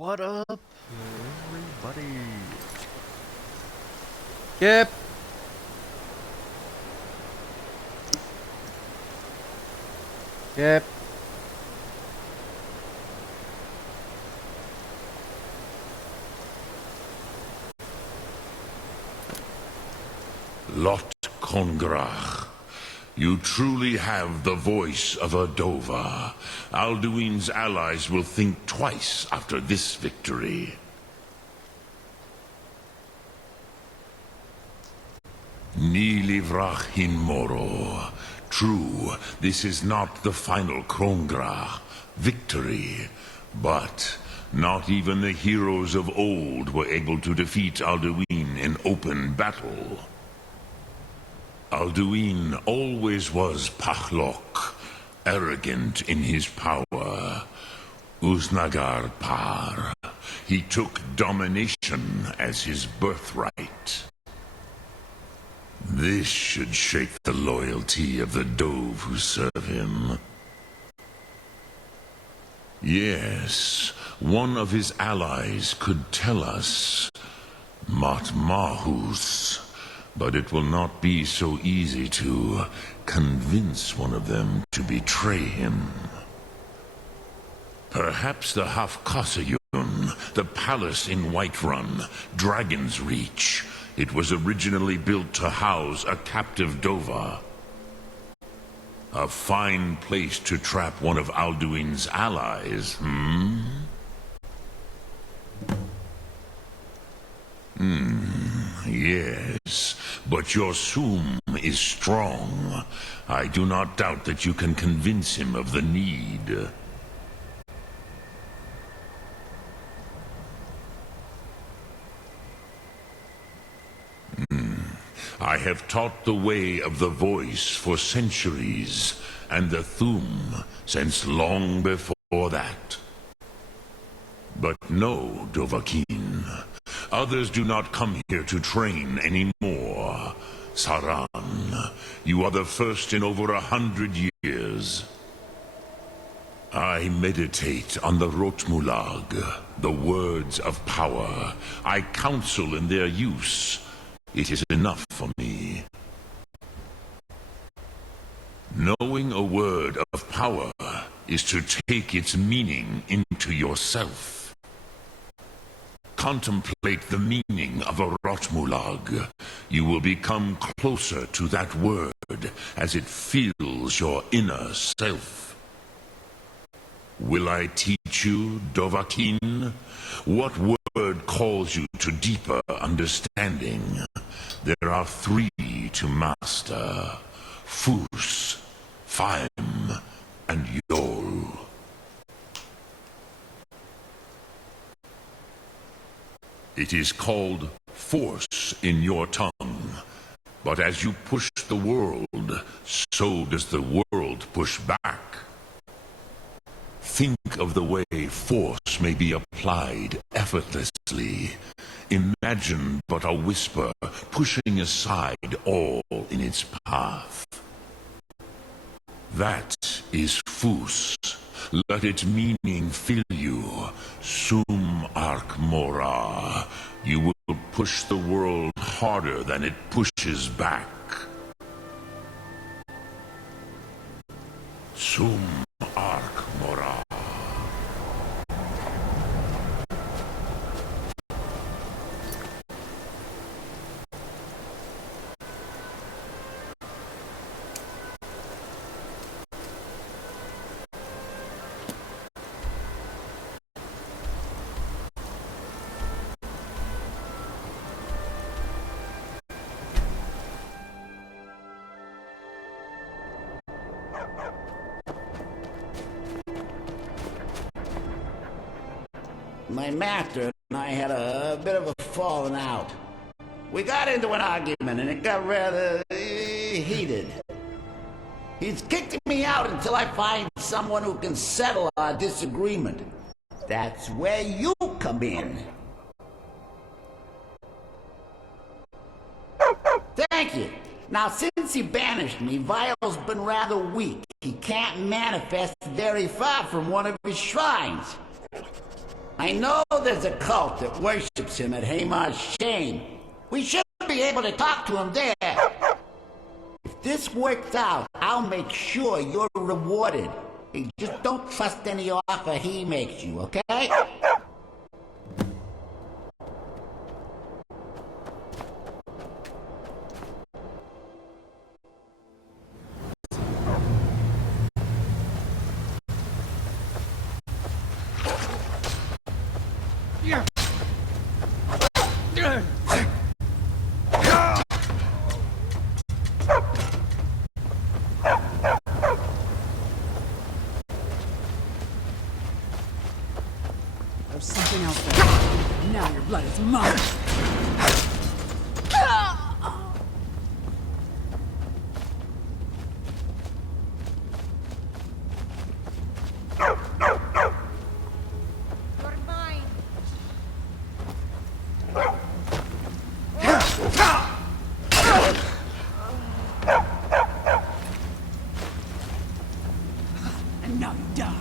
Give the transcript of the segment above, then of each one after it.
What up, everybody? Yep. Yep. Lot Kongrach, you truly have the voice of a Dova. Alduin's allies will think twice after this victory. Ni livrach hin moro. True, this is not the final Kongrach victory, but not even the heroes of old were able to defeat Alduin in open battle. Alduin always was Pachlok, arrogant in his power. Uznagar Par. He took domination as his birthright. This should shake the loyalty of the Dove who serve him. Yes, one of his allies could tell us. Matmahus. But it will not be so easy to convince one of them to betray him. Perhaps the Hafkasayun, the palace in Whiterun, Dragon's Reach. It was originally built to house a captive Dova. A fine place to trap one of Alduin's allies, Yes, but your Sum is strong. I do not doubt that you can convince him of the need. I have taught the way of the voice for centuries, and the Thum since long before that. But no, Dovahkiin. Others do not come here to train anymore. Saran, you are the first in over 100 years. I meditate on the Rotmulag, the words of power. I counsel in their use. It is enough for me. Knowing a word of power is to take its meaning into yourself. Contemplate the meaning of a Rotmulag. You will become closer to that word as it fills your inner self. Will I teach you, Dovahkiin? What word calls you to deeper understanding? There are 3 to master: Fus, Faim, and Yol. It is called force in your tongue. But as you push the world, so does the world push back. Think of the way force may be applied effortlessly. Imagine but a whisper pushing aside all in its path. That is Fus. Let its meaning fill you. Sum Ark Mora. You will push the world harder than it pushes back. Sum Ark Mora. My master and I had a bit of a falling out. We got into an argument and it got rather heated. He's kicked me out until I find someone who can settle our disagreement. That's where you come in. Thank you. Now, since he banished me, Vile's been rather weak. He can't manifest very far from one of his shrines. I know there's a cult that worships him at Hamar's Shame. We should be able to talk to him there. If this works out, I'll make sure you're rewarded. Hey, just don't trust any offer he makes you, okay? There's something else there. Now your blood is mine. You're mine. And now you die.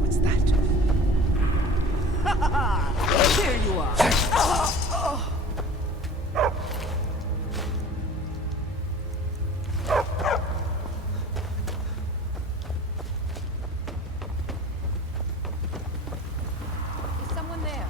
What's that? There you are. Is someone there?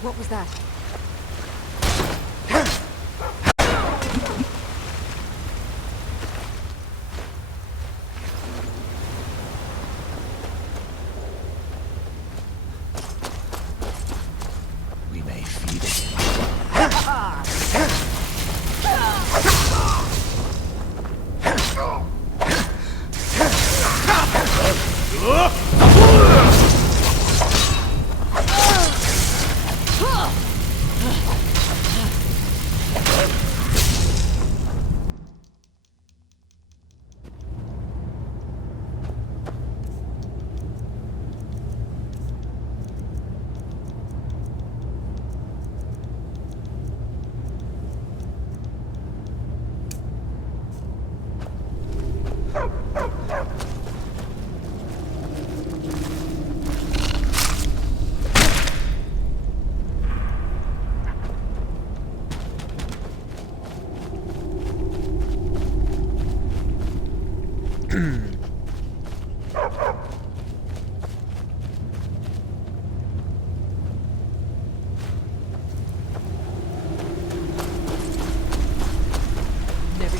What was that? We may feed it.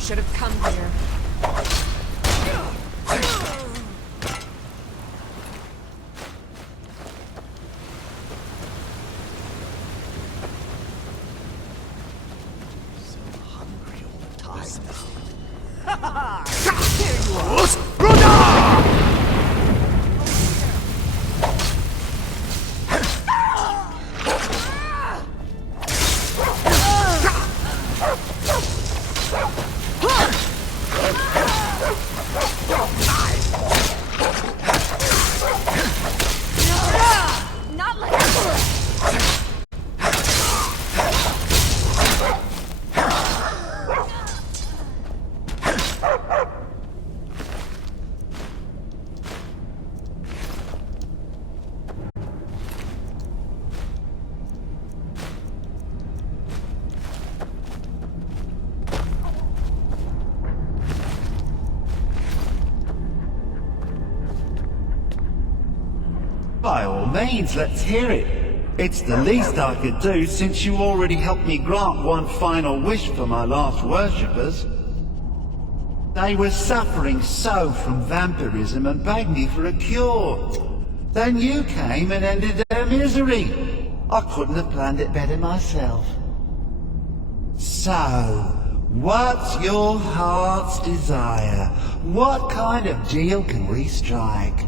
should have come here. So hungry all the time. Not like this! By all means, let's hear it. It's the least I could do since you already helped me grant one final wish for my last worshippers. They were suffering so from vampirism and begged me for a cure. Then you came and ended their misery. I couldn't have planned it better myself. So, what's your heart's desire? What kind of deal can we strike?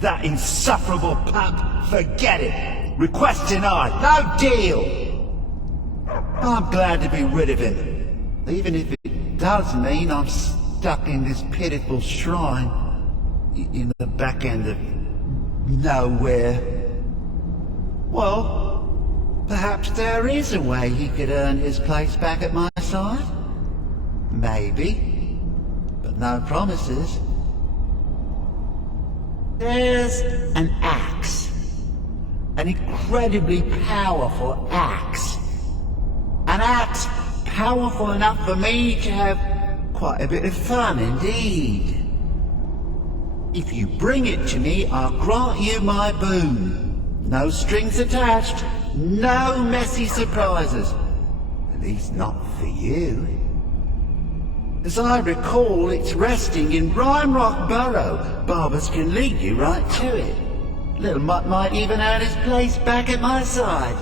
That insufferable pup, forget it. Request denied, no deal. I'm glad to be rid of him, even if it does mean I'm stuck in this pitiful shrine in the back end of nowhere. Well, perhaps there is a way he could earn his place back at my side. Maybe, but no promises. There's an axe. An incredibly powerful axe. An axe powerful enough for me to have quite a bit of fun indeed. If you bring it to me, I'll grant you my boon. No strings attached, no messy surprises. At least not for you. As I recall, it's resting in Rime Rock Burrow. Barbers can lead you right to it. Little Mutt might even earn his place back at my side.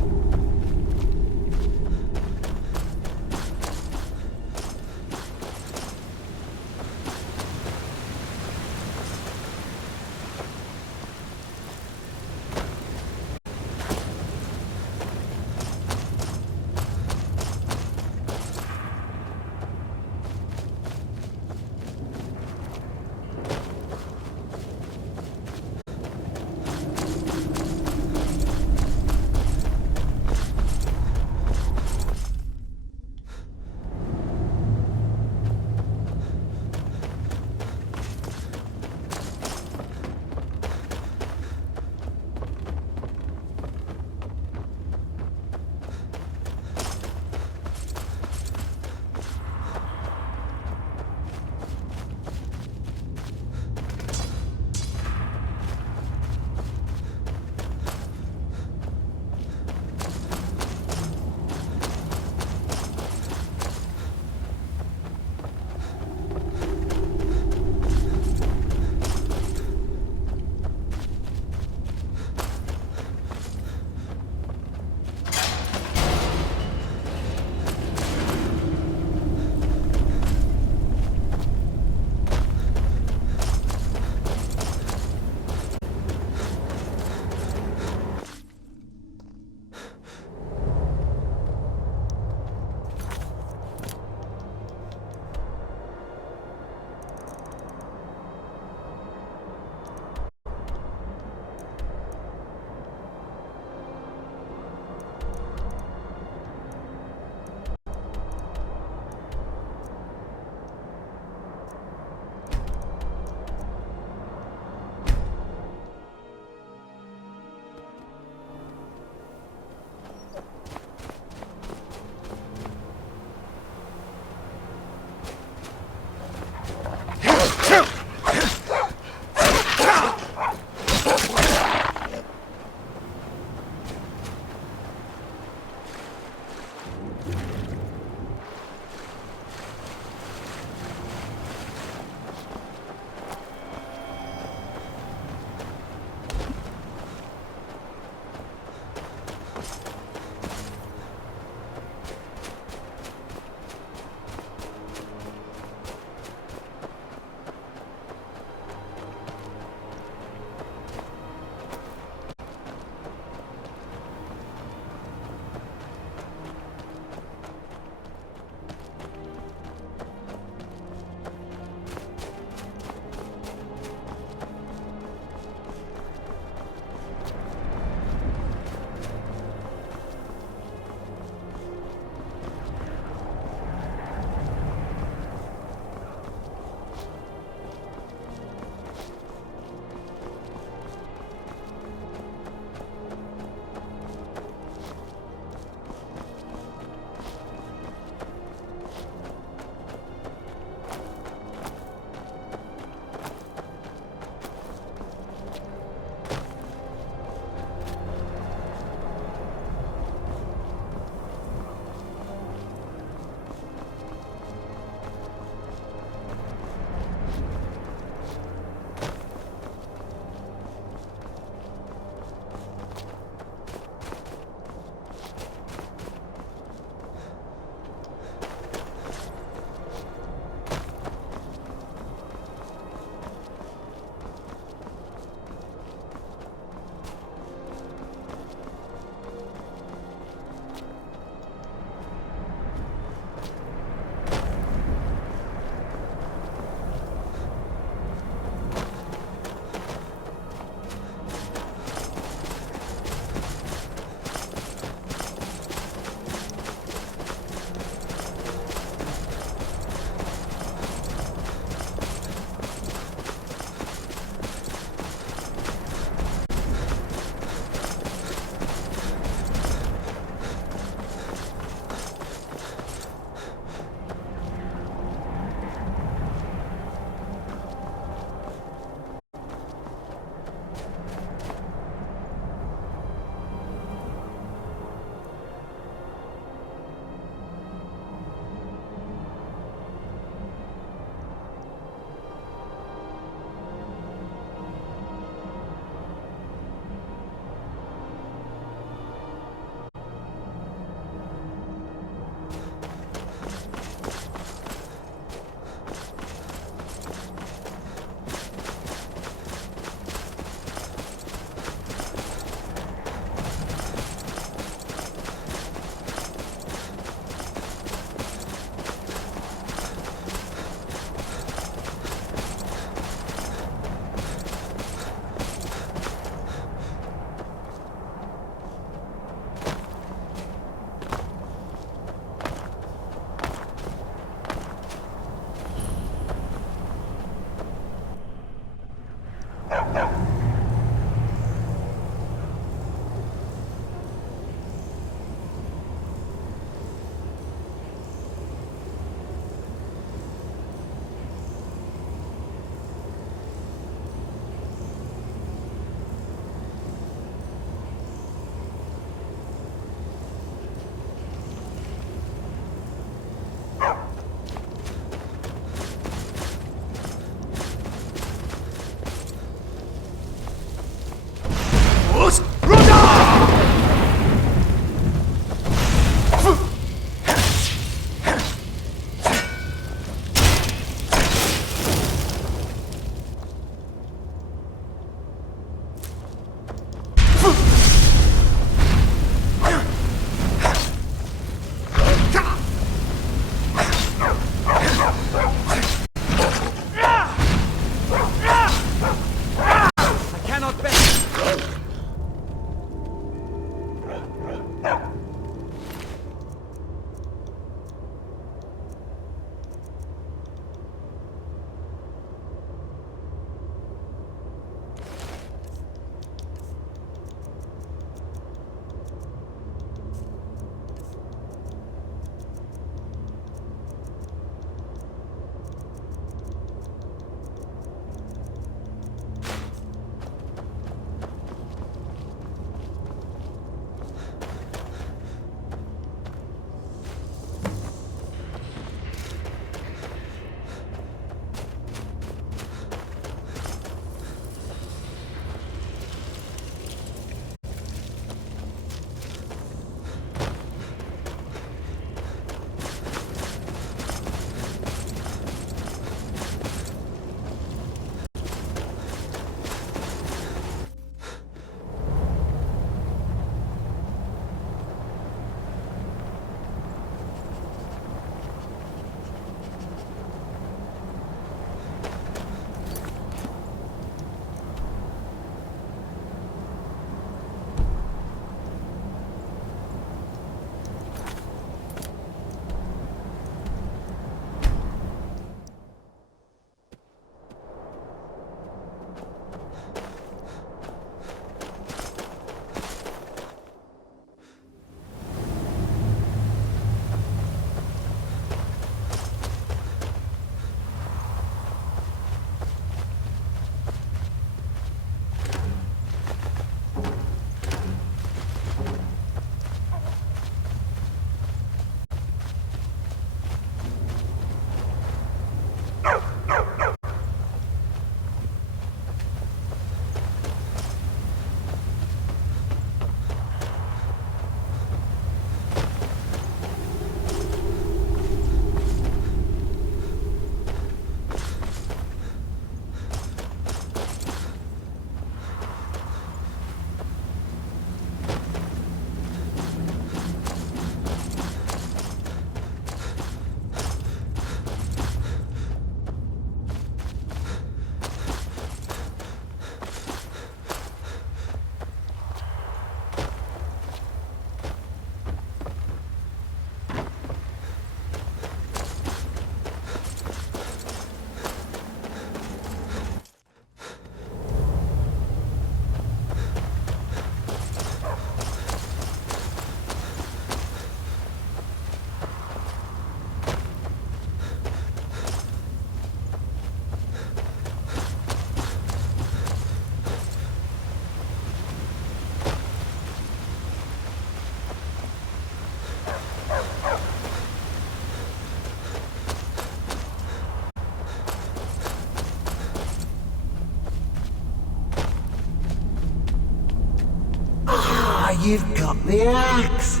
you've got the axe.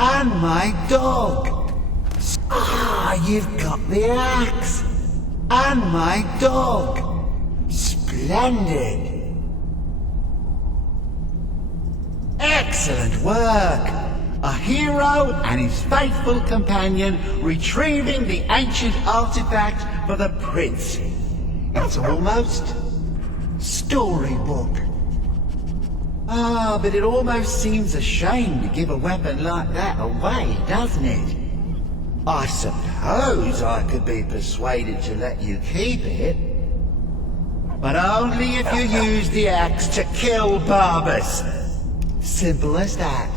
And my dog. You've got the axe. And my dog. Splendid. Excellent work. A hero and his faithful companion retrieving the ancient artifact for the prince. It's almost storybook. But it almost seems a shame to give a weapon like that away, doesn't it? I suppose I could be persuaded to let you keep it. But only if you use the axe to kill Barbas. Simple as that.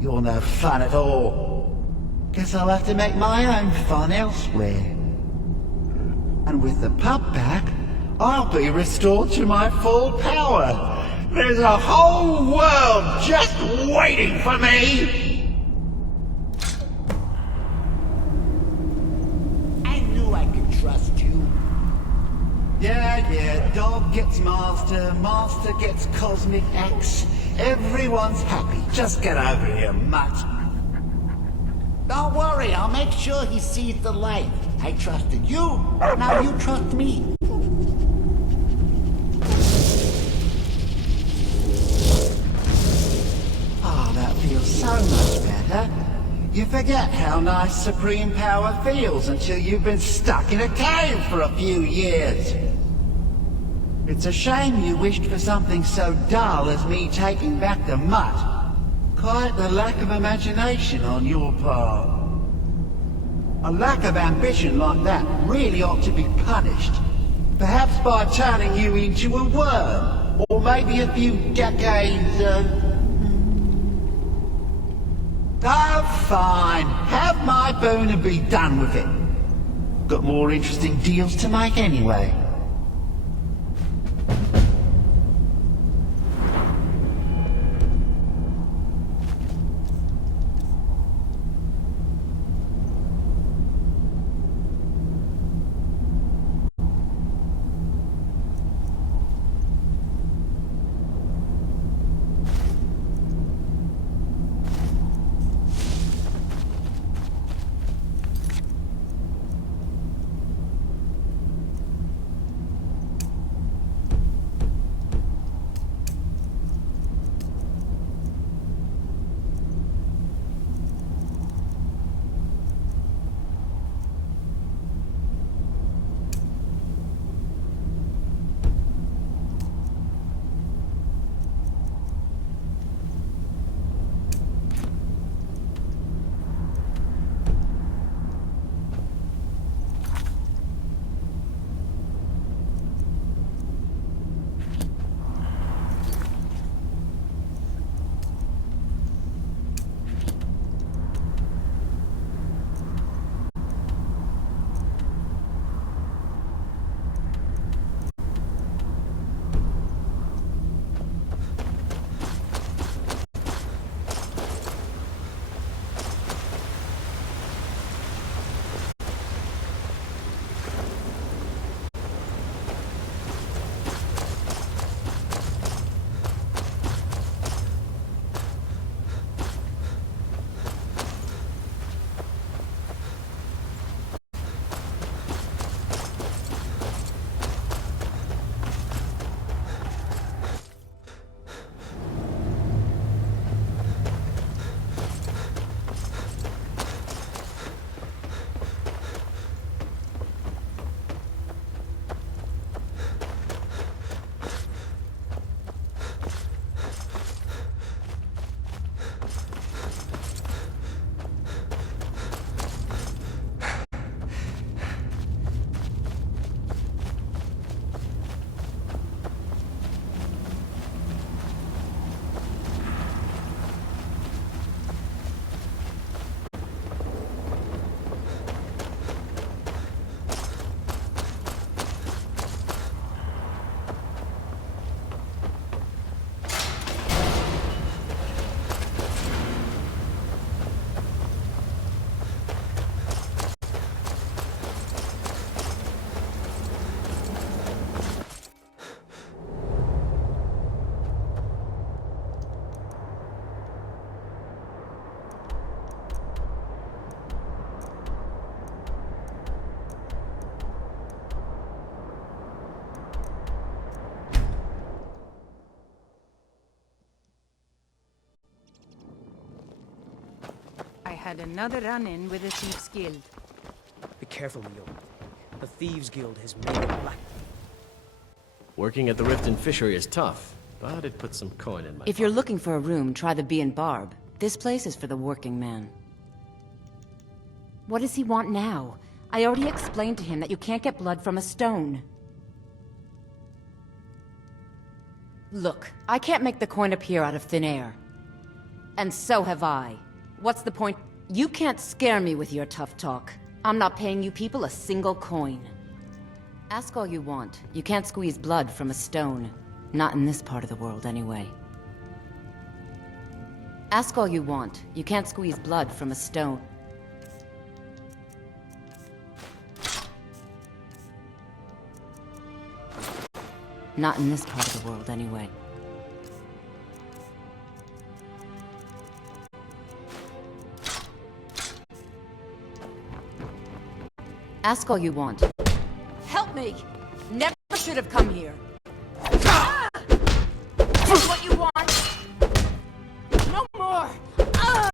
You're no fun at all. Guess I'll have to make my own fun elsewhere. And with the pup back, I'll be restored to my full power. There's a whole world just waiting for me! I knew I could trust you. Yeah, dog gets master, master gets cosmic axe. Everyone's happy. Just get over here, mutt. Don't worry, I'll make sure he sees the light. I trusted you, now you trust me. That feels so much better. You forget how nice supreme power feels until you've been stuck in a cave for a few years. It's a shame you wished for something so dull as me taking back the mutt. Quite the lack of imagination on your part. A lack of ambition like that really ought to be punished. Perhaps by turning you into a worm, or maybe a few decades, Oh, fine. Have my boon and be done with it. Got more interesting deals to make anyway. had another run-in with the Thieves Guild. Be careful, Leo. The Thieves Guild has made it black. Working at the Riften Fishery is tough, but it puts some coin in my If you're pocket. looking for a room, try the Bee and Barb. This place is for the working man. What does he want now? I already explained to him that you can't get blood from a stone. Look, I can't make the coin appear out of thin air. And so have I. What's the point? You can't scare me with your tough talk. I'm not paying you people a single coin. Ask all you want. You can't squeeze blood from a stone. Not in this part of the world, anyway. Ask all you want. You can't squeeze blood from a stone. Not in this part of the world, anyway. Ask all you want. Help me! Never should have come here. Ah! Take what you want! No more! Ah!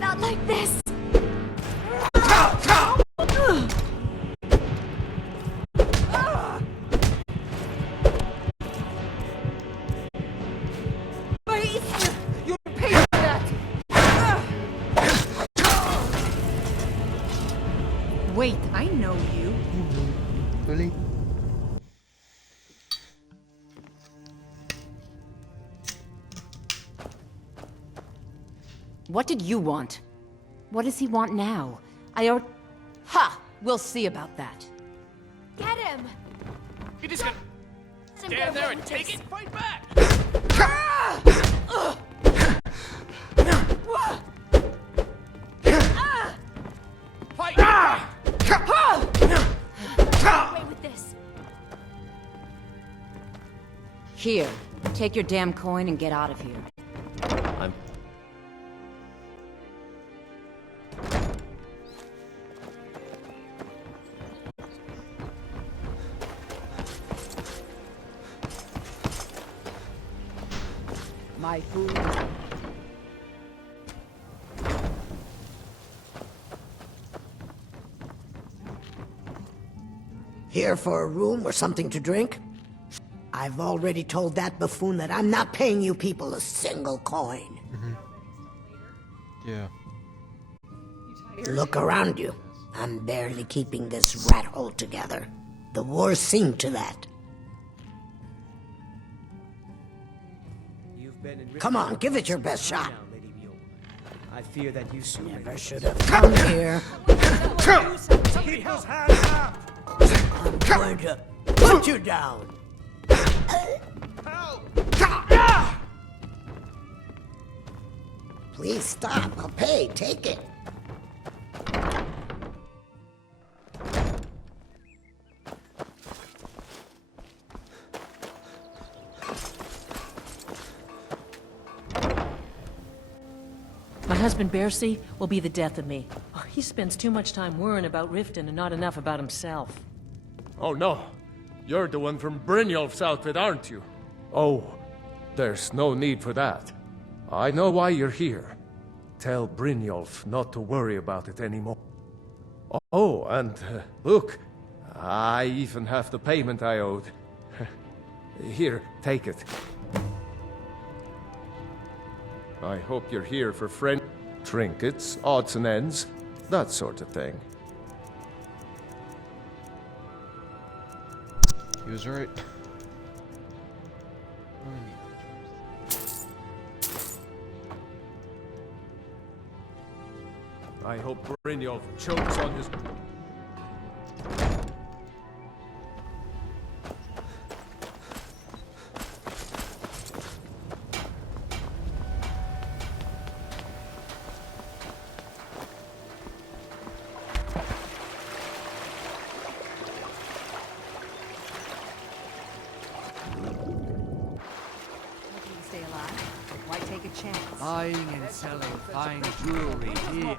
Not like this! Please! You'll pay for that! Wait, I know you. Really? What did you want? What does he want now? Ha! We'll see about that. Get him! You just gonna stand there and take it? Fight back! Fight! Away with this. Here, take your damn coin and get out of here. I'm... My food. Here for a room or something to drink? I've already told that buffoon that I'm not paying you people a single coin. Yeah. Look around you. I'm barely keeping this rat hole together. The war's seen to that. You've been in Come on, give it your best shot. now, Lady Leo. I fear that you soon Never should have come here. Keep those hands up! I'm going to put you down. Please stop. I'll pay. Take it. My husband, Bercy, will be the death of me. Oh, he spends too much time worrying about Riften and not enough about himself. Oh no, you're the one from Brynjolf's outfit, aren't you? Oh, there's no need for that. I know why you're here. Tell Brynjolf not to worry about it anymore. Oh, and look, I even have the payment I owed. Here, take it. I hope you're here for friend trinkets, odds and ends, that sort of thing. He was right. I hope Brynjolf chokes on his... chance. Buying and selling fine jewelry here.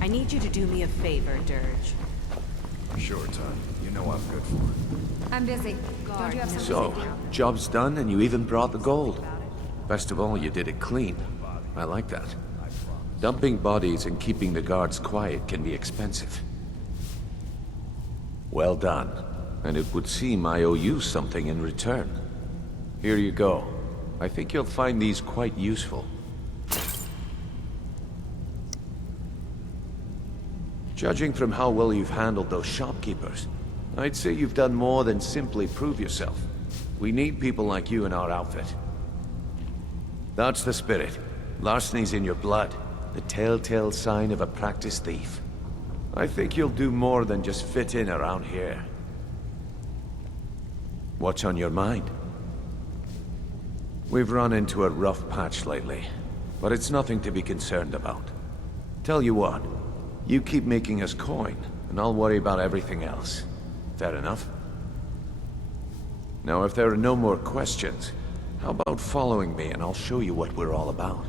I need you to do me a favor, Dirge. Sure, Todd. You know I'm good for it. I'm busy. Don't you have something So, to do? job's done and you even brought the gold. Best of all, you did it clean. I like that. Dumping bodies and keeping the guards quiet can be expensive. Well done. And it would seem I owe you something in return. Here you go. I think you'll find these quite useful. Judging from how well you've handled those shopkeepers, I'd say you've done more than simply prove yourself. We need people like you in our outfit. That's the spirit. Larceny's in your blood, the telltale sign of a practiced thief. I think you'll do more than just fit in around here. What's on your mind? We've run into a rough patch lately, but it's nothing to be concerned about. Tell you what, you keep making us coin, and I'll worry about everything else. Fair enough? Now, if there are no more questions, how about following me and I'll show you what we're all about?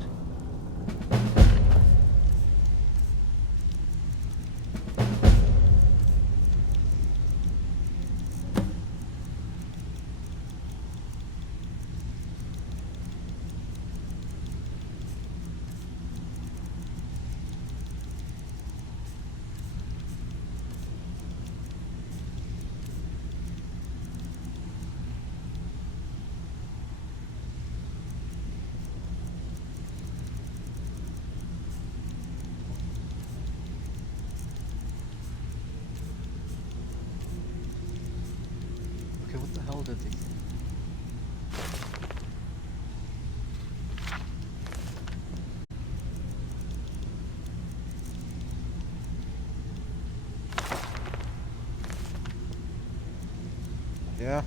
Okay, what the hell did they... Yeah.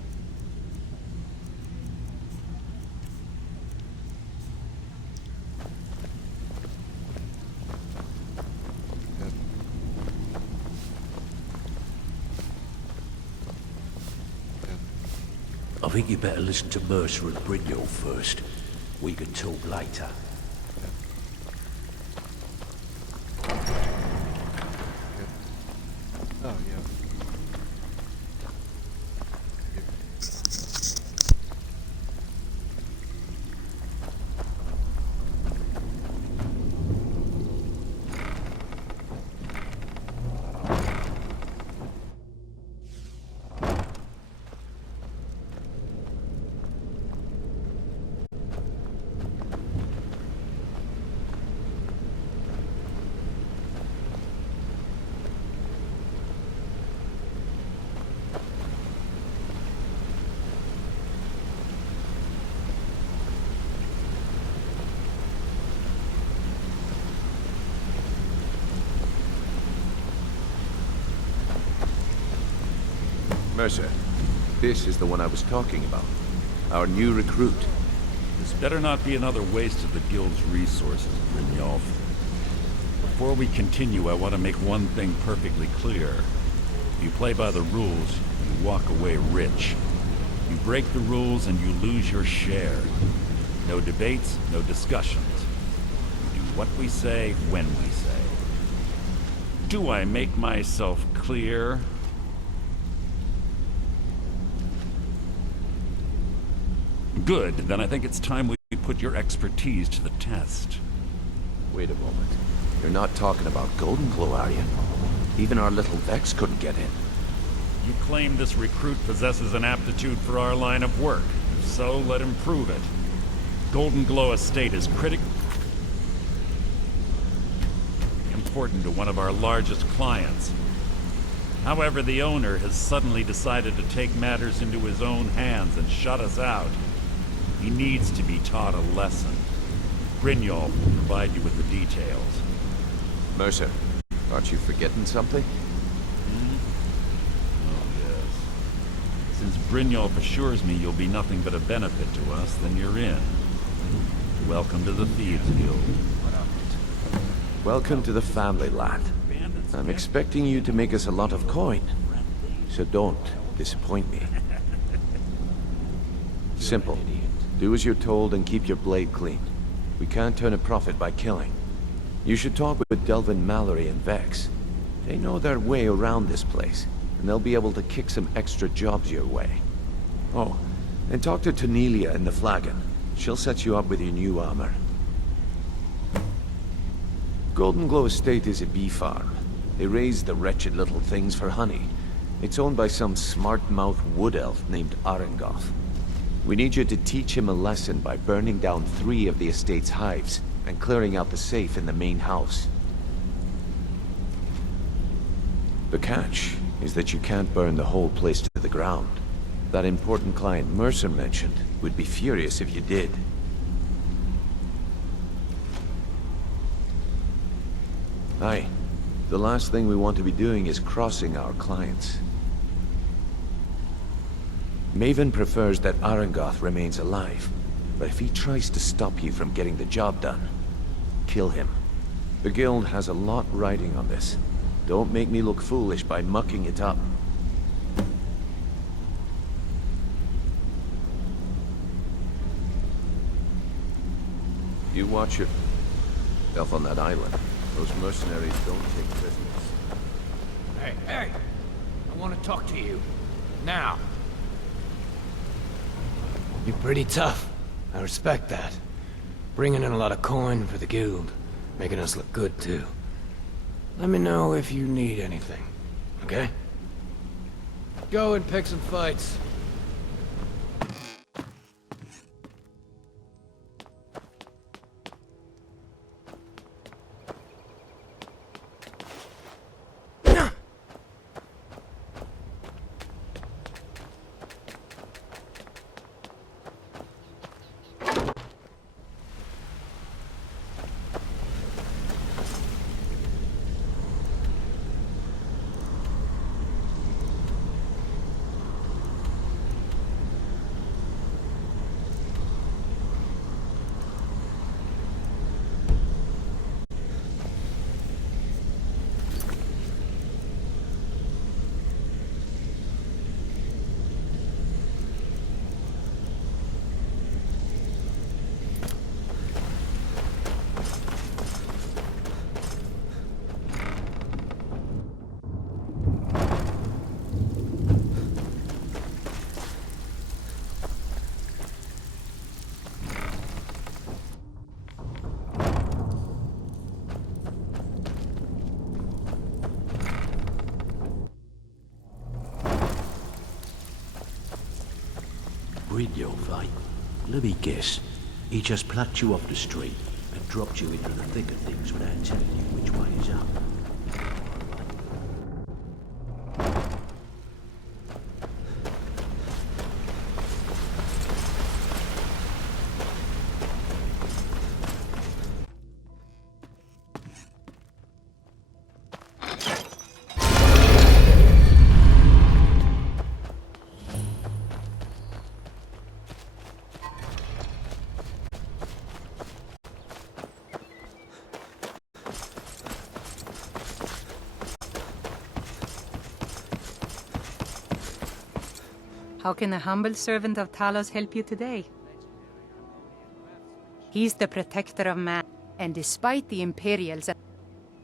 Good. I think you better listen to Mercer and Brynjolf first. We can talk later. Oh, yeah. Mercer, this is the one I was talking about. Our new recruit. This better not be another waste of the Guild's resources, Brynjolf. Before we continue, I want to make one thing perfectly clear. If you play by the rules, you walk away rich. You break the rules and you lose your share. No debates, no discussions. We do what we say, when we say. Do I make myself clear? Good, then I think it's time we put your expertise to the test. Wait a moment. You're not talking about Golden Glow, are you? Even our little Vex couldn't get in. You claim this recruit possesses an aptitude for our line of work. If so, let him prove it. Golden Glow Estate is important to one of our largest clients. However, the owner has suddenly decided to take matters into his own hands and shut us out. He needs to be taught a lesson. Brynjolf will provide you with the details. Mercer, aren't you forgetting something? Oh, yes. Since Brynjolf assures me you'll be nothing but a benefit to us, then you're in. Welcome to the Thieves Guild. Welcome to the family, lad. I'm expecting you to make us a lot of coin, so don't disappoint me. Simple. Do as you're told and keep your blade clean. We can't turn a profit by killing. You should talk with Delvin Mallory and Vex. They know their way around this place, and they'll be able to kick some extra jobs your way. Oh, and talk to Tanelia in the Flagon. She'll set you up with your new armor. Golden Glow Estate is a bee farm. They raise the wretched little things for honey. It's owned by some smart-mouthed wood elf named Arengoth. We need you to teach him a lesson by burning down 3 of the estate's hives and clearing out the safe in the main house. The catch is that you can't burn the whole place to the ground. That important client Mercer mentioned would be furious if you did. Aye. The last thing we want to be doing is crossing our clients. Maven prefers that Arengoth remains alive, but if he tries to stop you from getting the job done, kill him. The guild has a lot riding on this. Don't make me look foolish by mucking it up. You watch yourself on that island. Those mercenaries don't take prisoners. Hey! I want to talk to you. Now. You're pretty tough. I respect that. Bringing in a lot of coin for the guild. Making us look good, too. Let me know if you need anything, okay? Go and pick some fights. Brynjolf, eh? Let me guess. He just plucked you off the street and dropped you into the thick of things without telling you which way is up. How can a humble servant of Talos help you today? He's the protector of man, and despite the Imperials,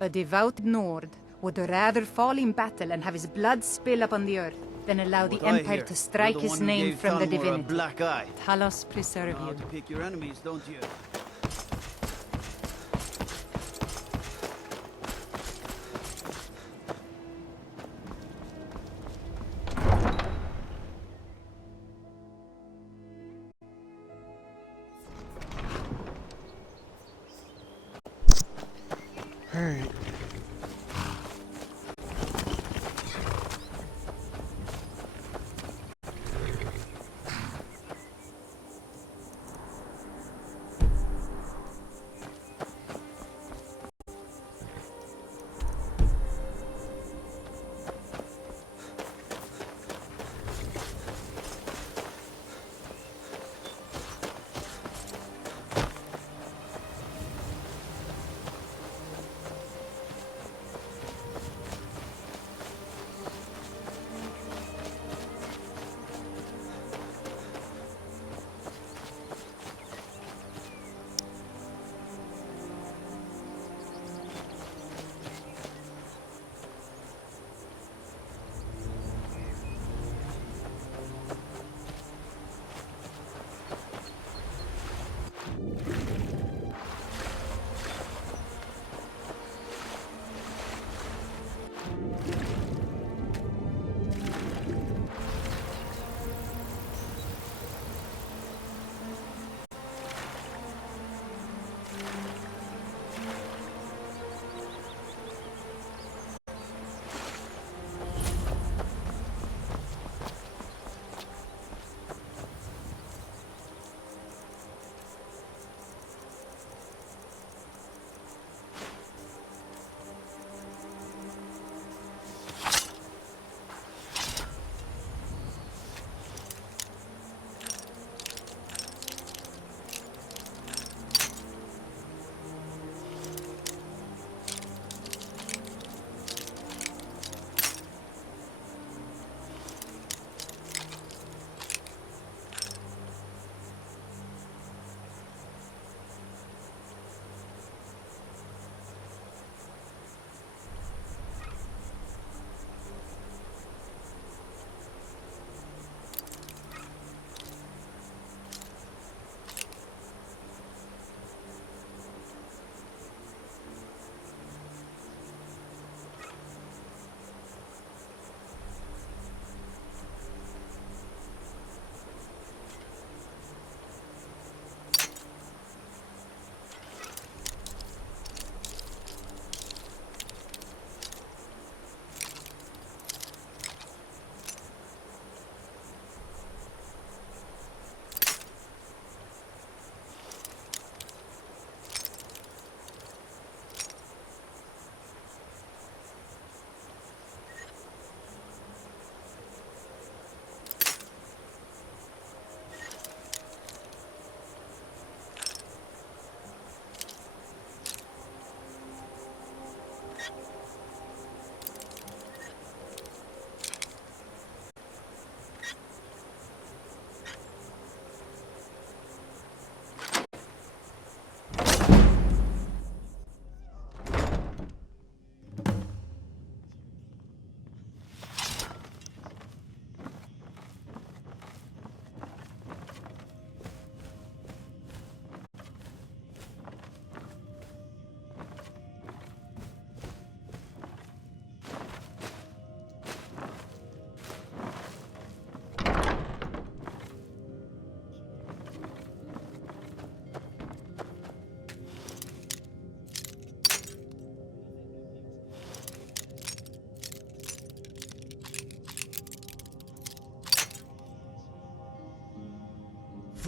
a devout Nord would rather fall in battle and have his blood spill upon the earth than allow the Empire to strike his name from the divinity. Talos preserve you. To pick your enemies, don't you? Alright.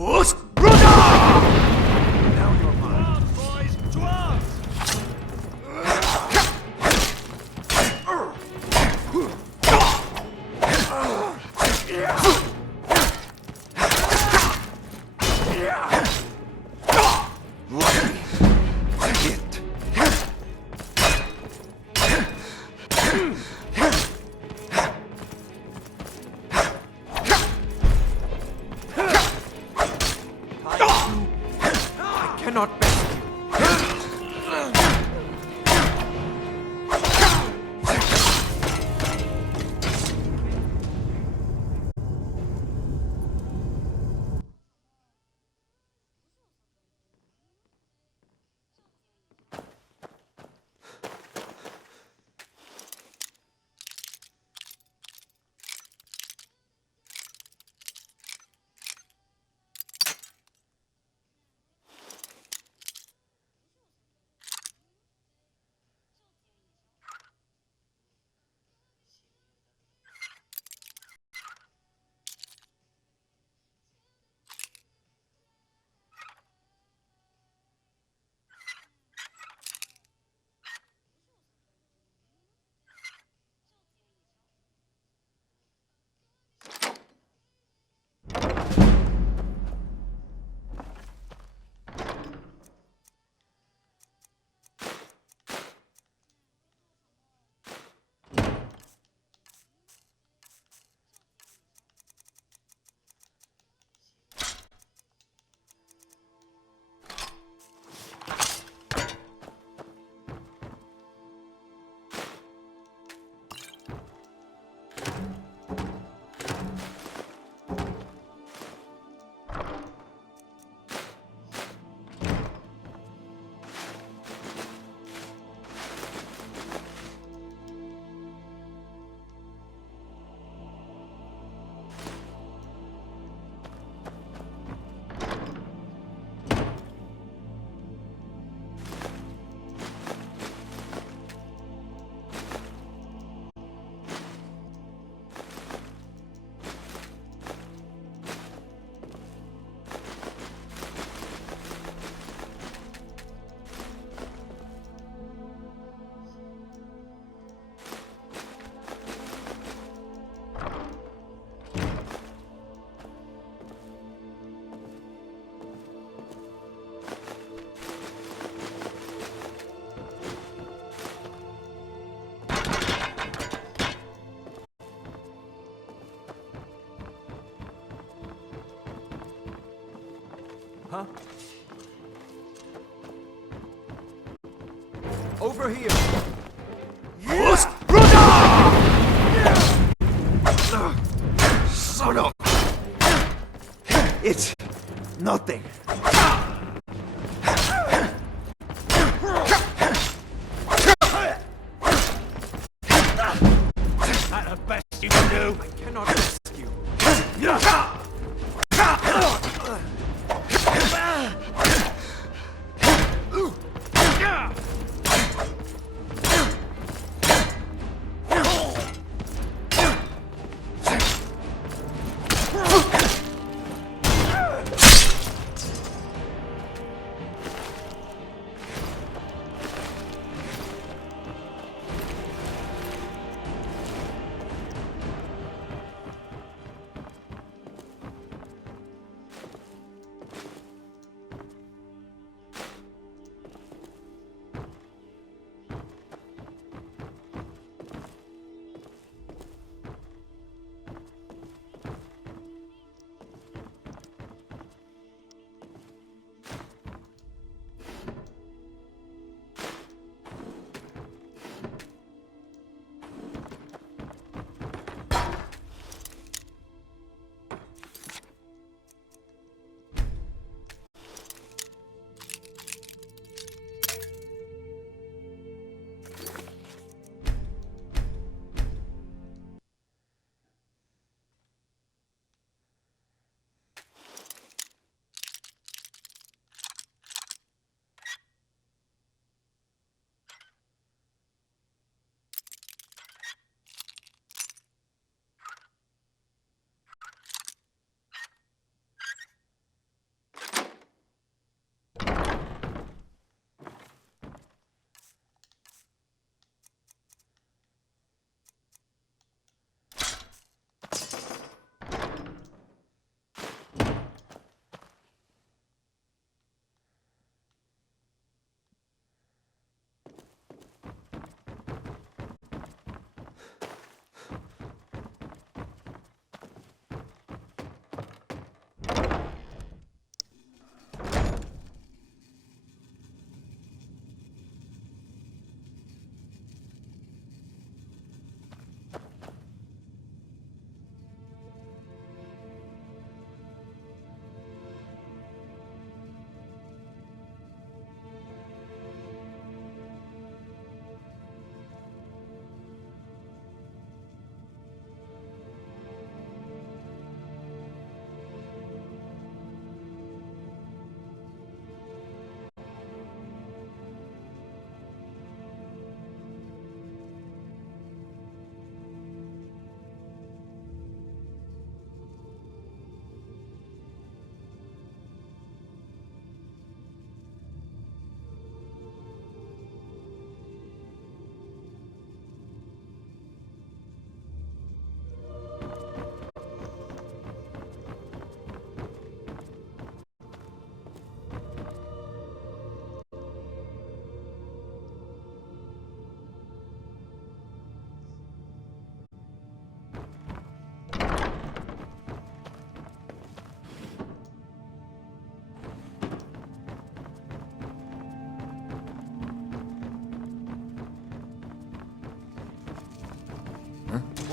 First, brother! Now you're mine. Boys, drums! Cannot best you. Huh? Over here. Yes, brother! Son of... It's nothing. Not the best you can do. I cannot rescue.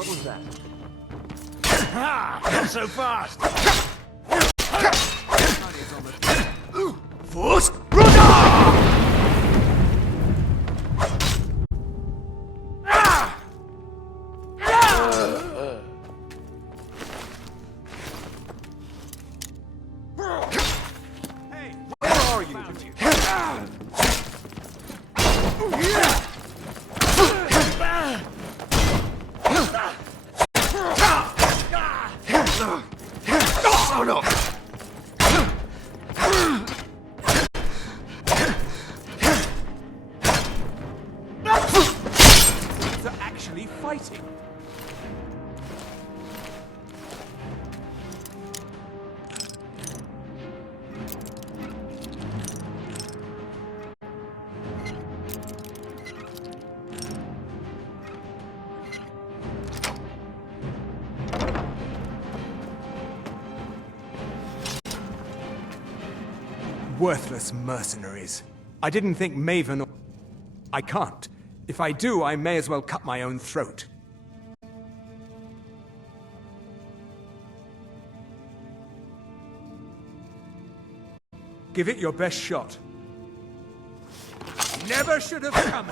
What was that? Not so fast! Force Brother! Hey, where are you? Found you. Oh no! They're actually fighting. Worthless mercenaries. I didn't think Maven or... I can't. If I do, I may as well cut my own throat. Give it your best shot. Never should have come.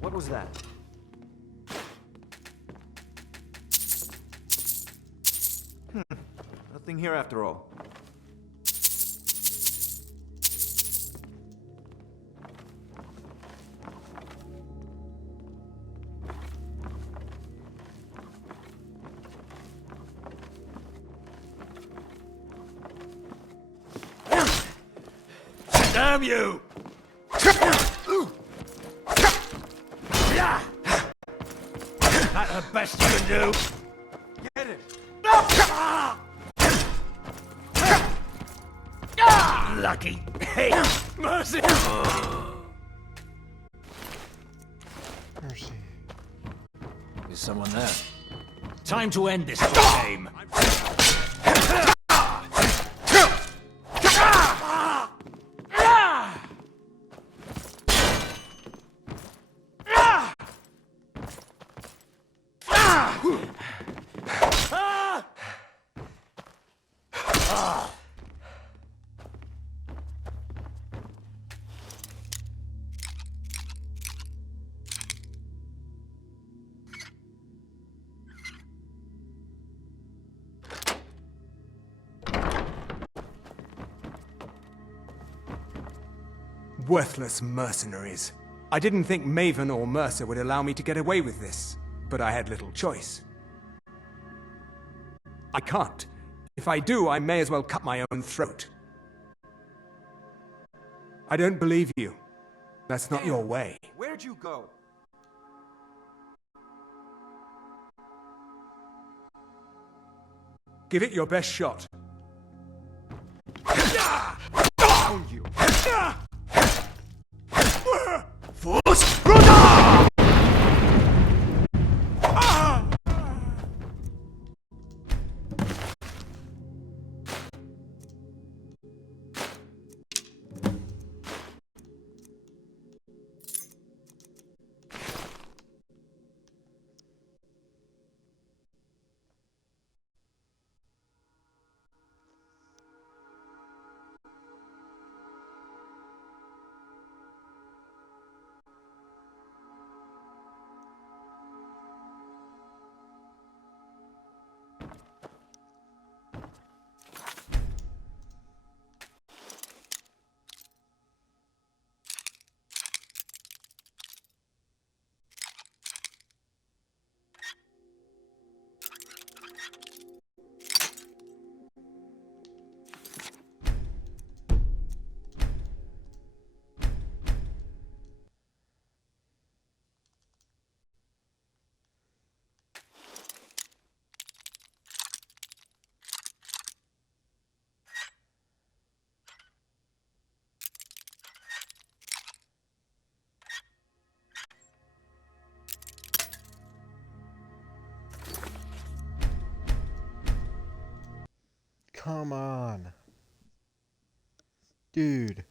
What was that? Nothing here after all. Damn you! That the best you can do? Get it! Lucky. Hey, mercy! Mercy. Is someone there? Time to end this game. Worthless mercenaries. I didn't think Maven or Mercer would allow me to get away with this, but I had little choice. I can't. If I do, I may as well cut my own throat. I don't believe you. That's not your way. Where'd you go? Give it your best shot. Found you. Force Brother! come on. Dude.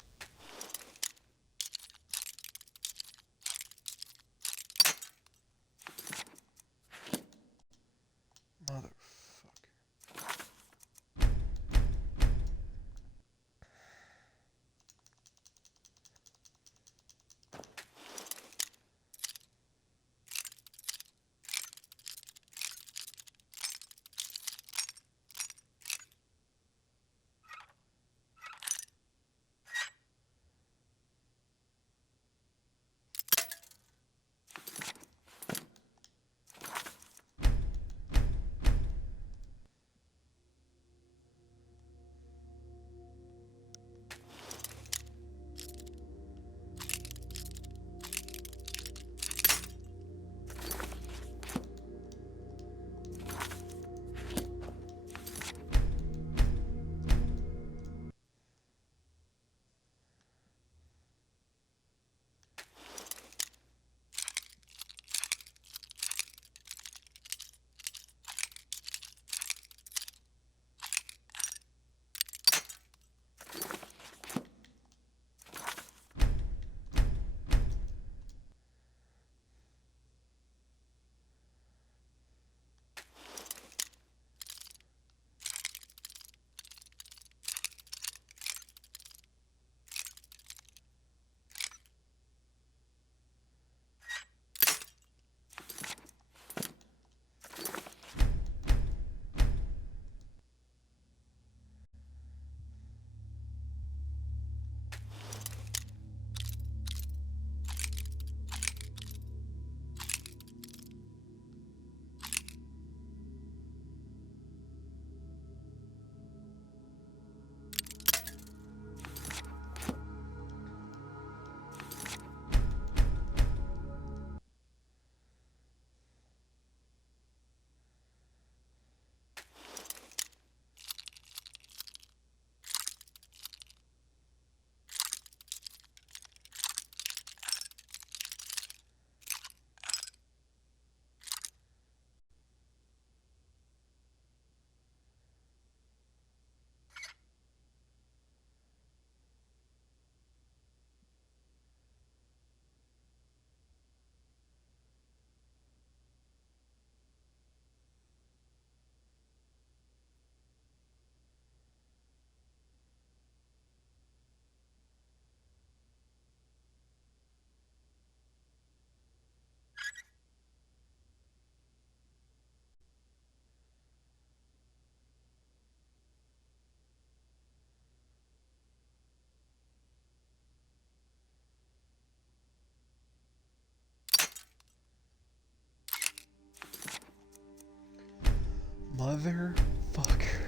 Mother. Motherfucker.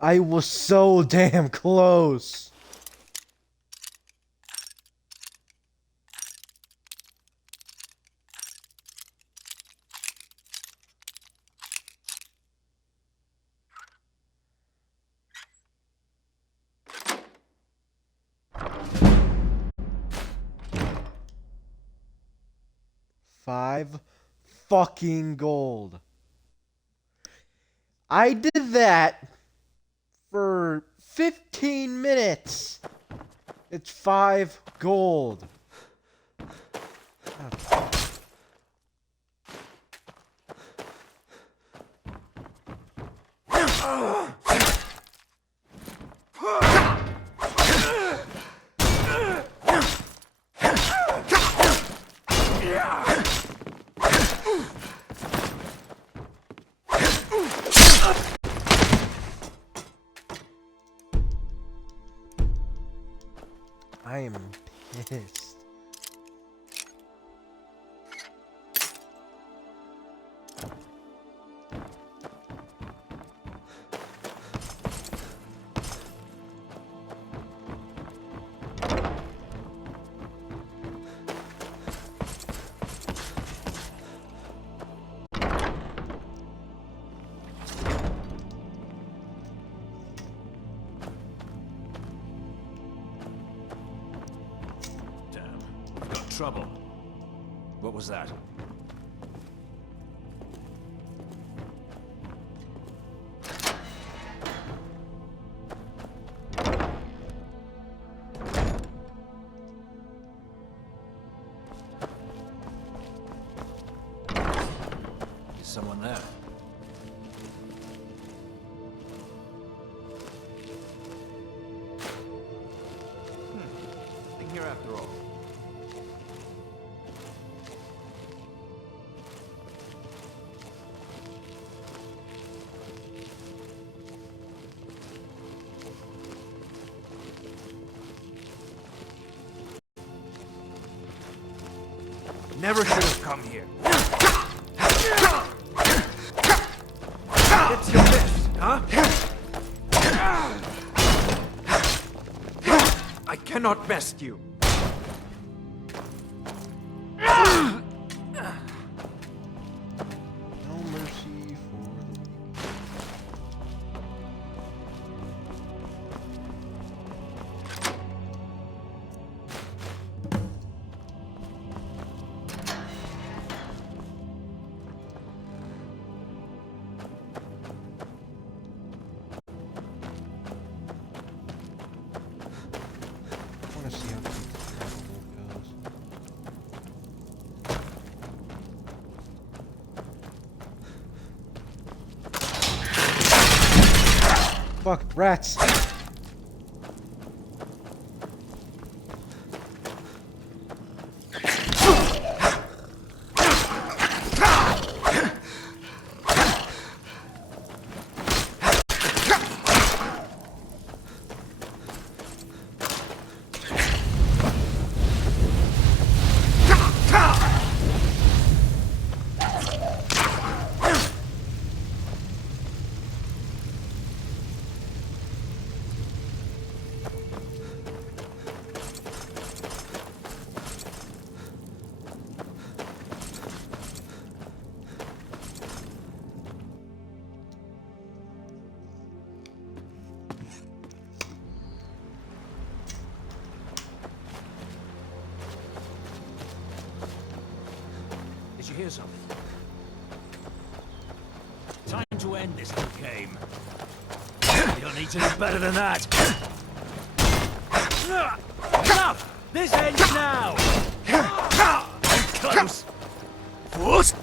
I was so damn close. $5 fucking gold. I did that for 15 minutes. It's 5 gold. I am pissed. Trouble. What was that? someone there. Nothing here after all. Never should have come here. It's your best, huh? I cannot best you. No mercy for the weak. I want to see how the level goes. Fuck, rats! Did you hear something? Time to end this little game. You don't need to do better than that. Enough! This ends now! Close! What?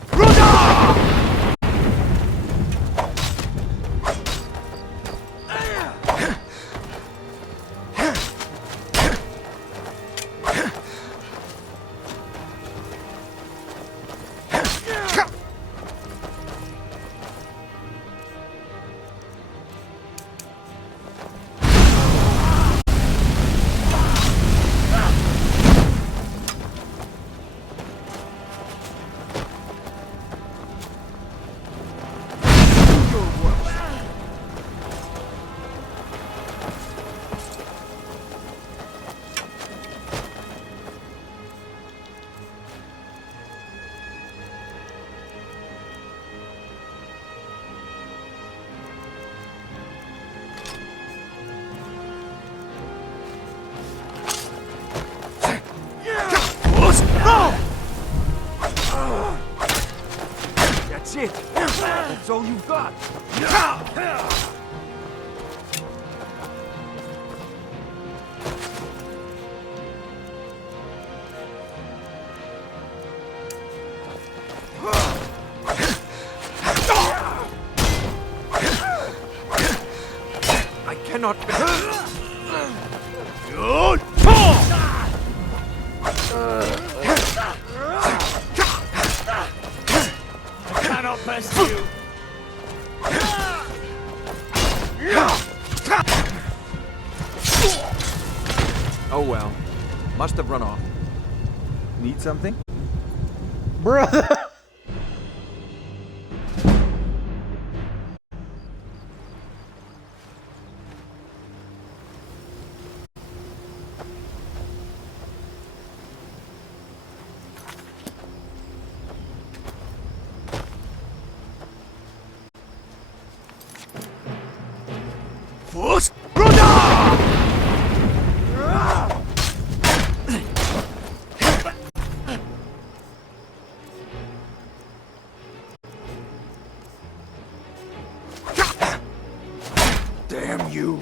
That's it. That's all you've got. I cannot. I cannot best you. Oh well. Must have run off. Need something? Brother! Damn you!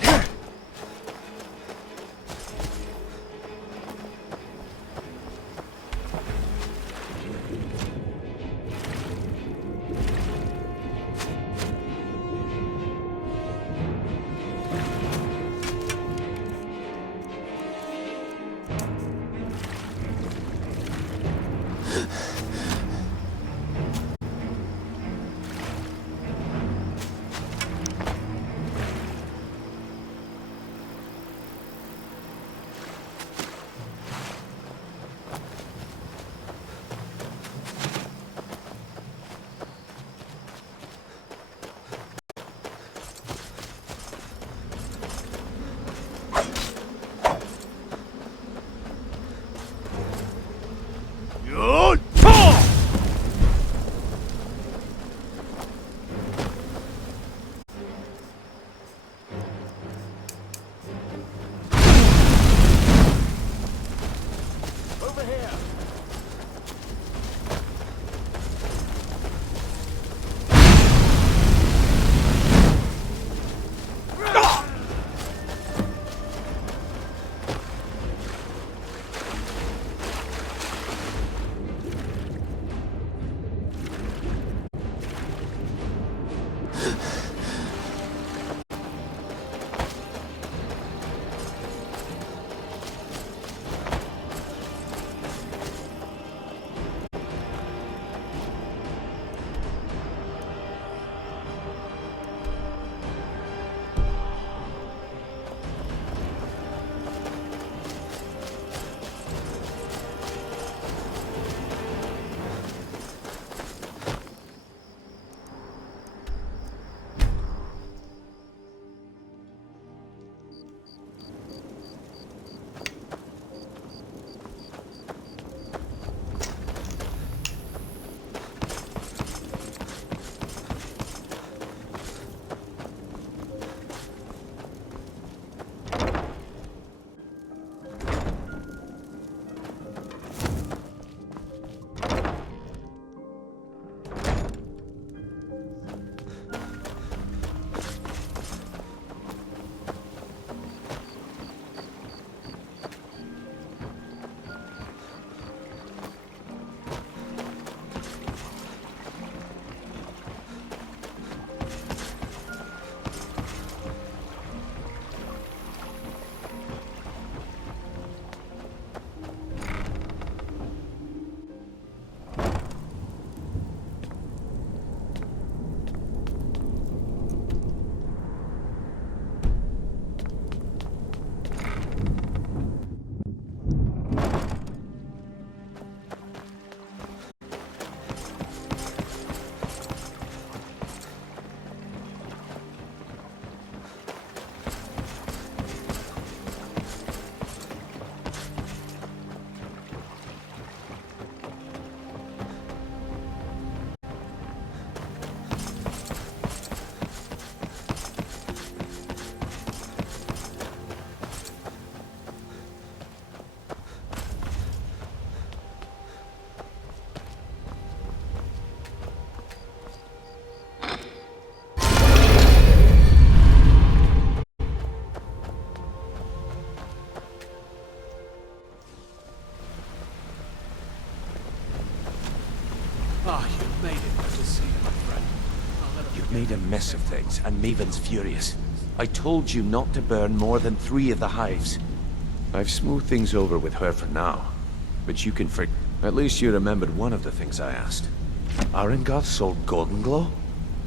Ah, you made it. Good to see you, my friend. You've made a mess of things, and Maven's furious. I told you not to burn more than 3 of the hives. I've smoothed things over with her for now, but you can At least you remembered one of the things I asked. Arengoth sold Golden Glow?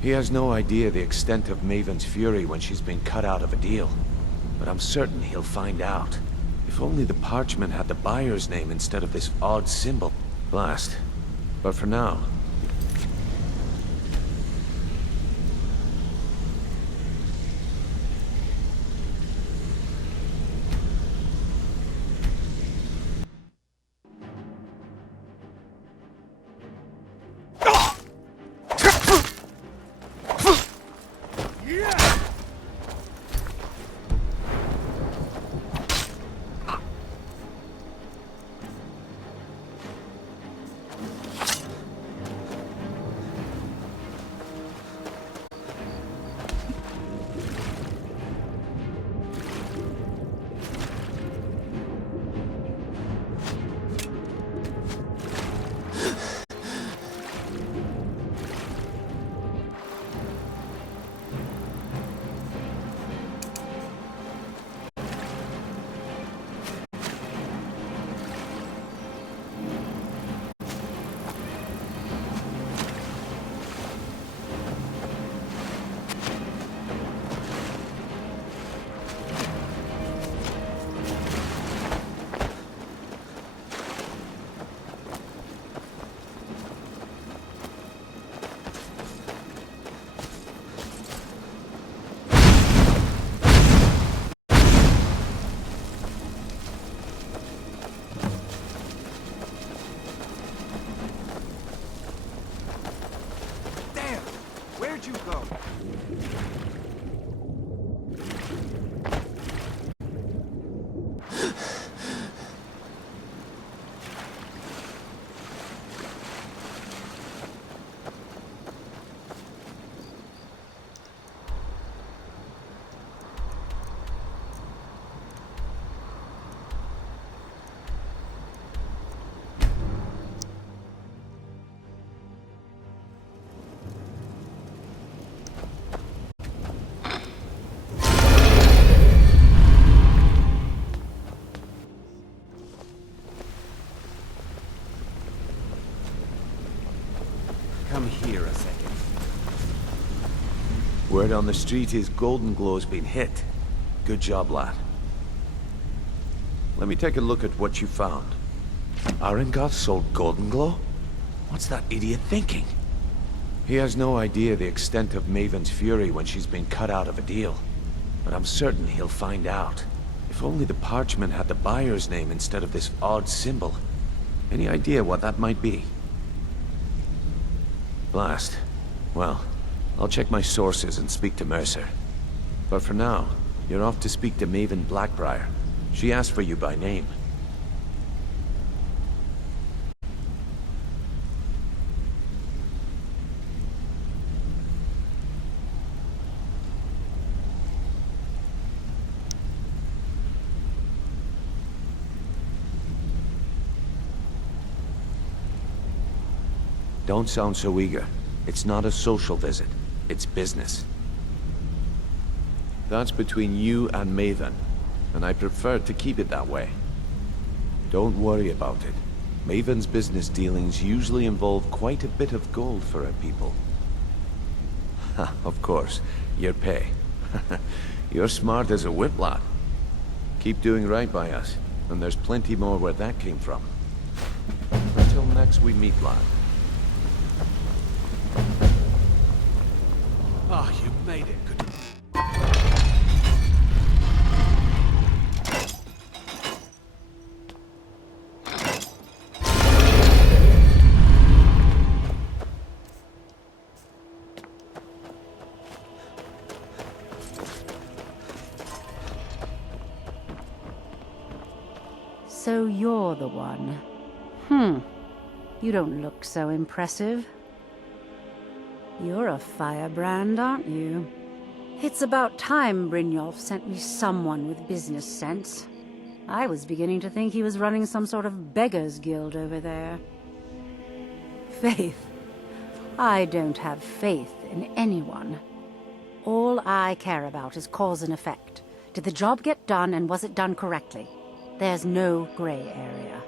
He has no idea the extent of Maven's fury when she's been cut out of a deal. But I'm certain he'll find out. If only the parchment had the buyer's name instead of this odd symbol. Blast. But for now, Where'd you go? Come here a second. word on the street is Golden Glow's been hit. Good job, lad. Let me take a look at what you found. Arengoth sold Golden Glow? What's that idiot thinking? He has no idea the extent of Maven's fury when she's been cut out of a deal. But I'm certain he'll find out. If only the parchment had the buyer's name instead of this odd symbol. Any idea what that might be? Blast. Well, I'll check my sources and speak to Mercer. But for now, you're off to speak to Maven Blackbriar. She asked for you by name. Don't sound so eager. It's not a social visit. It's business. That's between you and Maven, and I prefer to keep it that way. Don't worry about it. Maven's business dealings usually involve quite a bit of gold for her people. Ha, of course. Your pay. You're smart as a whip, lad. Keep doing right by us, and there's plenty more where that came from. Until next we meet, lad. Ah, you made it. Good. So you're the one. You don't look so impressive. You're a firebrand, aren't you? It's about time Brynjolf sent me someone with business sense. I was beginning to think he was running some sort of beggars guild over there. Faith, I don't have faith in anyone. All I care about is cause and effect. Did the job get done, and was it done correctly? There's no gray area.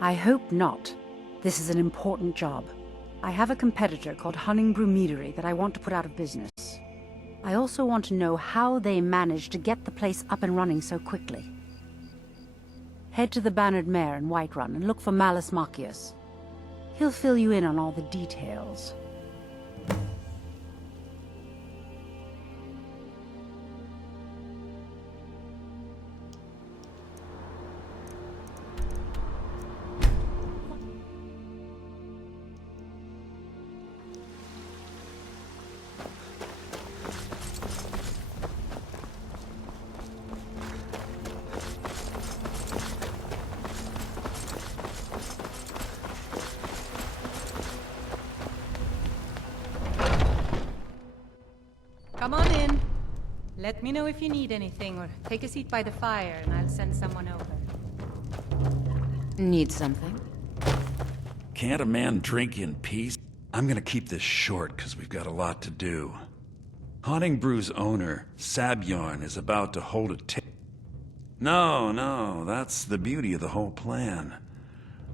I hope not. This is an important job. I have a competitor called Honningbrew Meadery that I want to put out of business. I also want to know how they managed to get the place up and running so quickly. Head to the Bannered Mare in Whiterun and look for Malus Machius. He'll fill you in on all the details. Come on in. Let me know if you need anything, or take a seat by the fire and I'll send someone over. Need something? Can't a man drink in peace? I'm gonna keep this short, because we've got a lot to do. Honningbrews owner, Sabjorn, is about to hold a No, that's the beauty of the whole plan.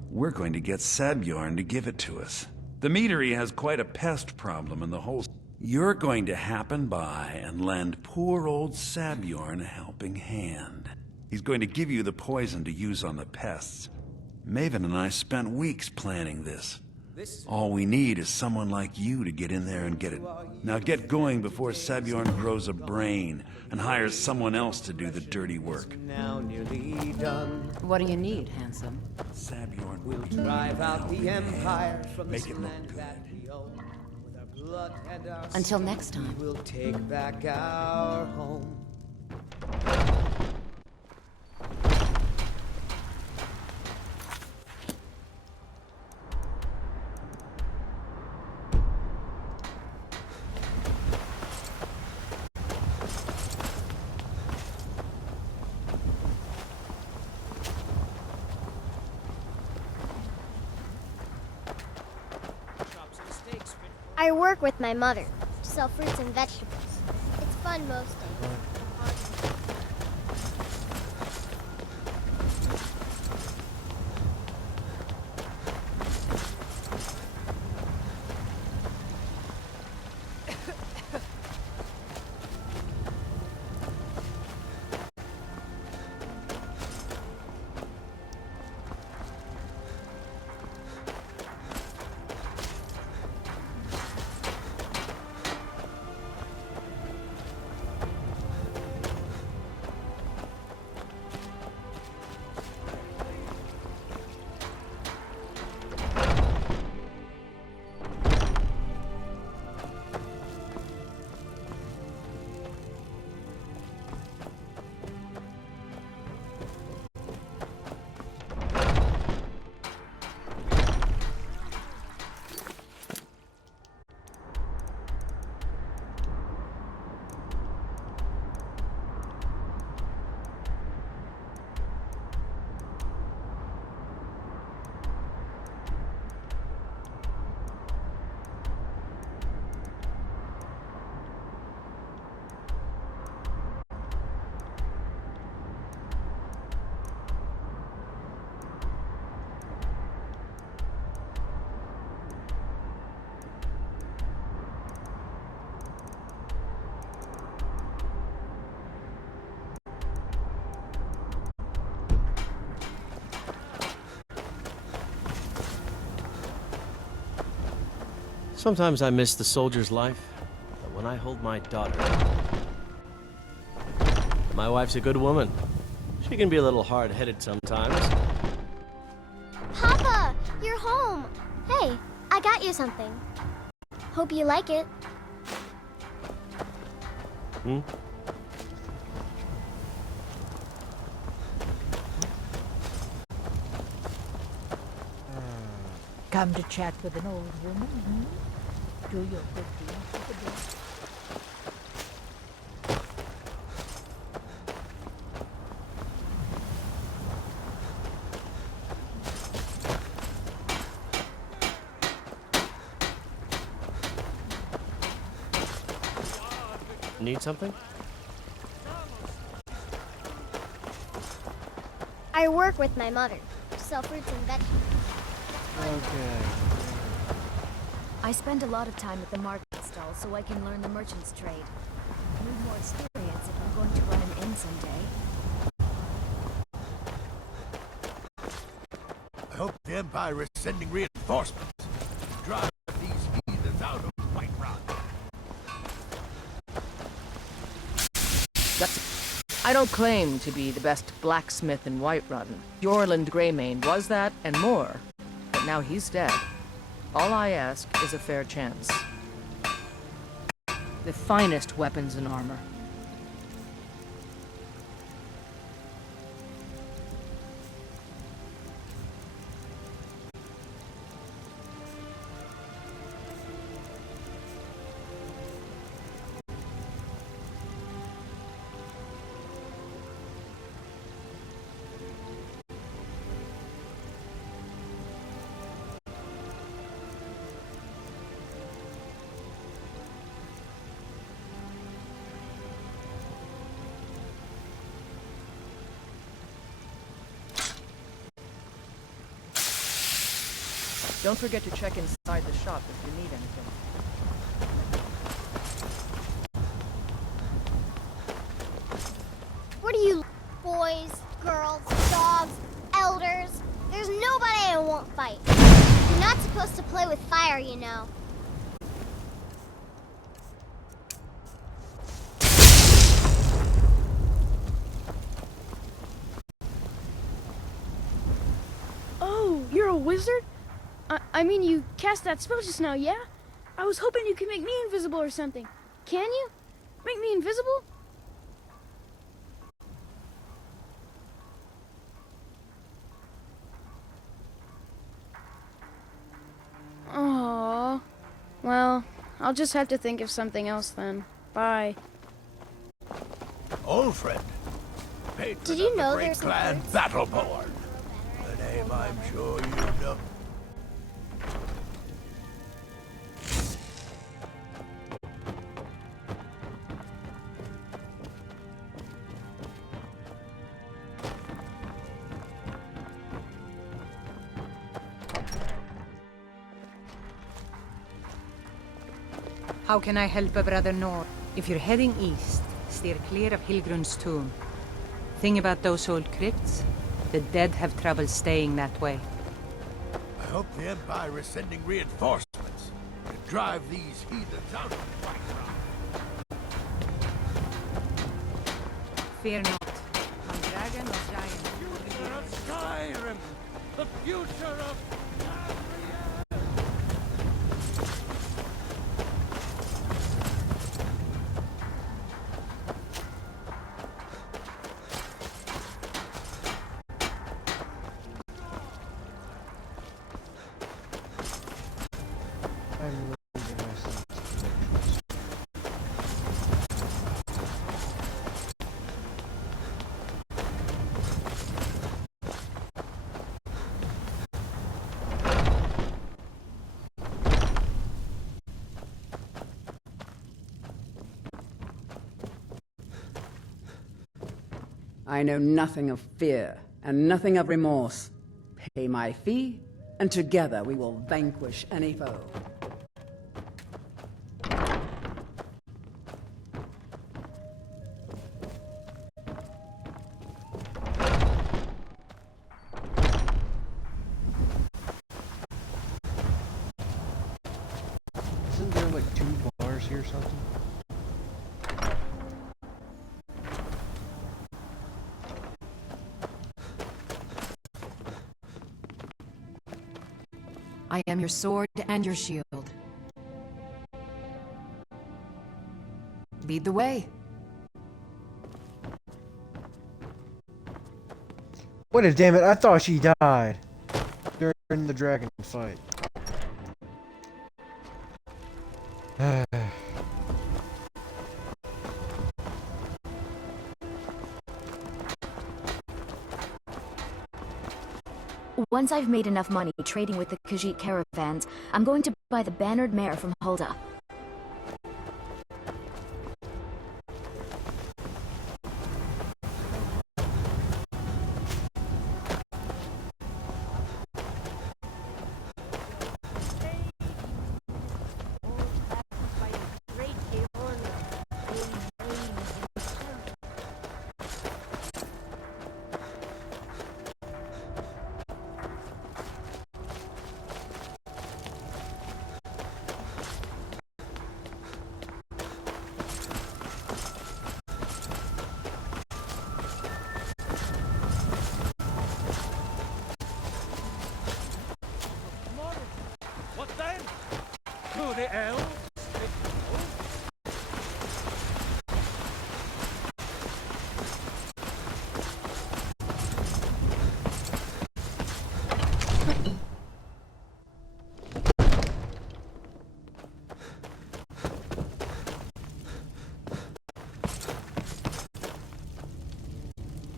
We're going to get Sabjorn to give it to us. The meadery has quite a pest problem, and the whole... You're going to happen by and lend poor old Sabjorn a helping hand. He's going to give you the poison to use on the pests. Maven and I spent weeks planning this. All we need is someone like you to get in there and get it. Now get going before Sabjorn grows a brain and hires someone else to do the dirty work. Now nearly done. What do you need, handsome? Sabjorn will drive out the empire from Make this it look land good. that we own. With our blood and our Until soul, next time. we will take back our home. I work with my mother to sell fruits and vegetables. It's fun most days. Sometimes I miss the soldier's life, but when I hold my daughter... My wife's a good woman. She can be a little hard-headed sometimes. Papa, you're home. Hey, I got you something. Hope you like it. Hmm? Come to chat with an old woman, hmm? Do your good deeds for the day. Need something? I work with my mother. Sell fruits and vegetables. Okay. I spend a lot of time at the market stall so I can learn the merchant's trade. I need more experience if I'm going to run an inn someday. I hope the Empire is sending reinforcements. Drive these heathens out of Whiterun. I don't claim to be the best blacksmith in Whiterun. Jorland Greymane was that and more, but now he's dead. All I ask is a fair chance. The finest weapons and armor. Don't forget to check inside the shop if you need anything. What are you, boys, girls, dogs, elders? There's nobody I won't fight. You're not supposed to play with fire, you know. Oh, you're a wizard? I mean, you cast that spell just now, yeah? I was hoping you could make me invisible or something. Can you? Make me invisible? Oh, well, I'll just have to think of something else then. Bye. Old friend. Did you know the great there's some clan fruits? Battleborn? A name I'm sure you know. How can I help a brother Nord? If you're heading east, steer clear of Hilgrun's tomb. Thing about those old crypts, the dead have trouble staying that way. I hope the Empire is sending reinforcements to drive these heathens out of Whiterun. Fear not. On dragon or giant. Future of Skyrim! The future of... I'm losing myself. I know nothing of fear, and nothing of remorse. Pay my fee, and together we will vanquish any foe. Isn't there like 2 bars here or something? I am your sword and your shield. Lead the way. Wait a damn it, I thought she died during the dragon fight. Once I've made enough money trading with the Khajiit caravans, I'm going to buy the bannered mare from Hulda. To the elves?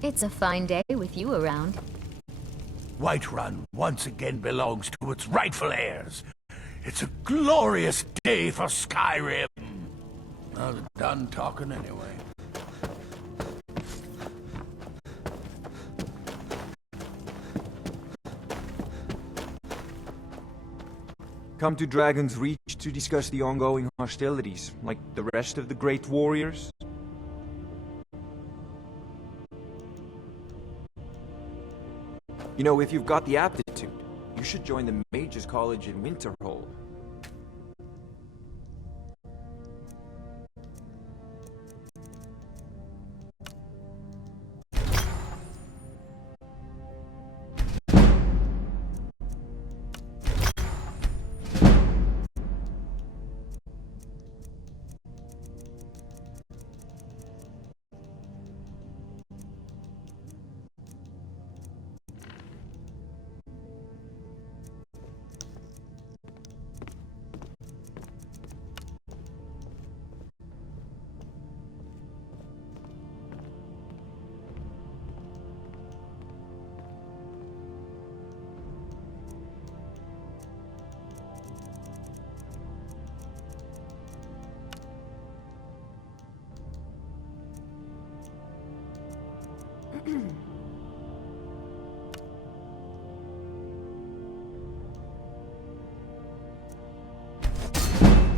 It's a fine day with you around. Whiterun once again belongs to its rightful heirs. It's a glorious day for Skyrim. I was done talking anyway. Come to Dragon's Reach to discuss the ongoing hostilities, like the rest of the great warriors? You know, if you've got the aptitude, you should join the Mages College in Winterhold.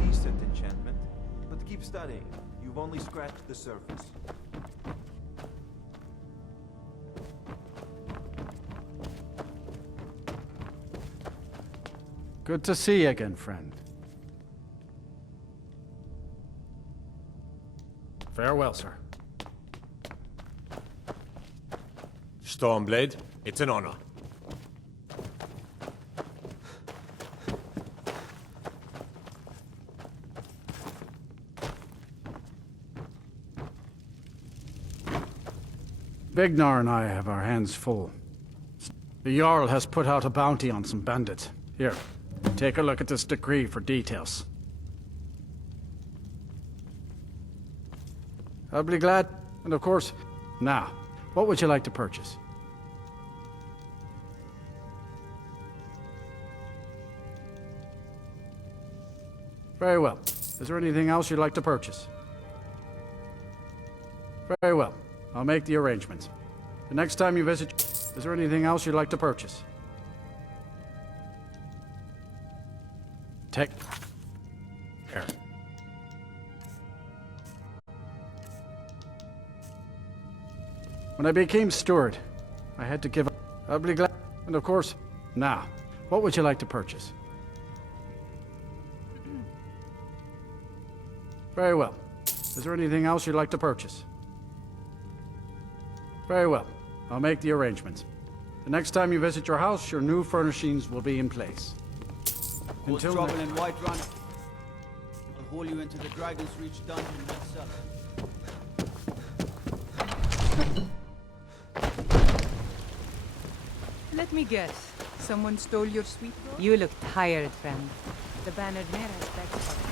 Decent enchantment, but keep studying. You've only scratched the surface. Good to see you again, friend. Farewell, sir. Stormblade, it's an honor. Bignar and I have our hands full. The Jarl has put out a bounty on some bandits. Here, take a look at this decree for details. I'll be glad. And of course, now, what would you like to purchase? Very well. Is there anything else you'd like to purchase? Very well. I'll make the arrangements. The next time you visit, is there anything else you'd like to purchase? Take care. When I became steward, I had to give up. I'll be glad. And of course, now, what would you like to purchase? Very well. Is there anything else you'd like to purchase? Very well. I'll make the arrangements. The next time you visit your house, your new furnishings will be in place. Who's trouble in Whiterun? I'll haul you into the Dragon's Reach dungeon myself. Let me guess. Someone stole your sweet roll? You look tired, friend. The Bannered Mare has begged for it.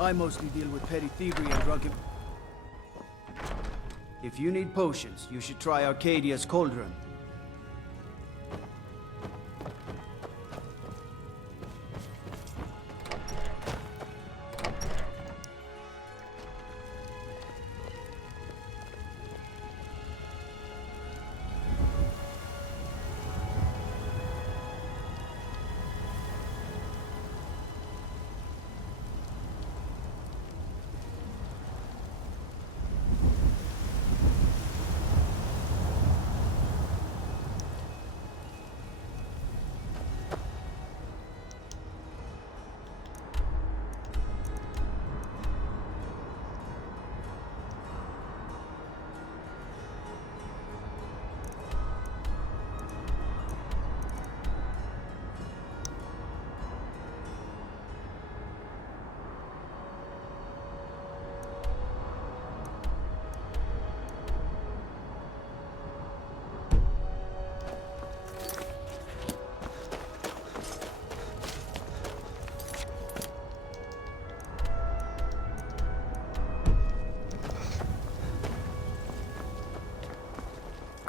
I mostly deal with petty thievery and drunken... If you need potions, you should try Arcadia's Cauldron.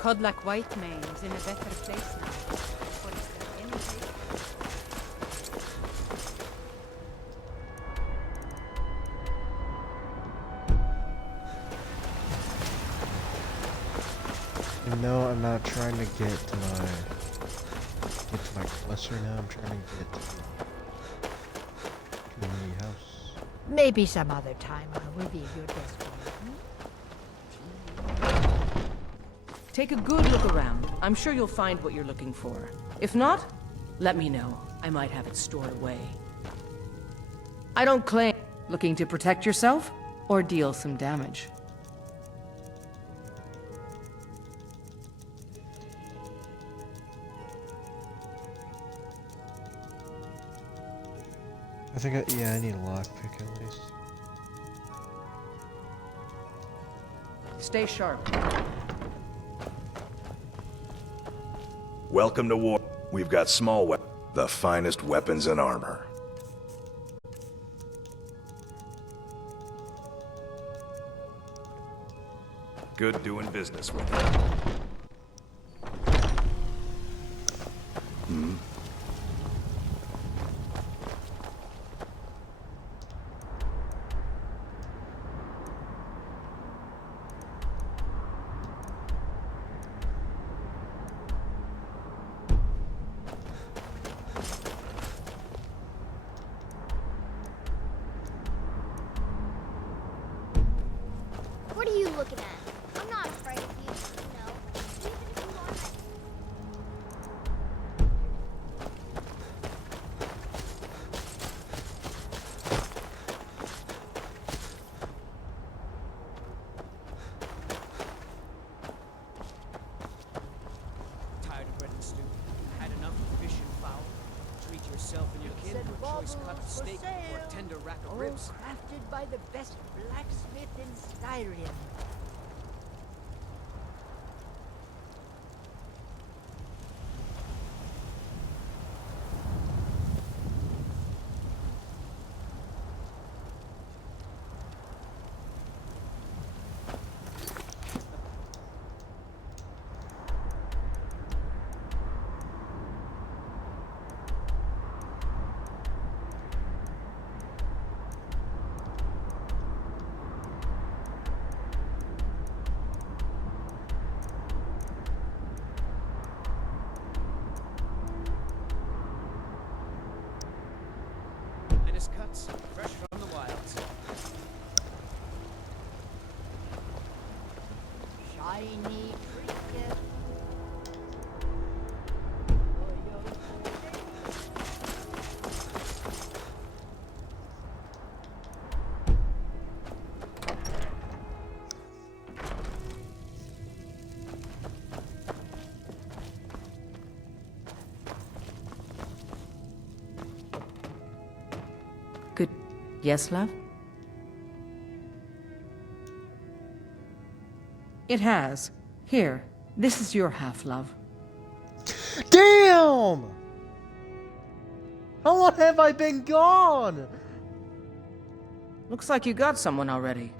Kodlak Whitemane is in a better place now. But is there any place? No, I'm not trying to get to my cluster now. I'm trying to get to community house. Maybe some other time I'll reveal your destination. Take a good look around. I'm sure you'll find what you're looking for. If not, let me know. I might have it stored away. I don't claim. Looking to protect yourself or deal some damage? I think I need a lockpick at least. Stay sharp. Welcome to war. We've got small weapons, the finest weapons and armor. Good doing business with you. Hmm? What are you looking at? I'm not afraid of you, even if you are. Tired of bread and stew? Had enough of fish and fowl? Treat yourself and your kin to a choice cut of steak or a tender rack of ribs. Crafted by the best blacksmith in Skyrim. Finest cuts, fresh from the wilds. Shiny trinket. Good. Yes, love? It has. Here, this is your half, love. Damn! How long have I been gone? Looks like you got someone already.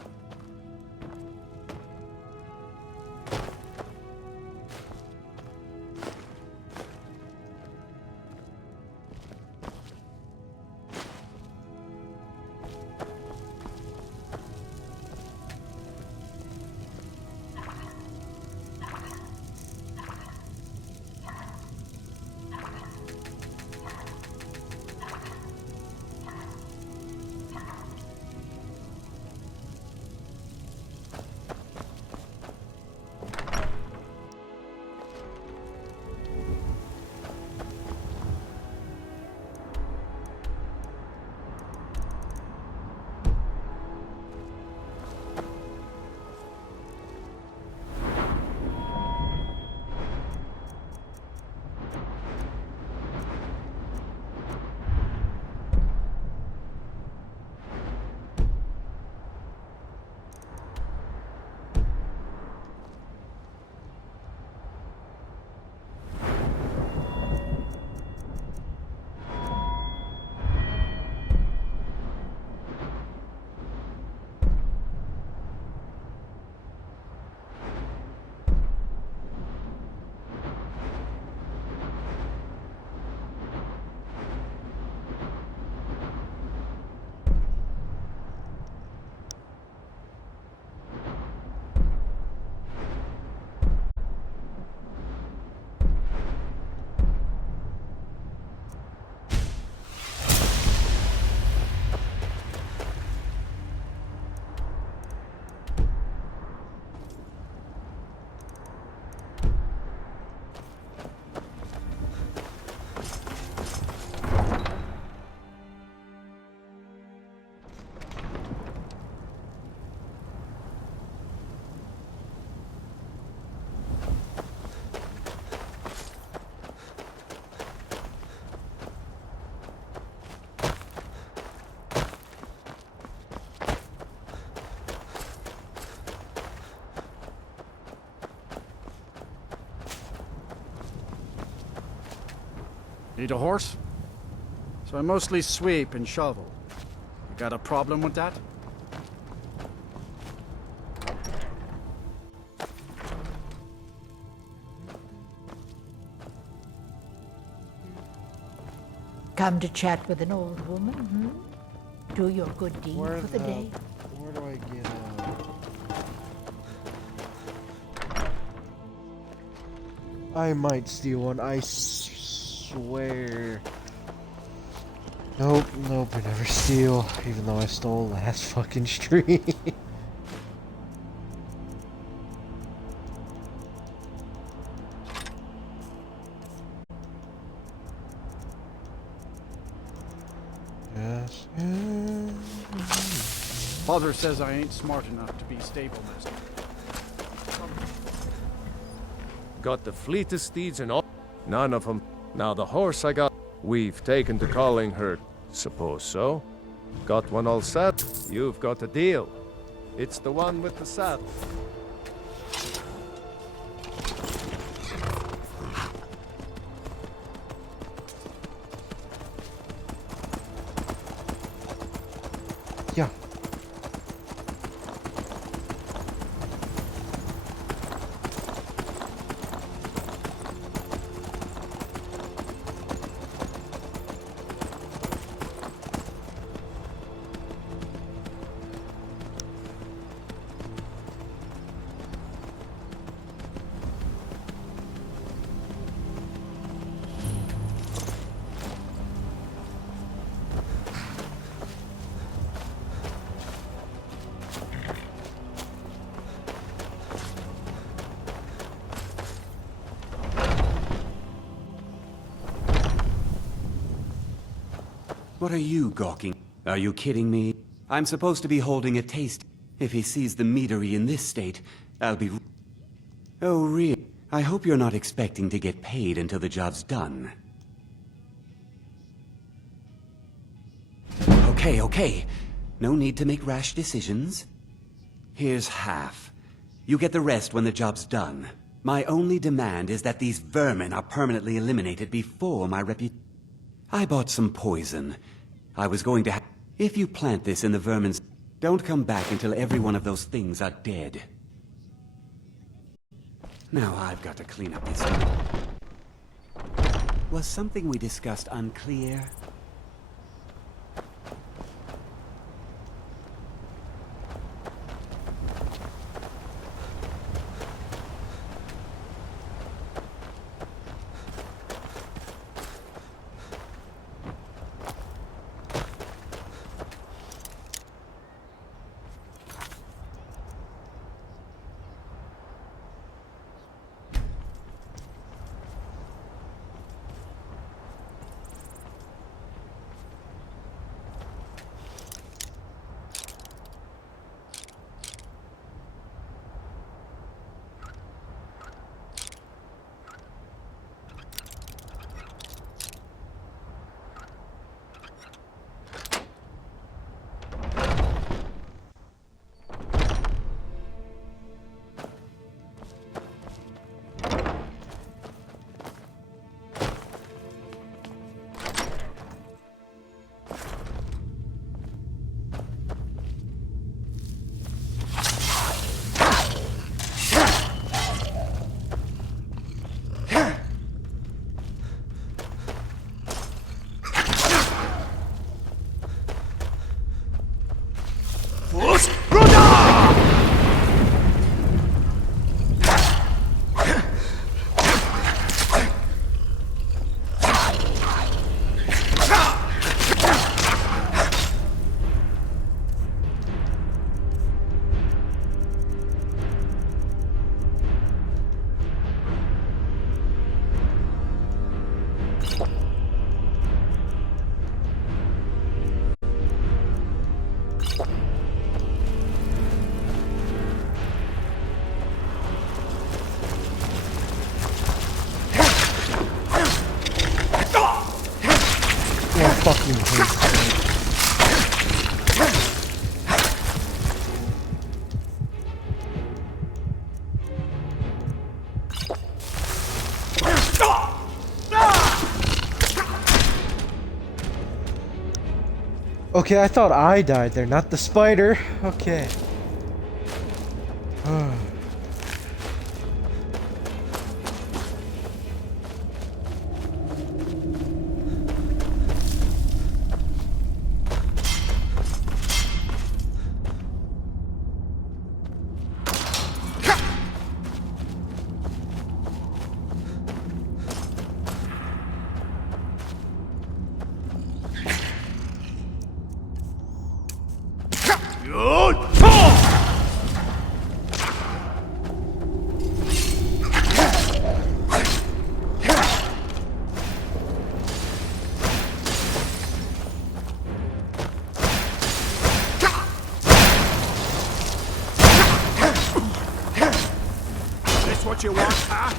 Need a horse? So I mostly sweep and shovel. You got a problem with that? Come to chat with an old woman, hmm? Do your good deed for the day. Where do I get I might steal one, I swear. Nope, I never steal, even though I stole last fucking stream. Yes. Father says I ain't smart enough to be stable master. Got the fleetest steeds and all. None of them. Now the horse I got, we've taken to calling her. Suppose so. Got one all set. You've got a deal. It's the one with the saddle. Yeah. What are you gawking? Are you kidding me? I'm supposed to be holding a taste. If he sees the meadery in this state, I'll be... Oh, really? I hope you're not expecting to get paid until the job's done. Okay. No need to make rash decisions. Here's half. You get the rest when the job's done. My only demand is that these vermin are permanently eliminated before my I bought some poison. I was going to If you plant this in the vermin's... Don't come back until every one of those things are dead. Now I've got to clean up this... Was something we discussed unclear? Fucking hate Okay, I thought I died there, not the spider. Okay. This what you want, huh?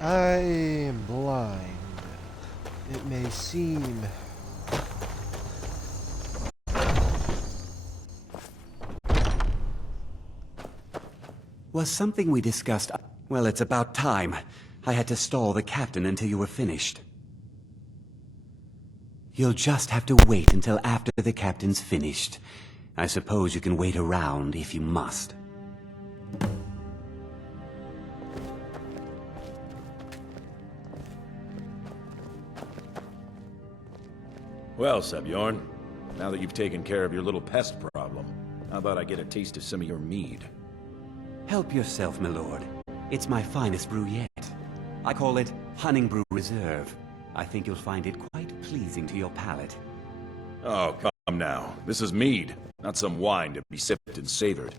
I am blind. It may seem... Was something we discussed... Well, it's about time. I had to stall the captain until you were finished. You'll just have to wait until after the captain's finished. I suppose you can wait around if you must. Well, Sebjorn, now that you've taken care of your little pest problem, how about I get a taste of some of your mead? Help yourself, my lord. It's my finest brew yet. I call it Hunting Brew Reserve. I think you'll find it quite pleasing to your palate. Oh, come now. This is mead, not some wine to be sipped and savored.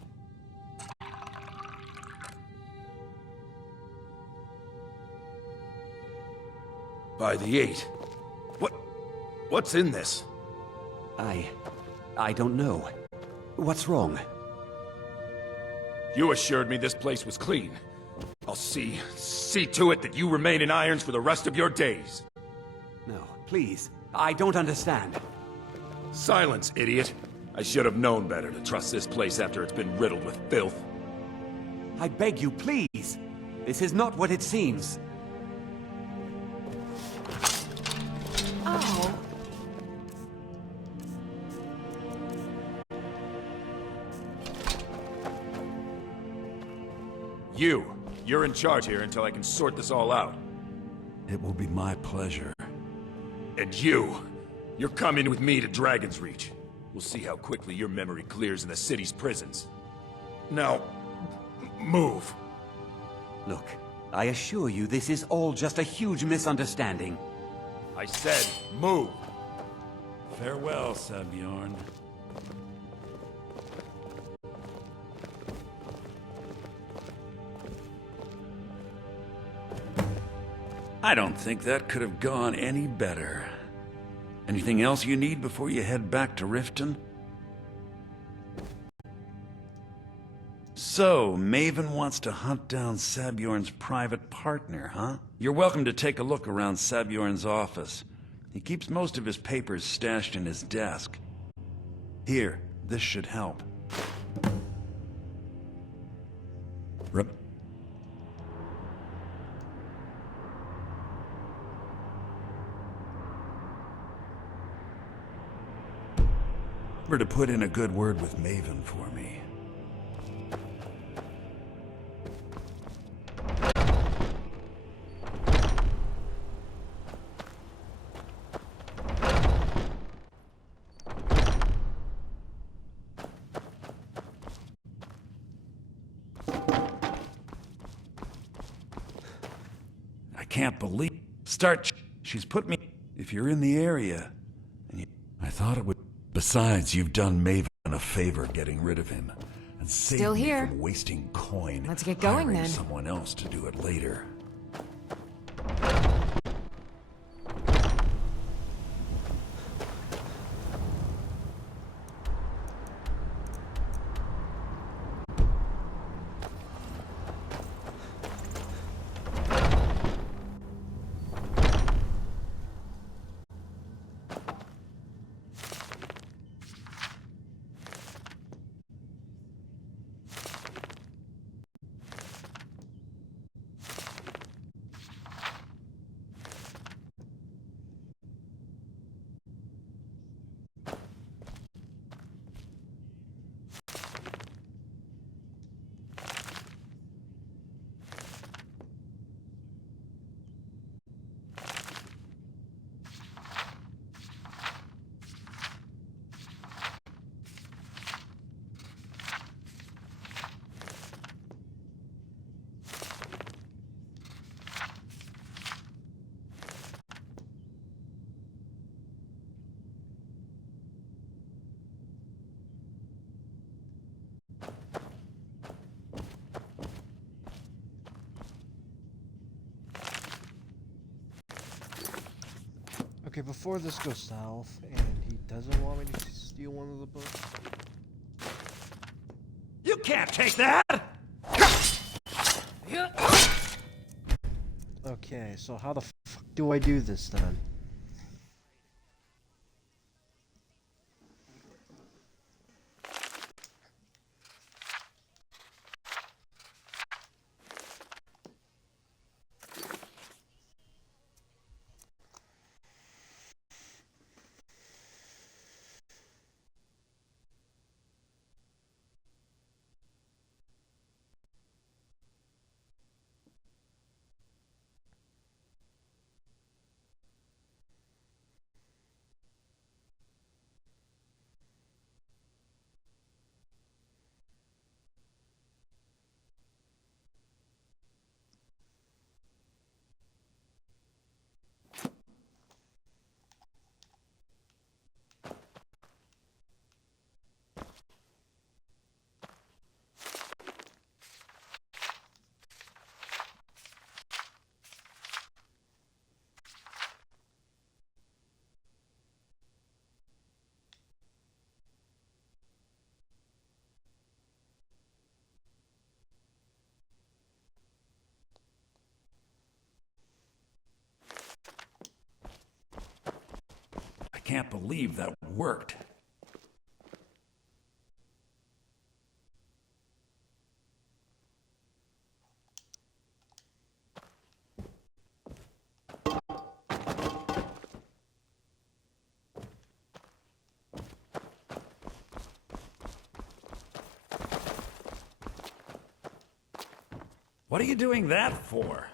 By the 8. What's in this? I don't know. What's wrong? You assured me this place was clean. I'll see to it that you remain in irons for the rest of your days. No, please. I don't understand. Silence, idiot. I should have known better to trust this place after it's been riddled with filth. I beg you, please. This is not what it seems. Oh. You're in charge here until I can sort this all out. It will be my pleasure. And you're coming with me to Dragon's Reach. We'll see how quickly your memory clears in the city's prisons. Now, move. Look, I assure you this is all just a huge misunderstanding. I said, move. Farewell, Sebjorn. I don't think that could have gone any better. Anything else you need before you head back to Riften? So, Maven wants to hunt down Sabjorn's private partner, huh? You're welcome to take a look around Sabjorn's office. He keeps most of his papers stashed in his desk. Here, this should help. Remember to put in a good word with Maven for me. I can't believe... She's put me... If you're in the area... I thought it would... Besides, you've done Maven a favor getting rid of him. And saved Still me here. from wasting coin. Let's get going hiring then. Someone else to do it later. Okay, before this goes south, and he doesn't want me to steal one of the books. You can't take that! Okay, so how the fuck do I do this then? I can't believe that worked. What are you doing that for?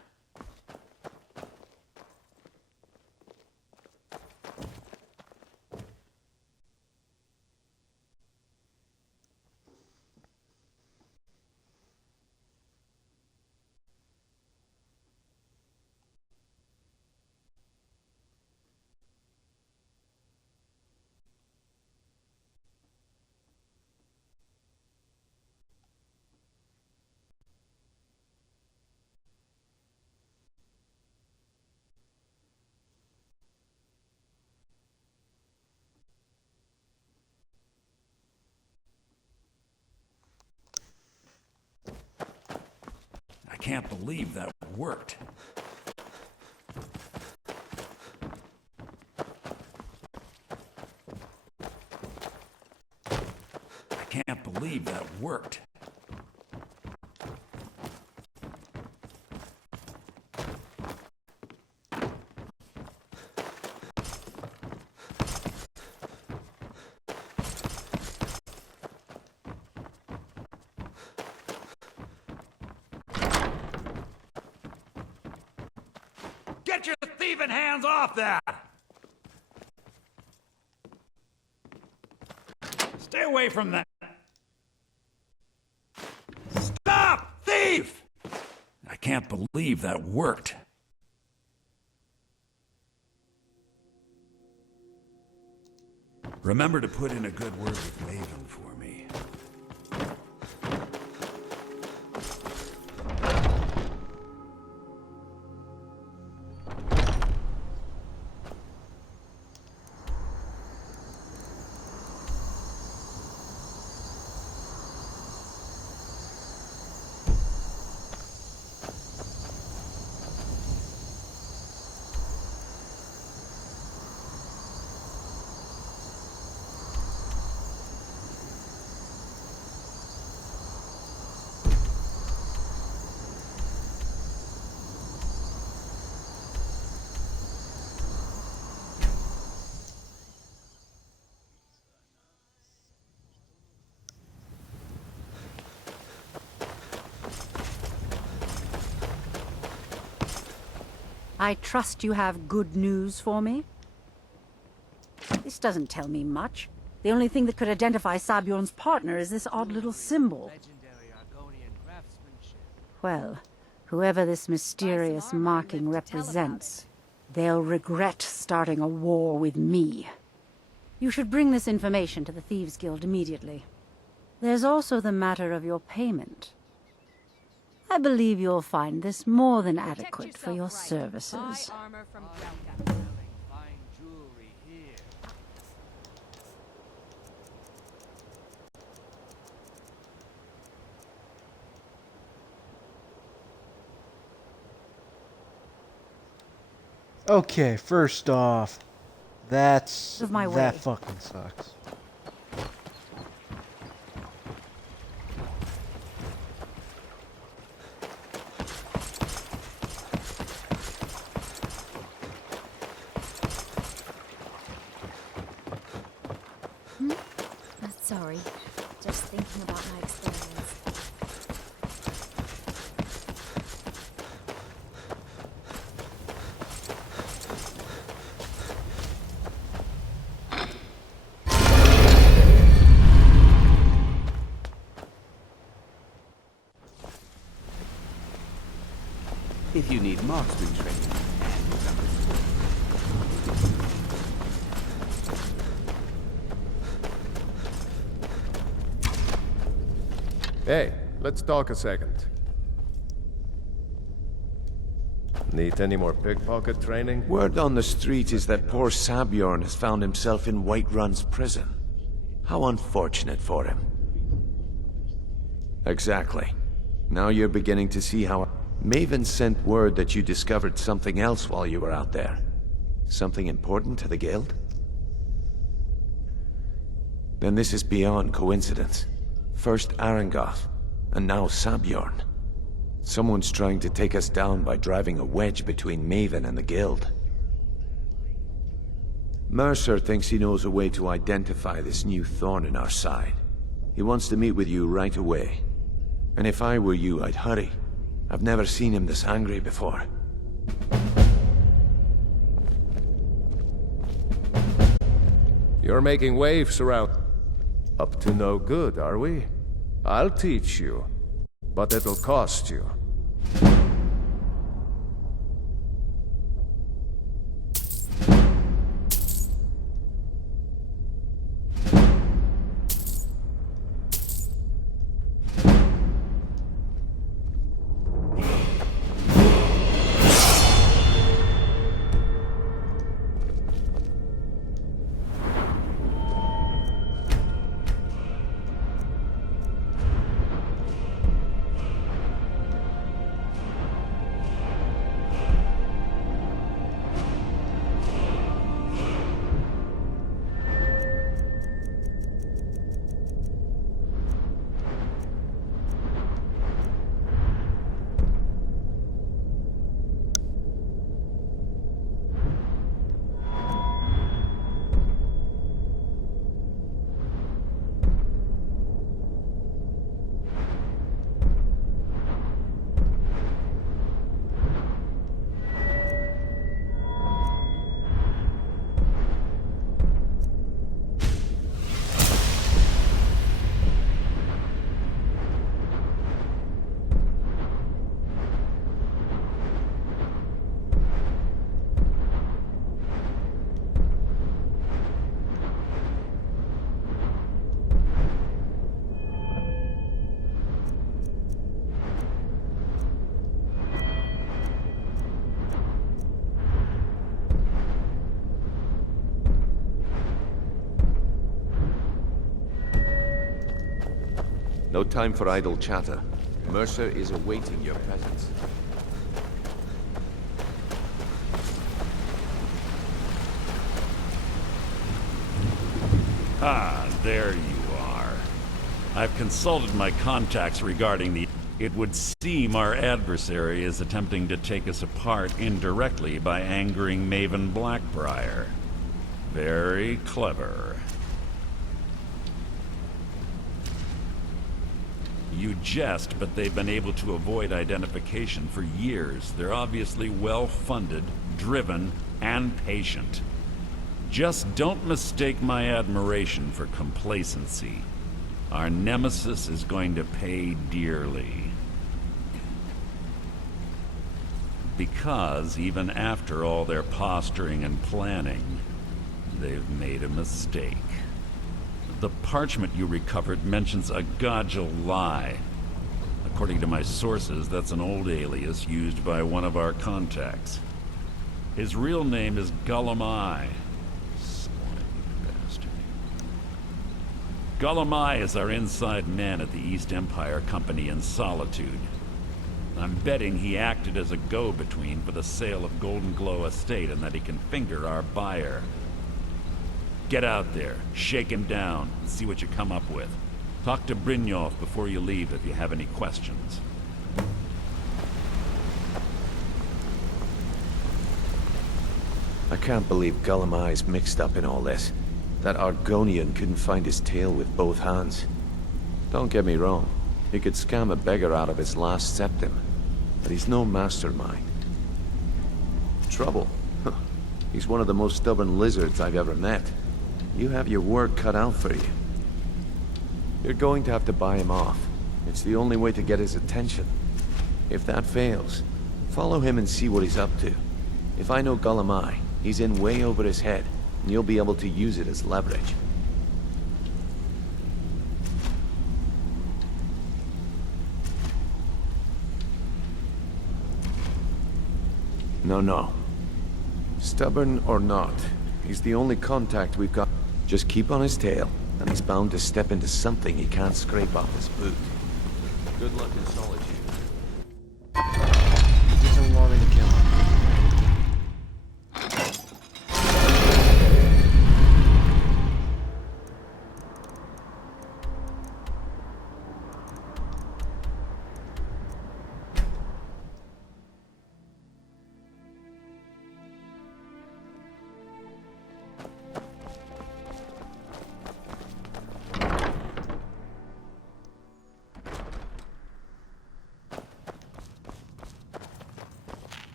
I can't believe that worked. I can't believe that worked. Get your thieving hands off that! Stay away from that! Stop! Thief! I can't believe that worked. Remember to put in a good word with Maven for me. I trust you have good news for me? This doesn't tell me much. The only thing that could identify Sabjorn's partner is this odd little symbol. Well, whoever this mysterious marking represents, they'll regret starting a war with me. You should bring this information to the Thieves' Guild immediately. There's also the matter of your payment. I believe you'll find this more than adequate for your services. Okay, first off, that way. fucking sucks. Sorry. Just thinking about my experience. If you need marksman training. Hey, let's talk a second. Need any more pickpocket training? Word on the street is that poor Sabjorn has found himself in Whiterun's prison. How unfortunate for him. Exactly. Now you're beginning to see how... Maven sent word that you discovered something else while you were out there. Something important to the Guild? Then this is beyond coincidence. First Arangoth, and now Sabjorn. Someone's trying to take us down by driving a wedge between Maven and the Guild. Mercer thinks he knows a way to identify this new thorn in our side. He wants to meet with you right away. And if I were you, I'd hurry. I've never seen him this angry before. You're making waves around. Up to no good, are we? I'll teach you, but it'll cost you. No time for idle chatter. Mercer is awaiting your presence. Ah, there you are. I've consulted my contacts regarding the... It would seem our adversary is attempting to take us apart indirectly by angering Maven Blackbriar. Very clever. You jest, but they've been able to avoid identification for years. They're obviously well-funded, driven, and patient. Just don't mistake my admiration for complacency. Our nemesis is going to pay dearly. Because even after all their posturing and planning, they've made a mistake. The parchment you recovered mentions a Godjal lie. According to my sources, that's an old alias used by one of our contacts. His real name is Gullumai. Gullumai is our inside man at the East Empire Company in Solitude. I'm betting he acted as a go-between for the sale of Golden Glow Estate and that he can finger our buyer. Get out there, shake him down, and see what you come up with. Talk to Brynjolf before you leave if you have any questions. I can't believe Gullumai's mixed up in all this. That Argonian couldn't find his tail with both hands. Don't get me wrong, he could scam a beggar out of his last septim, but he's no mastermind. Trouble? Huh. He's one of the most stubborn lizards I've ever met. You have your work cut out for you. You're going to have to buy him off. It's the only way to get his attention. If that fails, follow him and see what he's up to. If I know Gullumai, he's in way over his head, and you'll be able to use it as leverage. No. Stubborn or not, he's the only contact we've got. Just keep on his tail, and he's bound to step into something he can't scrape off his boot. Good luck in solitude. He doesn't want me to kill him.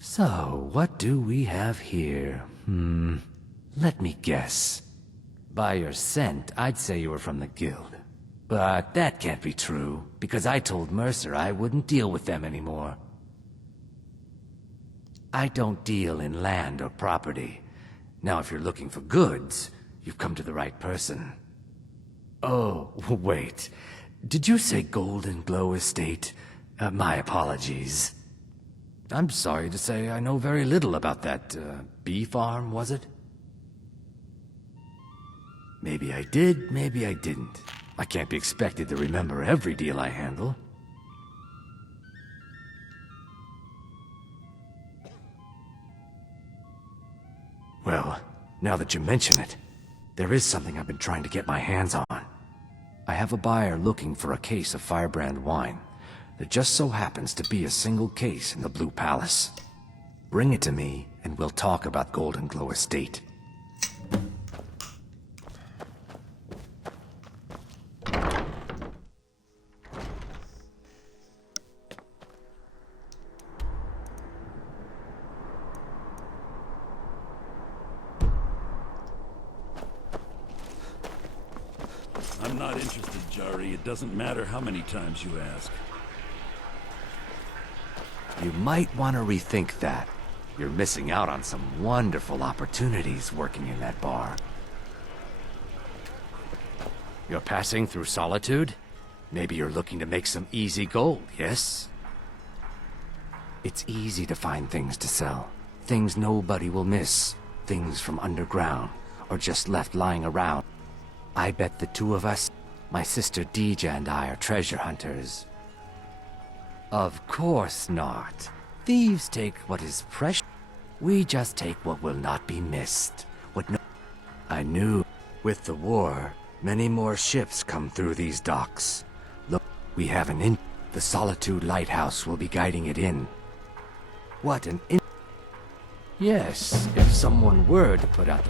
So, what do we have here? Let me guess. By your scent, I'd say you were from the guild. But that can't be true, because I told Mercer I wouldn't deal with them anymore. I don't deal in land or property. Now, if you're looking for goods, you've come to the right person. Oh, wait. Did you say Golden Glow Estate? My apologies. I'm sorry to say I know very little about that, bee farm, was it? Maybe I did, maybe I didn't. I can't be expected to remember every deal I handle. Well, now that you mention it, there is something I've been trying to get my hands on. I have a buyer looking for a case of Firebrand wine. There just so happens to be a single case in the Blue Palace. Bring it to me, and we'll talk about Golden Glow Estate. I'm not interested, Jari. It doesn't matter how many times you ask. You might want to rethink that. You're missing out on some wonderful opportunities working in that bar. You're passing through Solitude? Maybe you're looking to make some easy gold, yes? It's easy to find things to sell. Things nobody will miss. Things from underground, or just left lying around. I bet the two of us, my sister Deja and I, are treasure hunters. Of course not. Thieves take what is precious. We just take what will not be missed. I knew. With the war, many more ships come through these docks. Look, we have an The Solitude Lighthouse will be guiding it in. What an Yes, if someone were to put out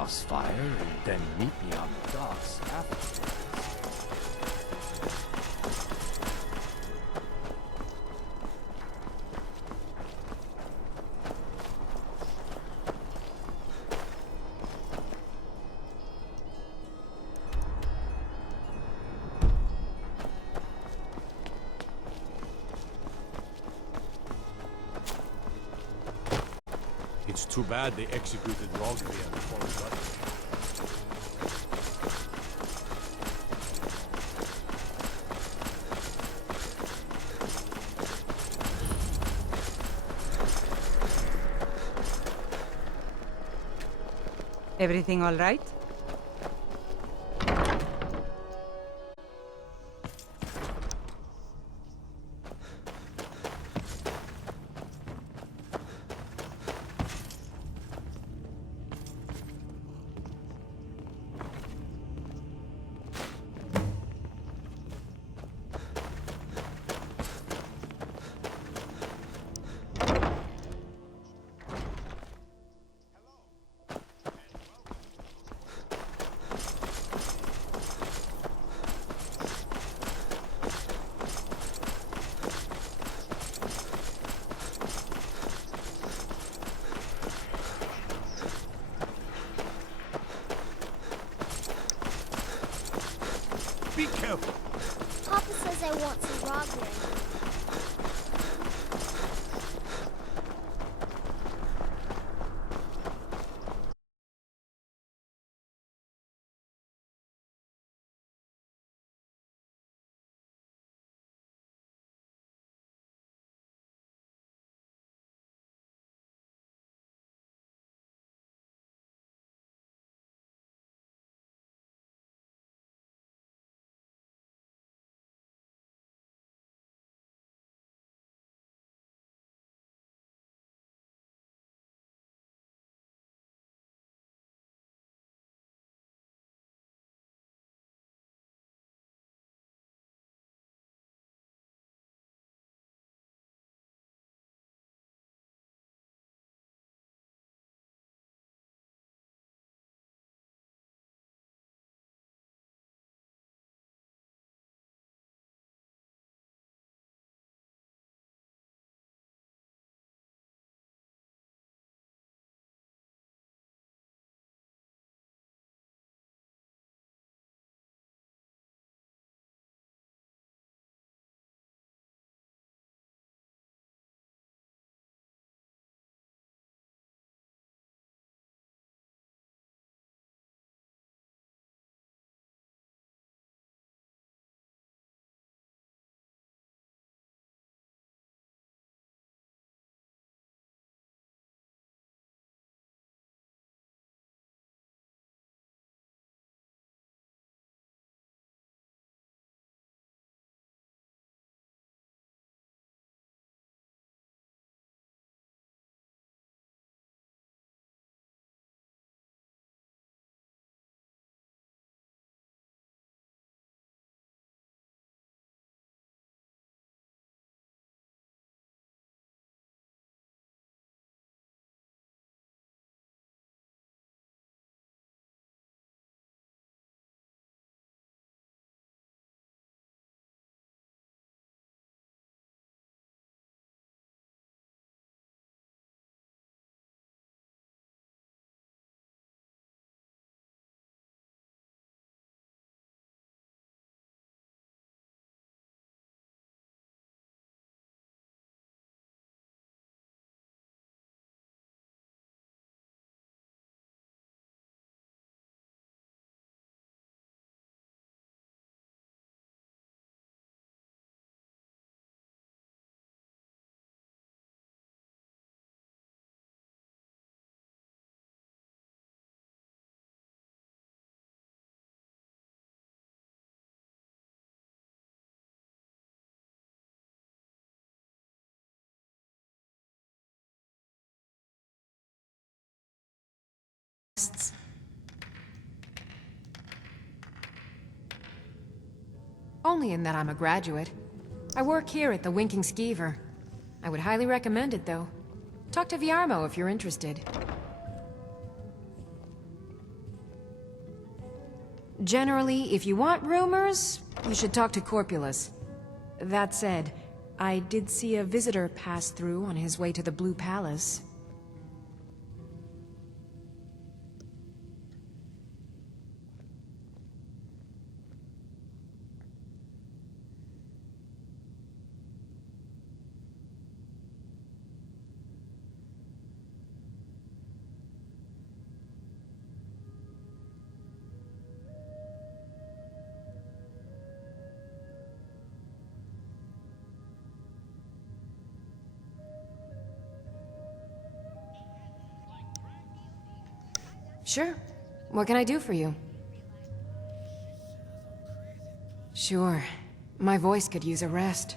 lighthouse fire and then meet me on the docks after. It's too bad they executed Rogvi before we got here. Everything all right? says I want some Rogland. Only in that I'm a graduate. I work here at the Winking Skeever. I would highly recommend it, though. Talk to Viarmo if you're interested. Generally, if you want rumors, you should talk to Corpulus. That said, I did see a visitor pass through on his way to the Blue Palace. Sure. What can I do for you? Sure. My voice could use a rest.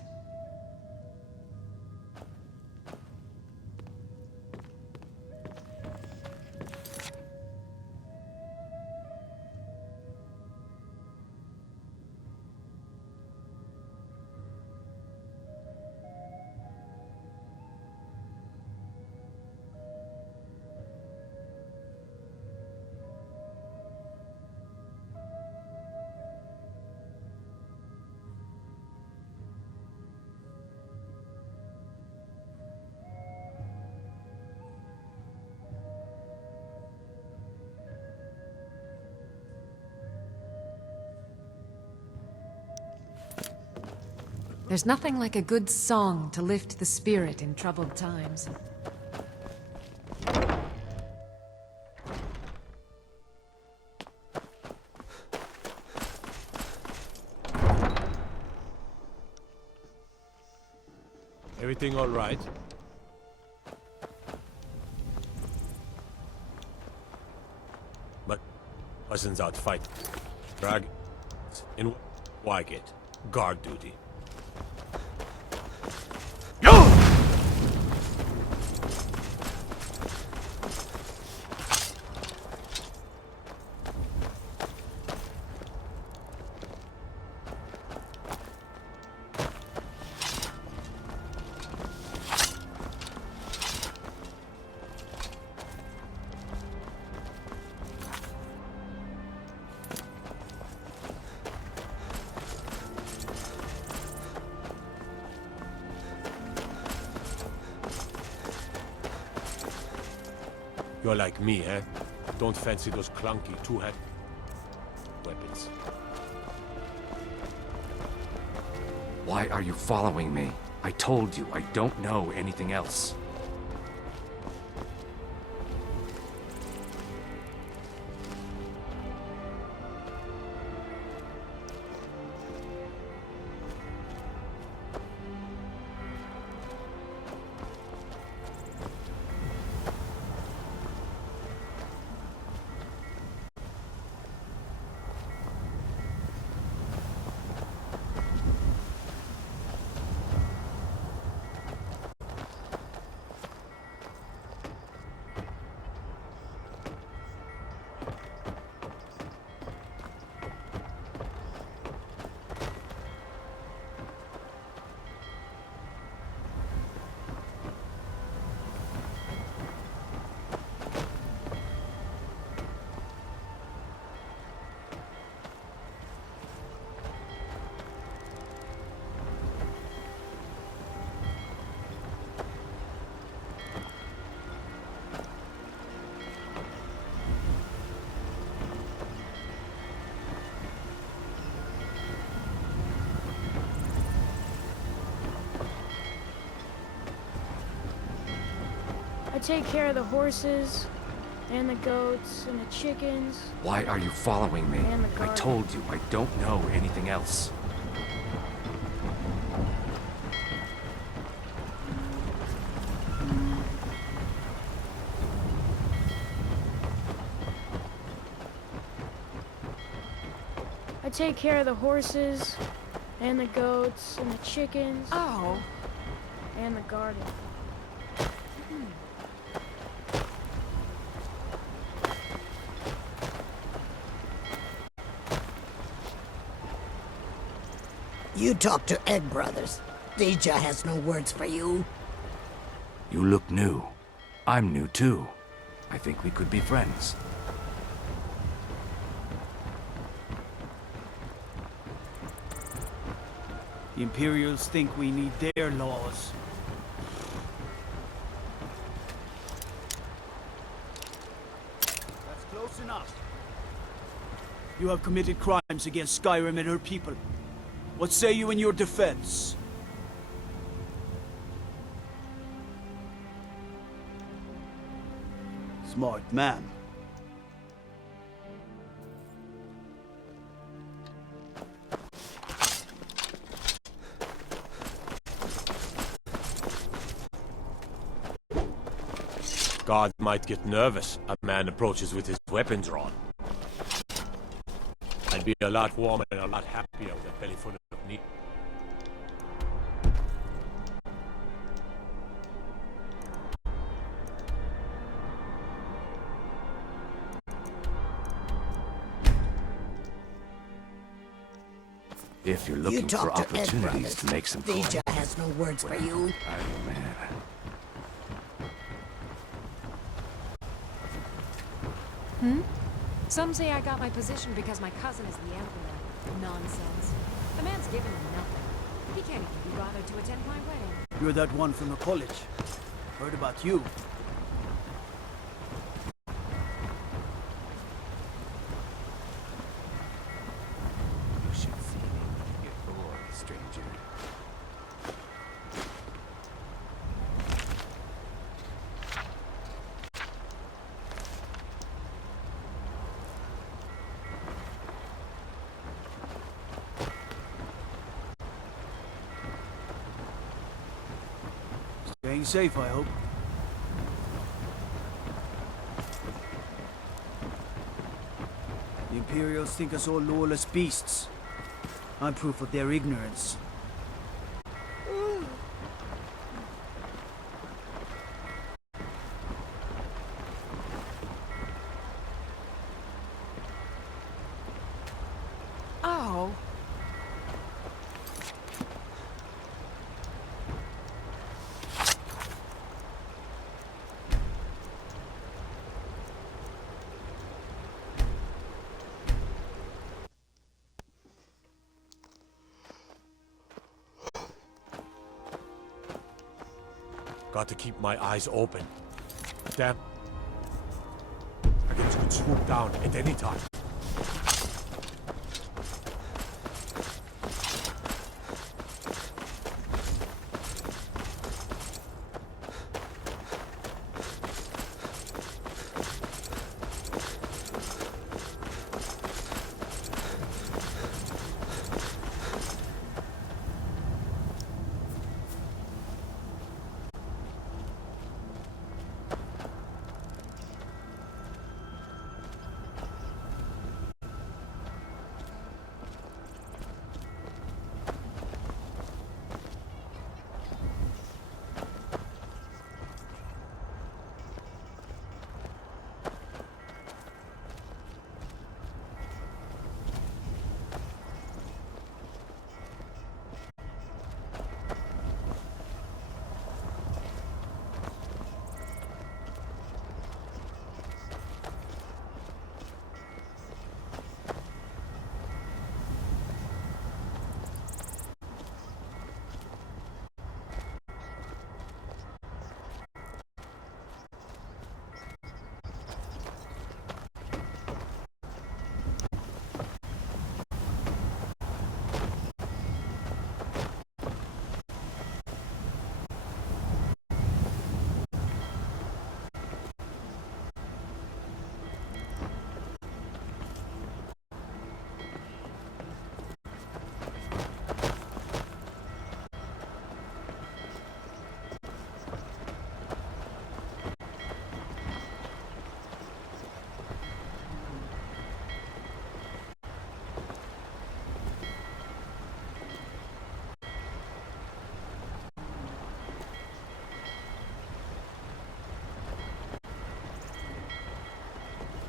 There's nothing like a good song to lift the spirit in troubled times. Everything all right? But wasn't out fight. Drag in Wygate. Guard duty. You're like me, eh? Don't fancy those clunky two-handed weapons. Why are you following me? I told you I don't know anything else. I take care of the horses, and the goats, and the chickens. Why are you following me? And the I garden. told you I don't know anything else. I take care of the horses, and the goats, and the chickens. Oh. And the garden. You talk to Egg Brothers. Deja has no words for you. You look new. I'm new too. I think we could be friends. The Imperials think we need their laws. That's close enough. You have committed crimes against Skyrim and her people. What say you in your defense? Smart man. God might get nervous. A man approaches with his weapons drawn. I'd be a lot warmer and a lot happier with a belly full of meat. If you're You looking for talk to Egg opportunities Brothers. to make some coin. Deja has no words for you. Oh, man. Hmm? Some say I got my position because my cousin is the Emperor. Nonsense. The man's given me nothing. He can't even be bothered to attend my wedding. You're that one from the college. Heard about you. You should see me, you bored stranger. Staying safe, I hope. The Imperials think us all lawless beasts. I'm proof of their ignorance. Oh. Got to keep my eyes open. Damn. Against could swoop down at any time.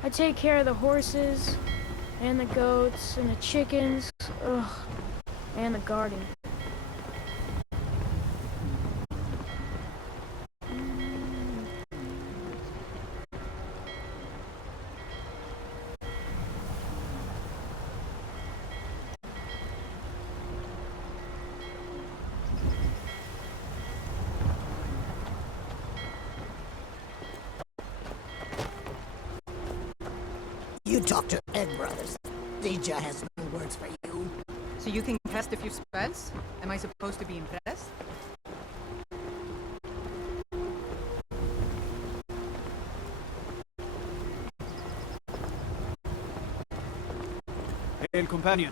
I take care of the horses, and the goats, and the chickens, ugh, and the garden. You talk to Ed Brothers. Deja has no words for you. So you can cast a few spells? Am I supposed to be impressed? Hail, companion.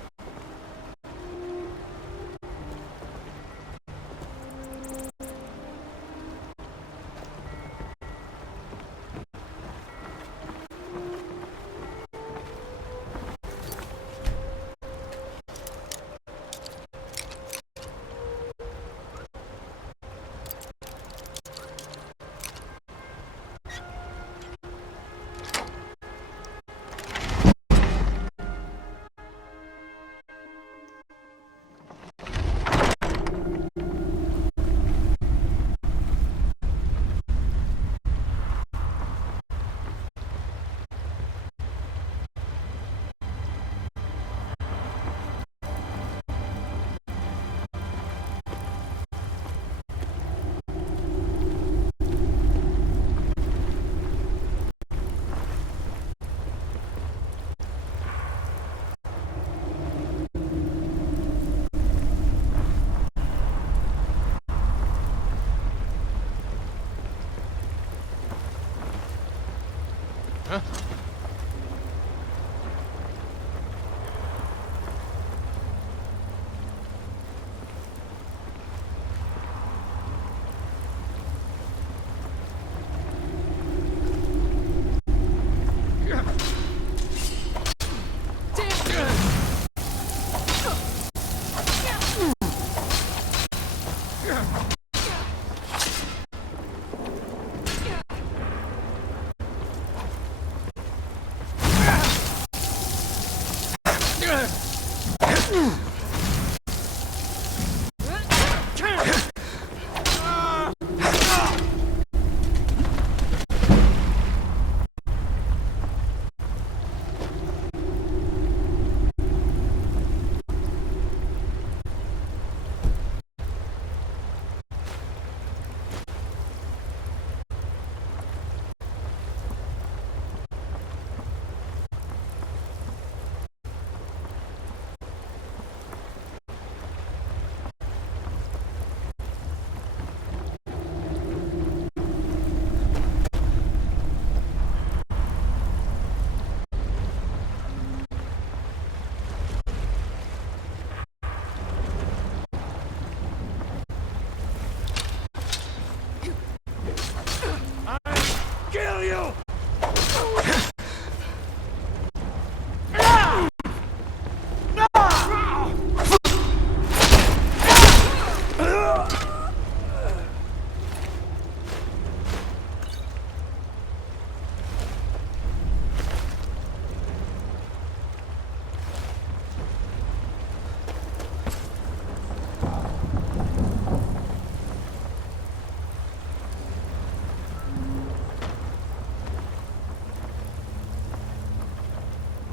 Kill you!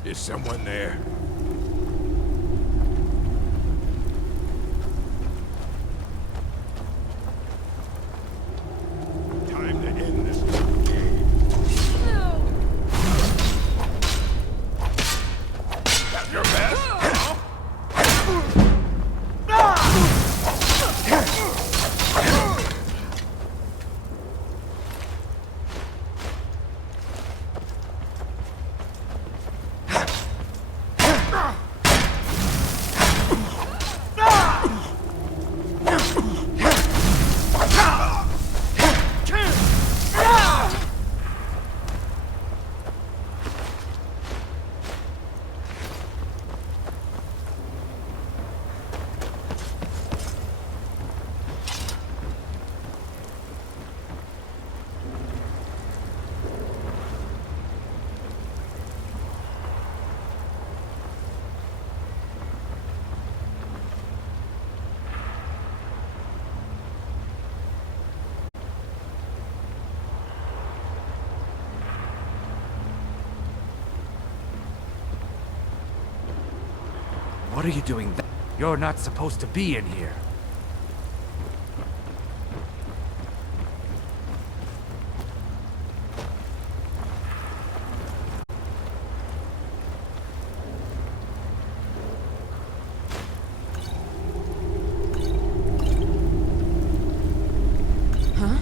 Is someone there? Time to end this game. That's your best? What are you doing there? You're not supposed to be in here. Huh?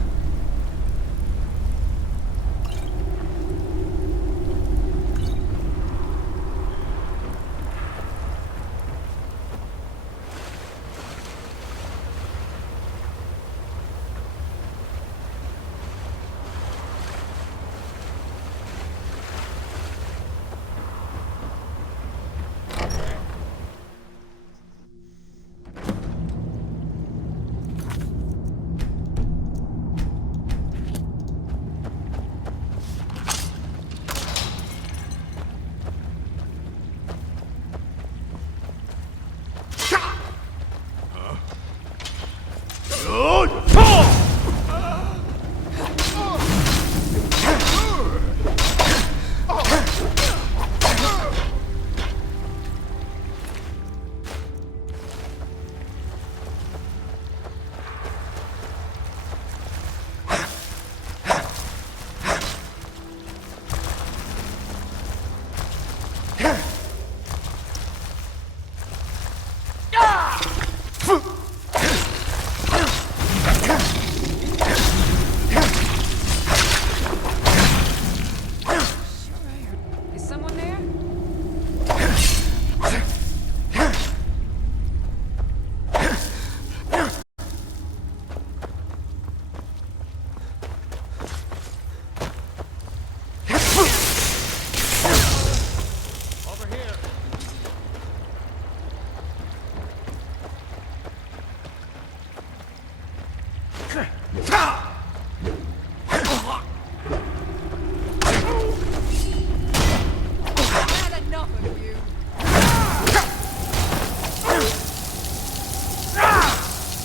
Had enough of you.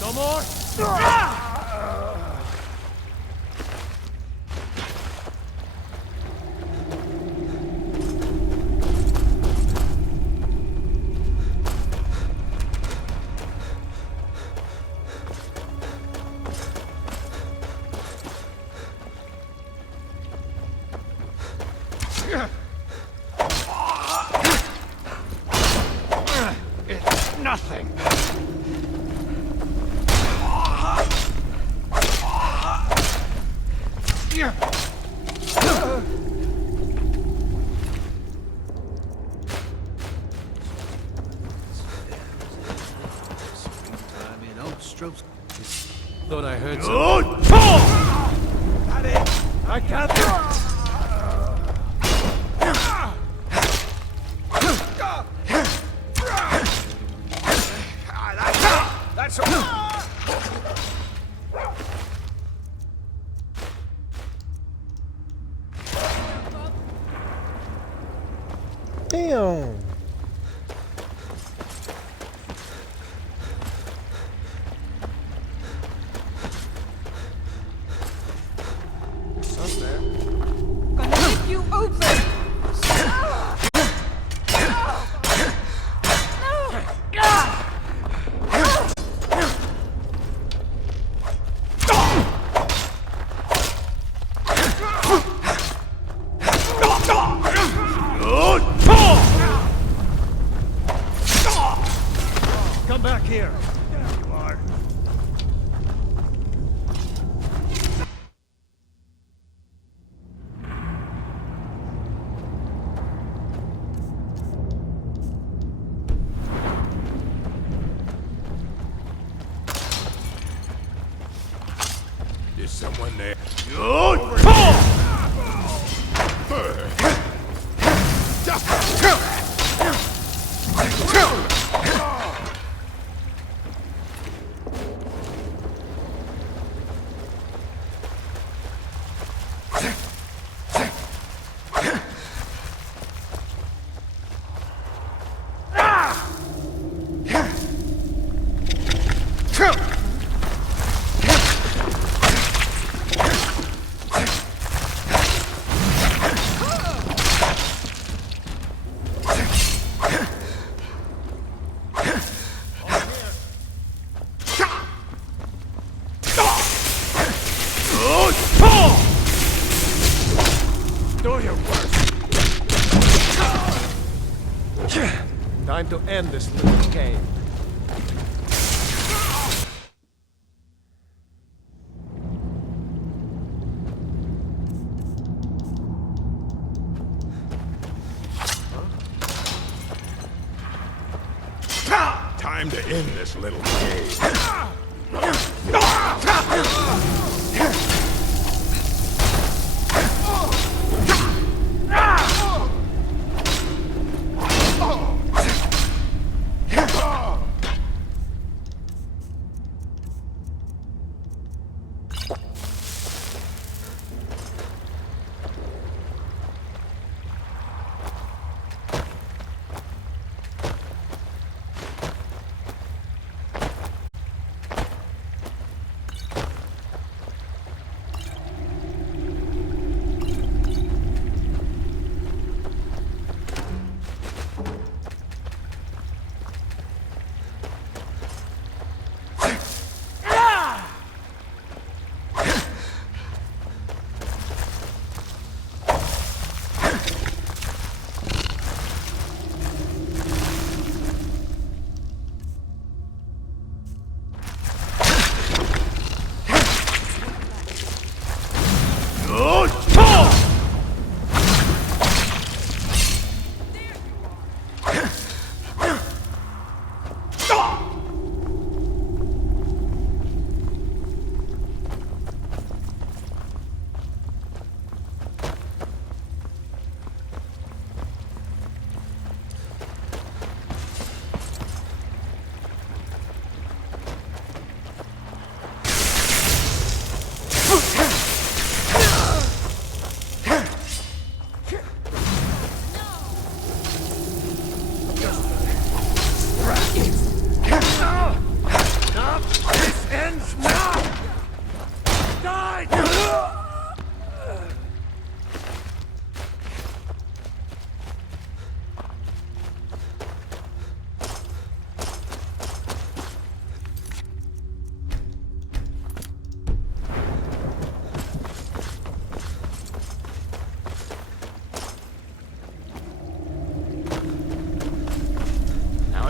No more? It's nothing. Springtime in Oakstrokes. Thought I heard Good something. pull! Got it! I can't. That's Damn. Us there. Gonna rip you open! good pull! Come back here. There you are. Is someone there? Good pull! Good pull! Do your worst. Time to end this little game. Time to end this little game.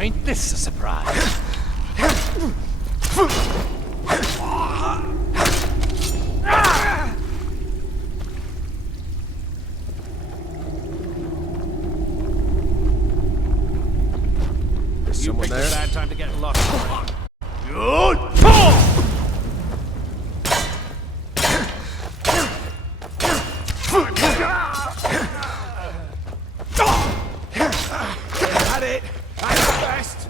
ain't this a surprise? There's someone there? Bad time to get lost. Got it! I'm the best!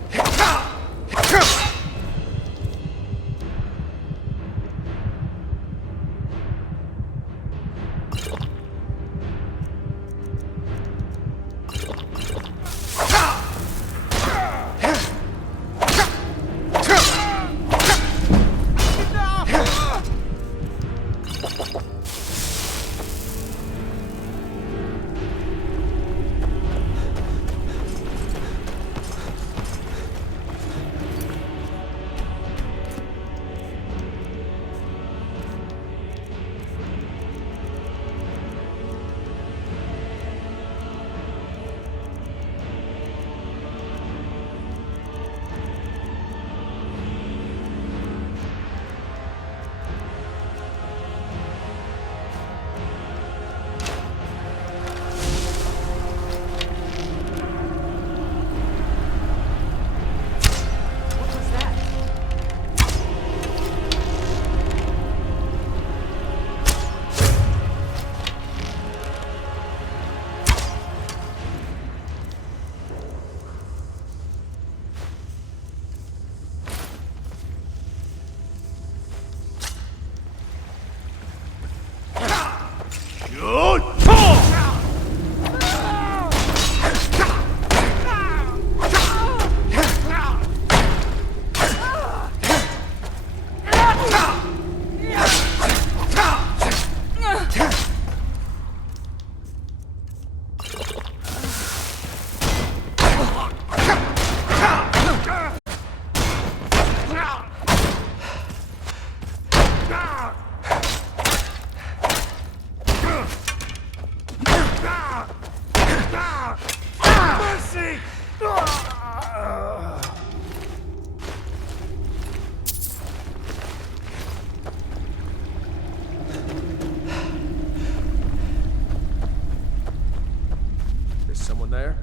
Someone there?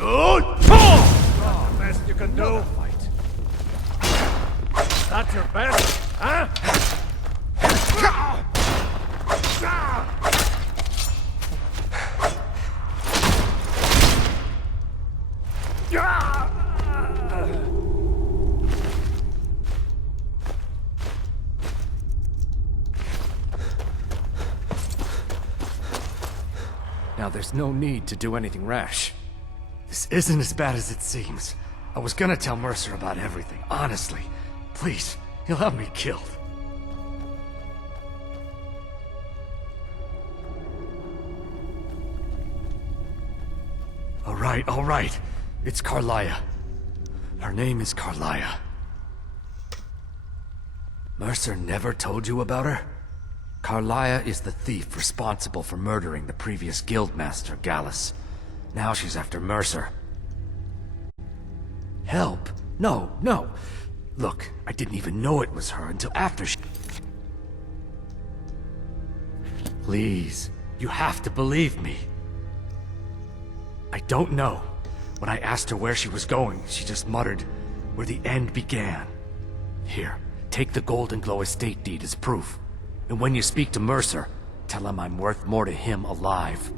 Oh, the best you can do. Fight. That's your best, huh? Now there's no need to do anything rash. This isn't as bad as it seems. I was gonna tell Mercer about everything, honestly. Please, he'll have me killed. All right. It's Carlia. Her name is Carlia. Mercer never told you about her? Carlia is the thief responsible for murdering the previous guildmaster, Gallus. Now she's after Mercer. Help? No. Look, I didn't even know it was her until after she... Please, you have to believe me. I don't know. When I asked her where she was going, she just muttered, where the end began. Here, take the Golden Glow estate deed as proof. And when you speak to Mercer, tell him I'm worth more to him alive.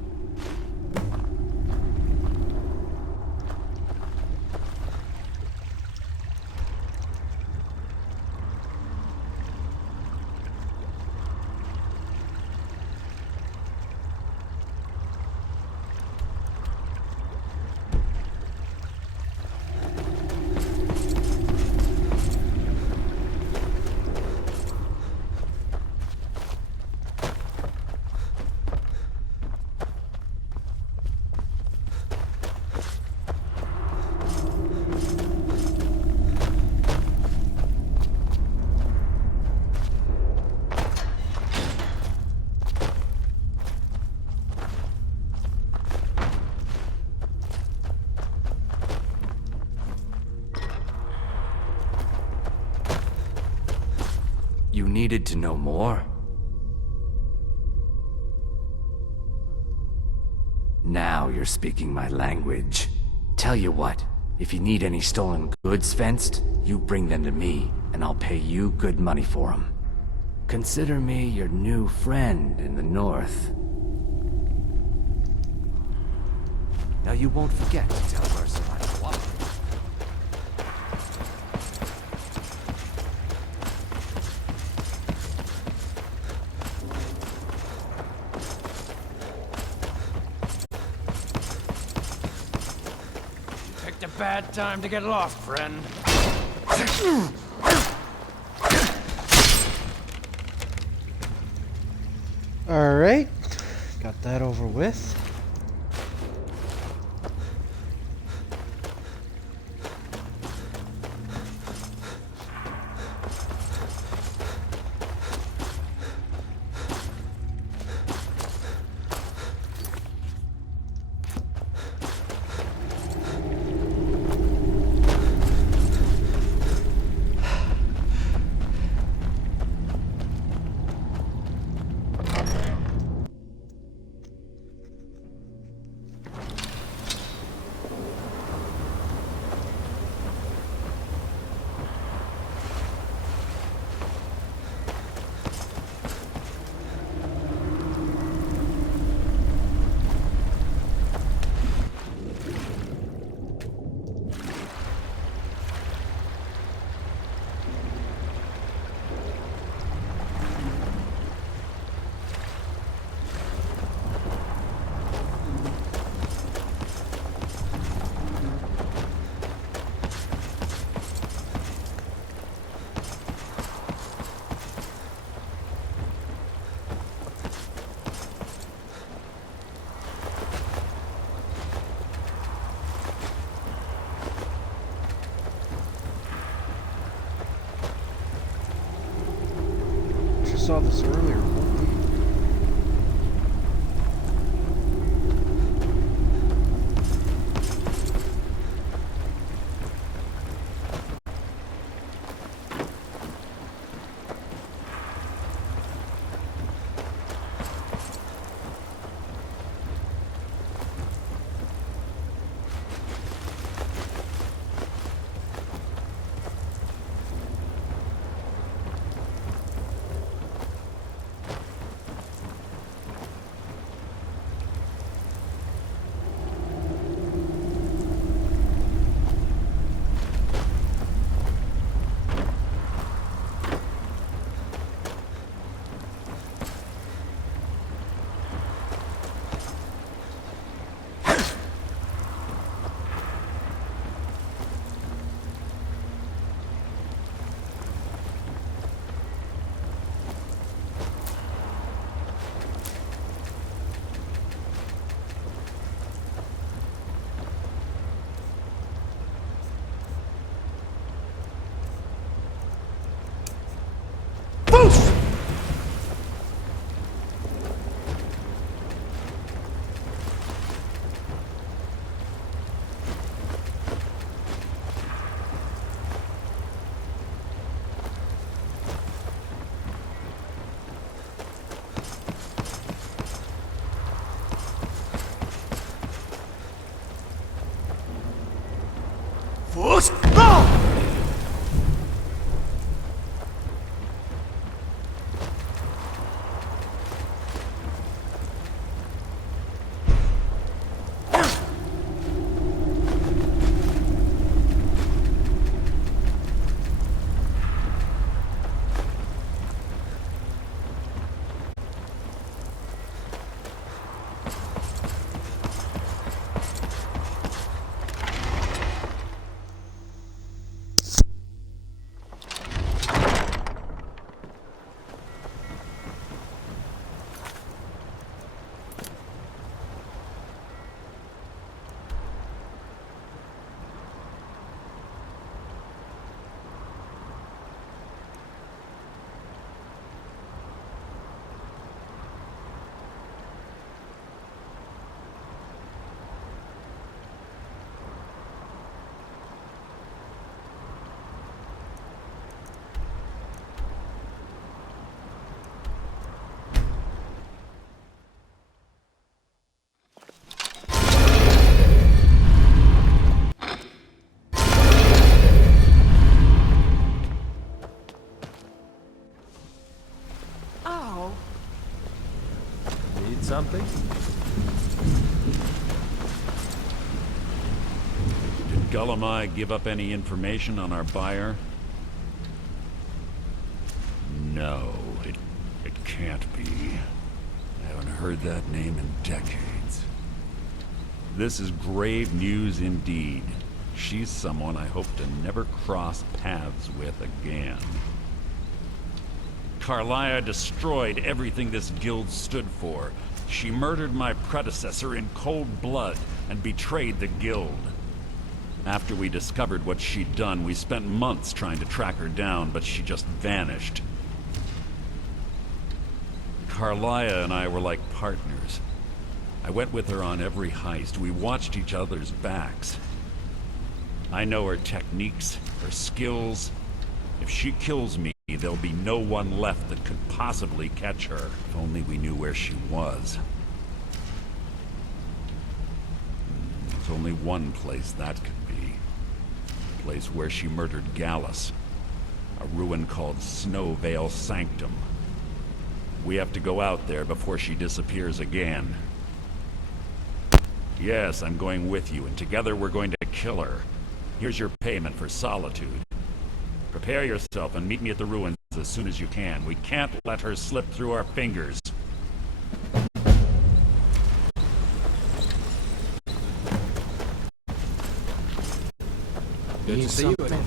You needed to know more? Now you're speaking my language. Tell you what, if you need any stolen goods fenced, you bring them to me, and I'll pay you good money for them. Consider me your new friend in the north. Now you won't forget to tell Mercer I cooperate. Picked a bad time to get lost, friend. Alright, got that over with. Saw this earlier. something? Did Gullamai give up any information on our buyer? No, it can't be. I haven't heard that name in decades. This is grave news indeed. She's someone I hope to never cross paths with again. Carlia destroyed everything this guild stood for. She murdered my predecessor in cold blood and betrayed the guild. After we discovered what she'd done, we spent months trying to track her down, but she just vanished. Carlia and I were like partners. I went with her on every heist. We watched each other's backs. I know her techniques, her skills. If she kills me, there'll be no one left that could possibly catch her. If only we knew where she was. There's only one place that could be. The place where she murdered Gallus. A ruin called Snowvale Sanctum. We have to go out there before she disappears again. Yes, I'm going with you, and together we're going to kill her. Here's your payment for solitude. Prepare yourself and meet me at the ruins as soon as you can. We can't let her slip through our fingers. Good to see you again.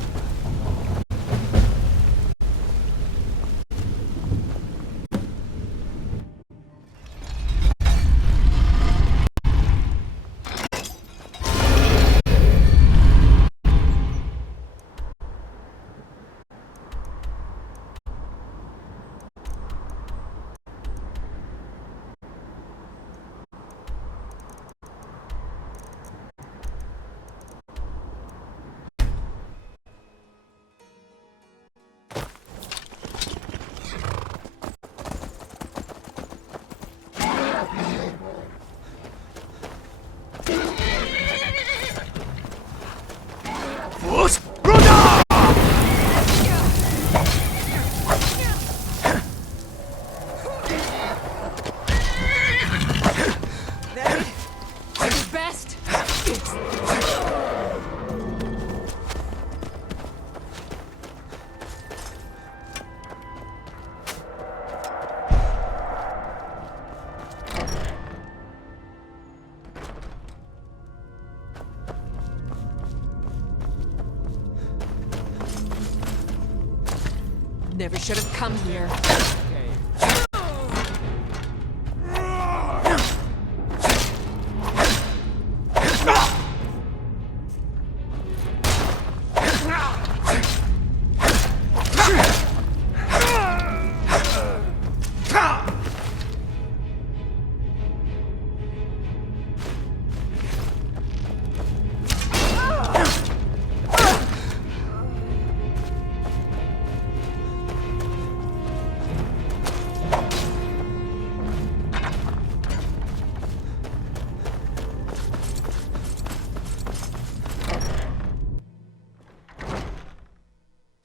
Never should have come here.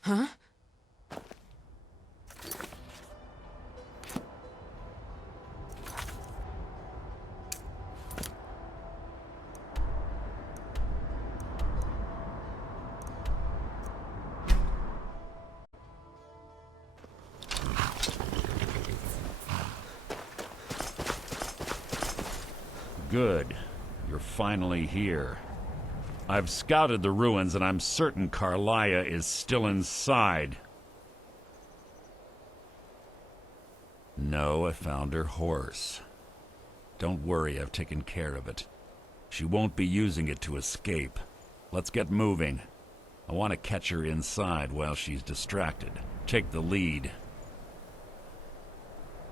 Huh? Good. You're finally here. I've scouted the ruins, and I'm certain Carlia is still inside. No, I found her horse. Don't worry, I've taken care of it. She won't be using it to escape. Let's get moving. I want to catch her inside while she's distracted. Take the lead.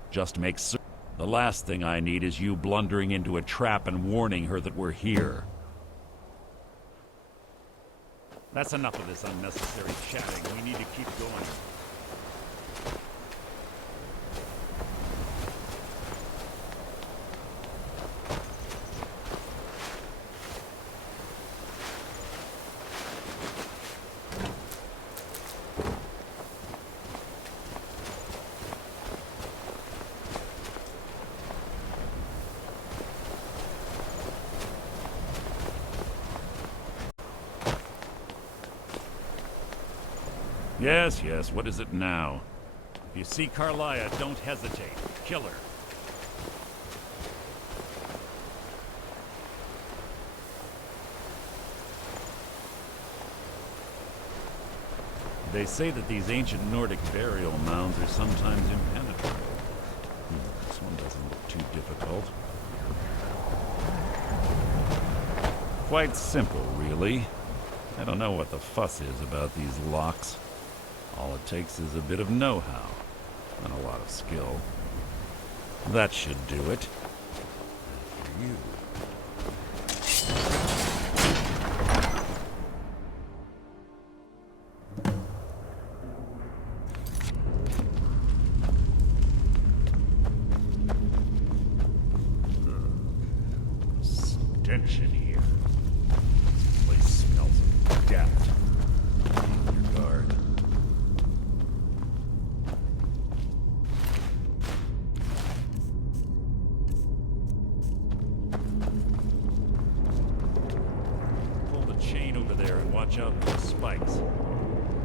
Just make certain. The last thing I need is you blundering into a trap and warning her that we're here. That's enough of this unnecessary chatting. We need to keep going. Yes, yes, what is it now? If you see Carlia, don't hesitate. Kill her. They say that these ancient Nordic burial mounds are sometimes impenetrable. This one doesn't look too difficult. Quite simple, really. I don't know what the fuss is about these locks. All it takes is a bit of know-how, and a lot of skill. That should do it. For you. Stench in here. This place smells of death. Your guard. Pull the chain over there and watch out for the spikes.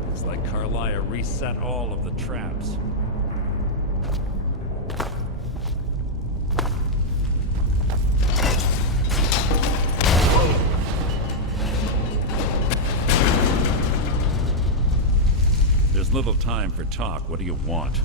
Looks like Carlia reset all of the traps. There's little time for talk. What do you want?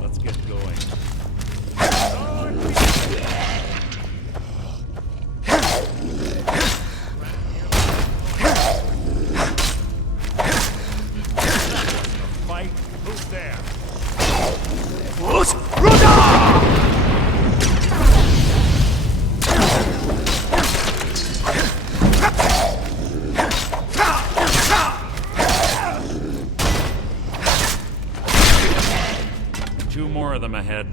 Let's get going. Fight. Who's there? Two more of them ahead.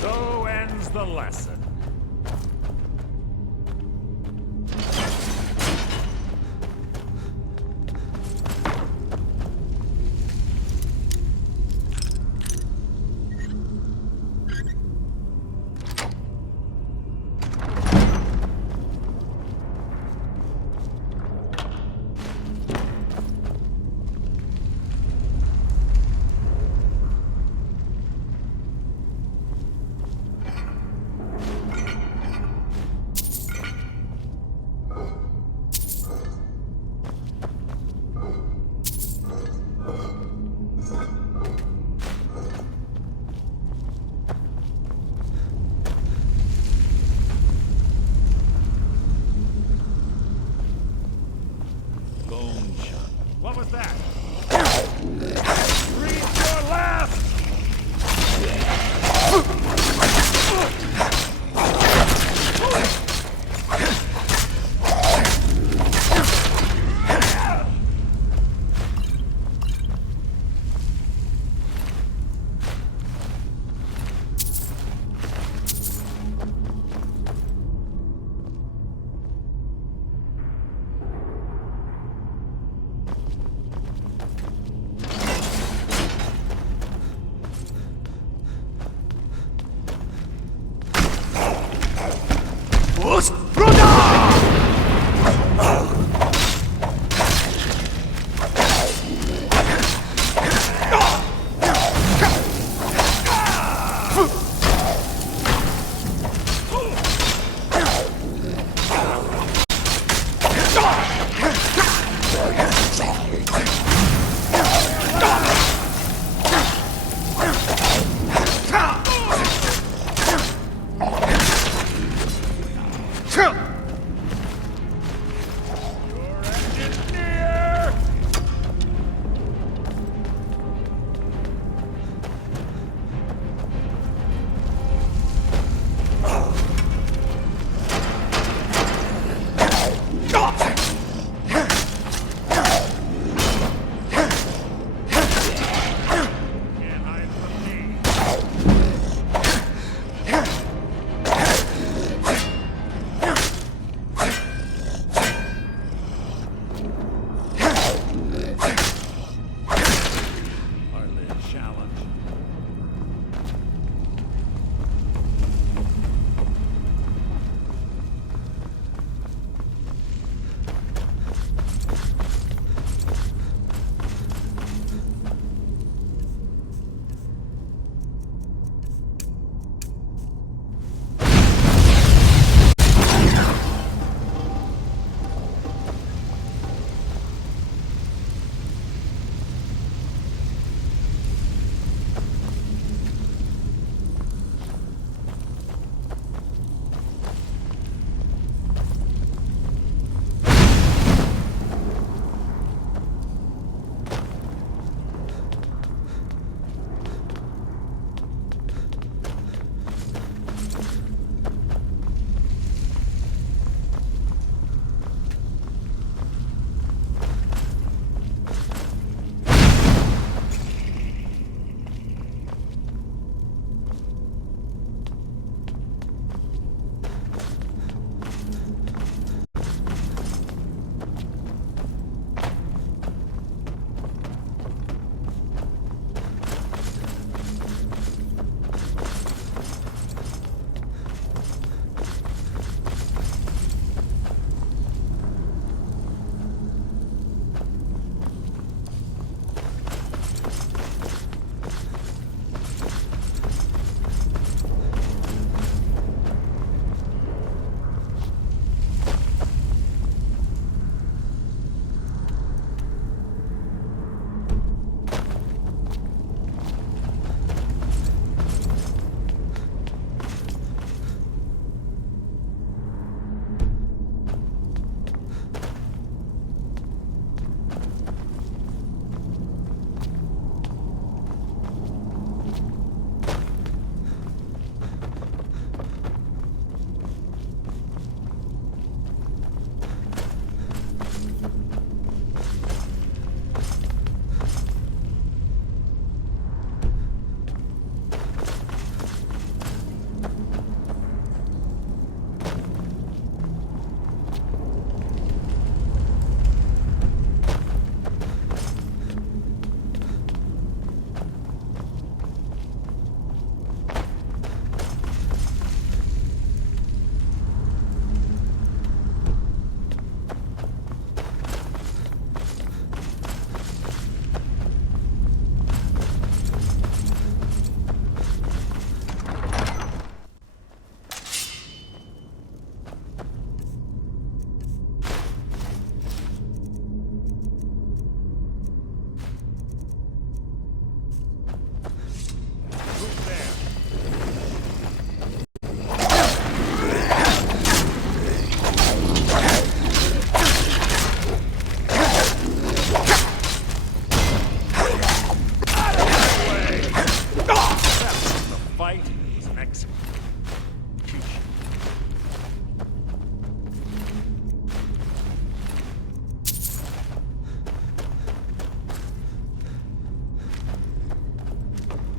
So ends the lesson.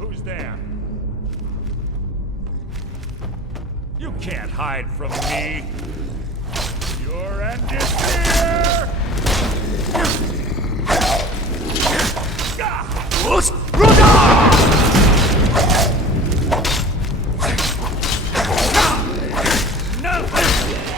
Who's there? You can't hide from me. Your end is here! Nothing!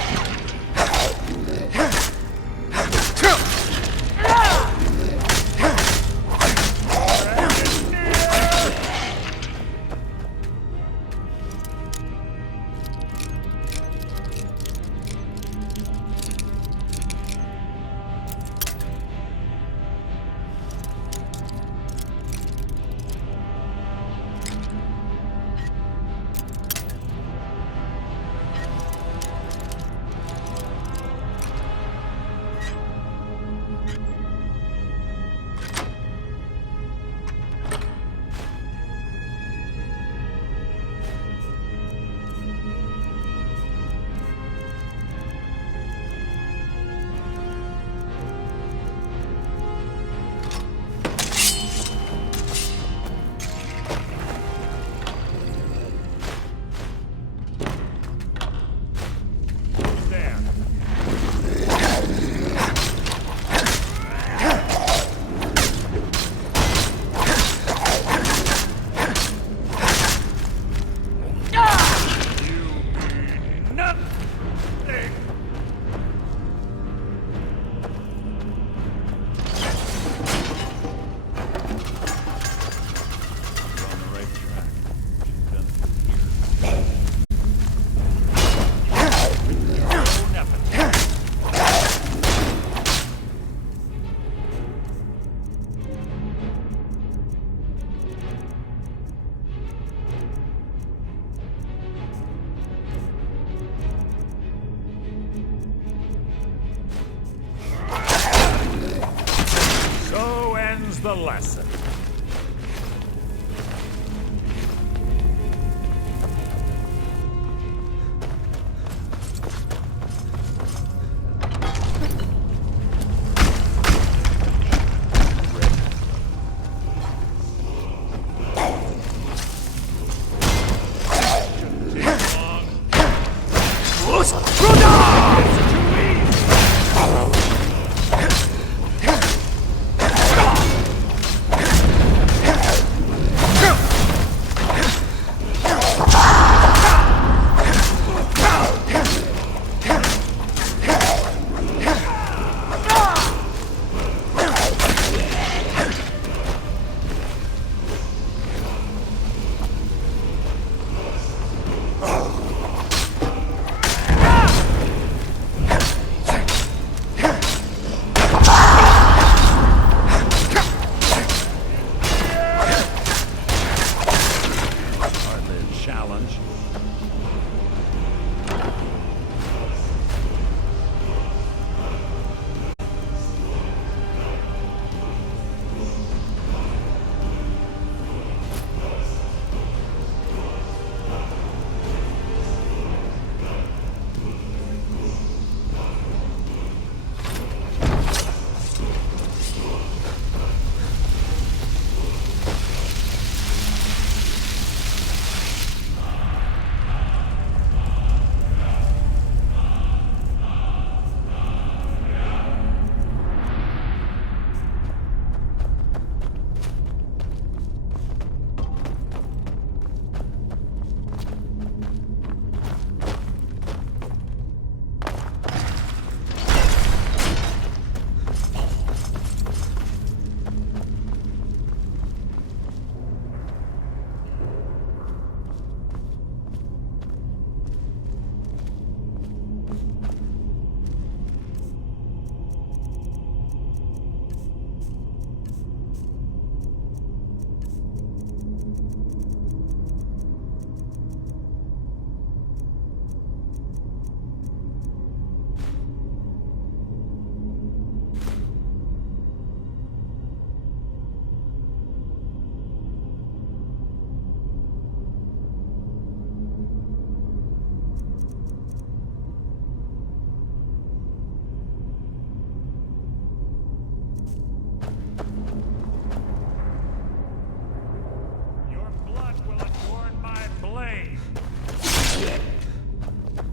a lesson.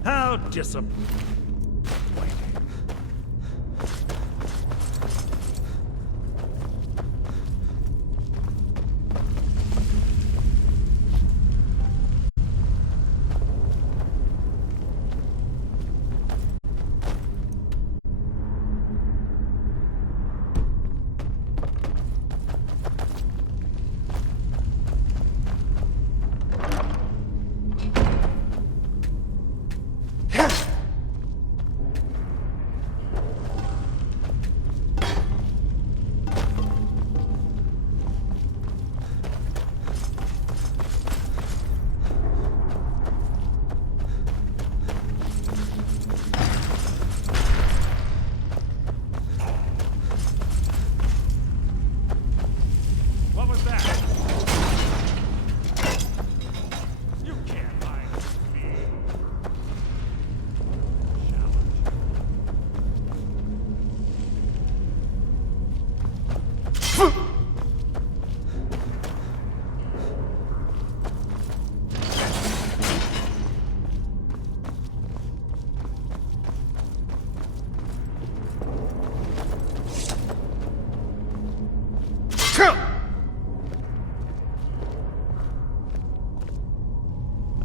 How disappointing.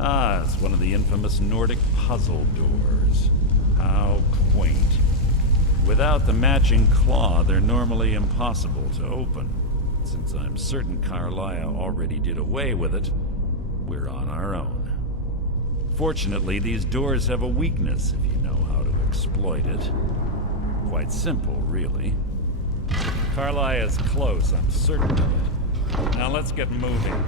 Ah, it's one of the infamous Nordic puzzle doors. How quaint. Without the matching claw, they're normally impossible to open. Since I'm certain Carlisle already did away with it, we're on our own. Fortunately, these doors have a weakness if you know how to exploit it. Quite simple, really. Carlisle is close, I'm certain of it. Now let's get moving.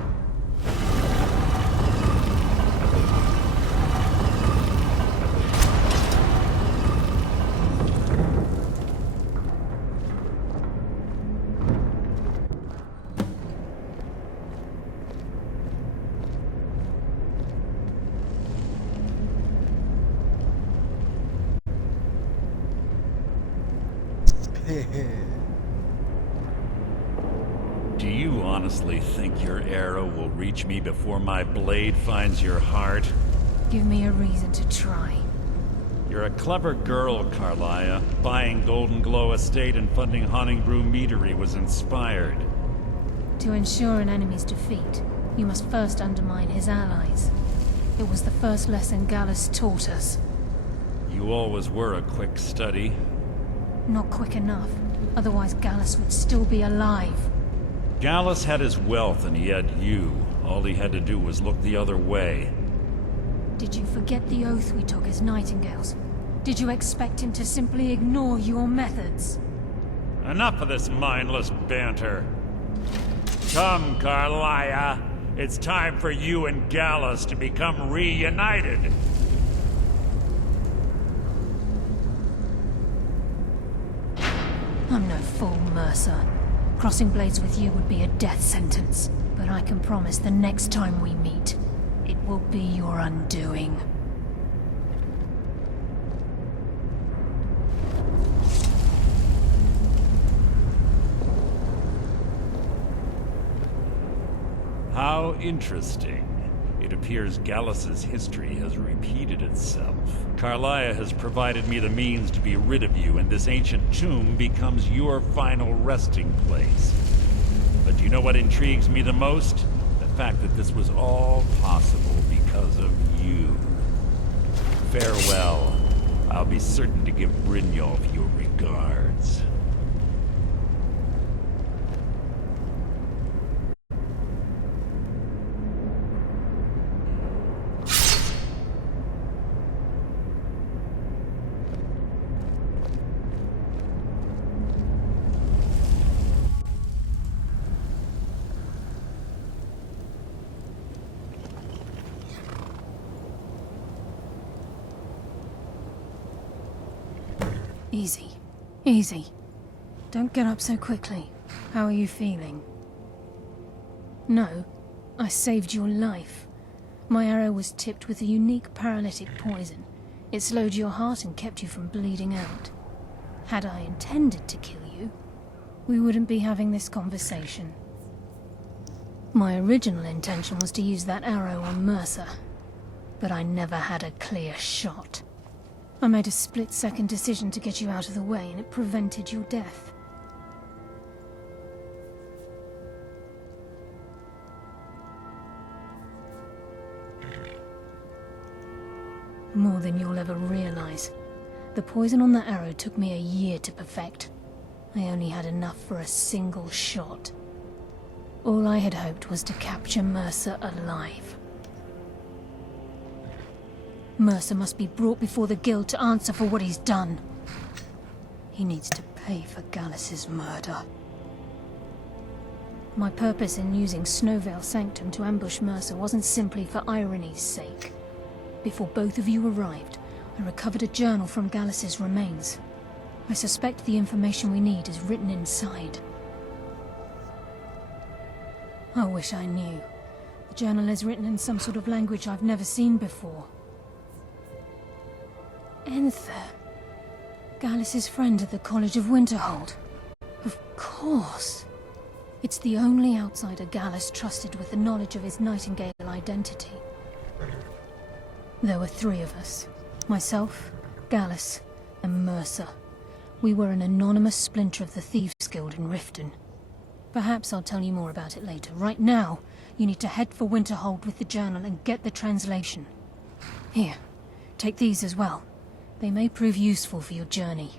Do you honestly think your arrow will reach me before my blade finds your heart? Give me a reason to try. You're a clever girl, Carlia. Buying Golden Glow Estate and funding Haunting Brew Meadery was inspired. To ensure an enemy's defeat, you must first undermine his allies. It was the first lesson Gallus taught us. You always were a quick study. Not quick enough. Otherwise Gallus would still be alive. Gallus had his wealth and he had you. All he had to do was look the other way. Did you forget the oath we took as Nightingales? Did you expect him to simply ignore your methods? Enough of this mindless banter. Come, Carlia. It's time for you and Gallus to become reunited. I'm no fool, Mercer. Crossing blades with you would be a death sentence. But I can promise the next time we meet, it will be your undoing. How interesting. It appears Gallus's history has repeated itself. Carlia has provided me the means to be rid of you, and this ancient tomb becomes your final resting place. But do you know what intrigues me the most? The fact that this was all possible because of you. Farewell. I'll be certain to give Brynjolf your regards. Easy. Easy. Don't get up so quickly. How are you feeling? No. I saved your life. My arrow was tipped with a unique paralytic poison. It slowed your heart and kept you from bleeding out. Had I intended to kill you, we wouldn't be having this conversation. My original intention was to use that arrow on Mercer, but I never had a clear shot. I made a split-second decision to get you out of the way, and it prevented your death. More than you'll ever realize. The poison on that arrow took me a year to perfect. I only had enough for a single shot. All I had hoped was to capture Mercer alive. Mercer must be brought before the Guild to answer for what he's done. He needs to pay for Gallus's murder. My purpose in using Snowvale Sanctum to ambush Mercer wasn't simply for irony's sake. Before both of you arrived, I recovered a journal from Gallus's remains. I suspect the information we need is written inside. I wish I knew. The journal is written in some sort of language I've never seen before. Enther. Gallus's friend at the College of Winterhold. Of course. It's the only outsider Gallus trusted with the knowledge of his Nightingale identity. There were 3 of us. Myself, Gallus, and Mercer. We were an anonymous splinter of the Thieves' Guild in Riften. Perhaps I'll tell you more about it later. Right now, you need to head for Winterhold with the journal and get the translation. Here, take these as well. They may prove useful for your journey.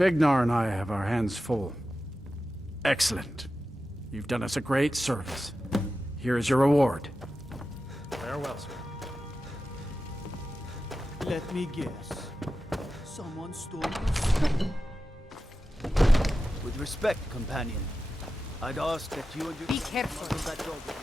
Vignar and I have our hands full. Excellent. You've done us a great service. Here is your reward. Farewell, sir. Let me guess. Someone stole your son. With respect, companion, I'd ask that you and your... Be careful. Muzzle that dog of yours.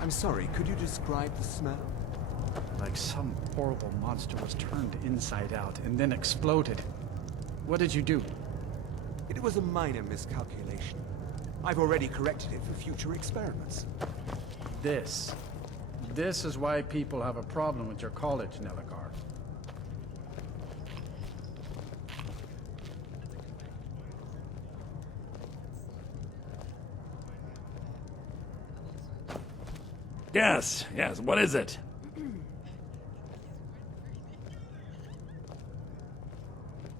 I'm sorry, could you describe the smell? Like some horrible monster was turned inside out and then exploded. What did you do? It was a minor miscalculation. I've already corrected it for future experiments. This is why people have a problem with your college, Nelligar. Yes, what is it?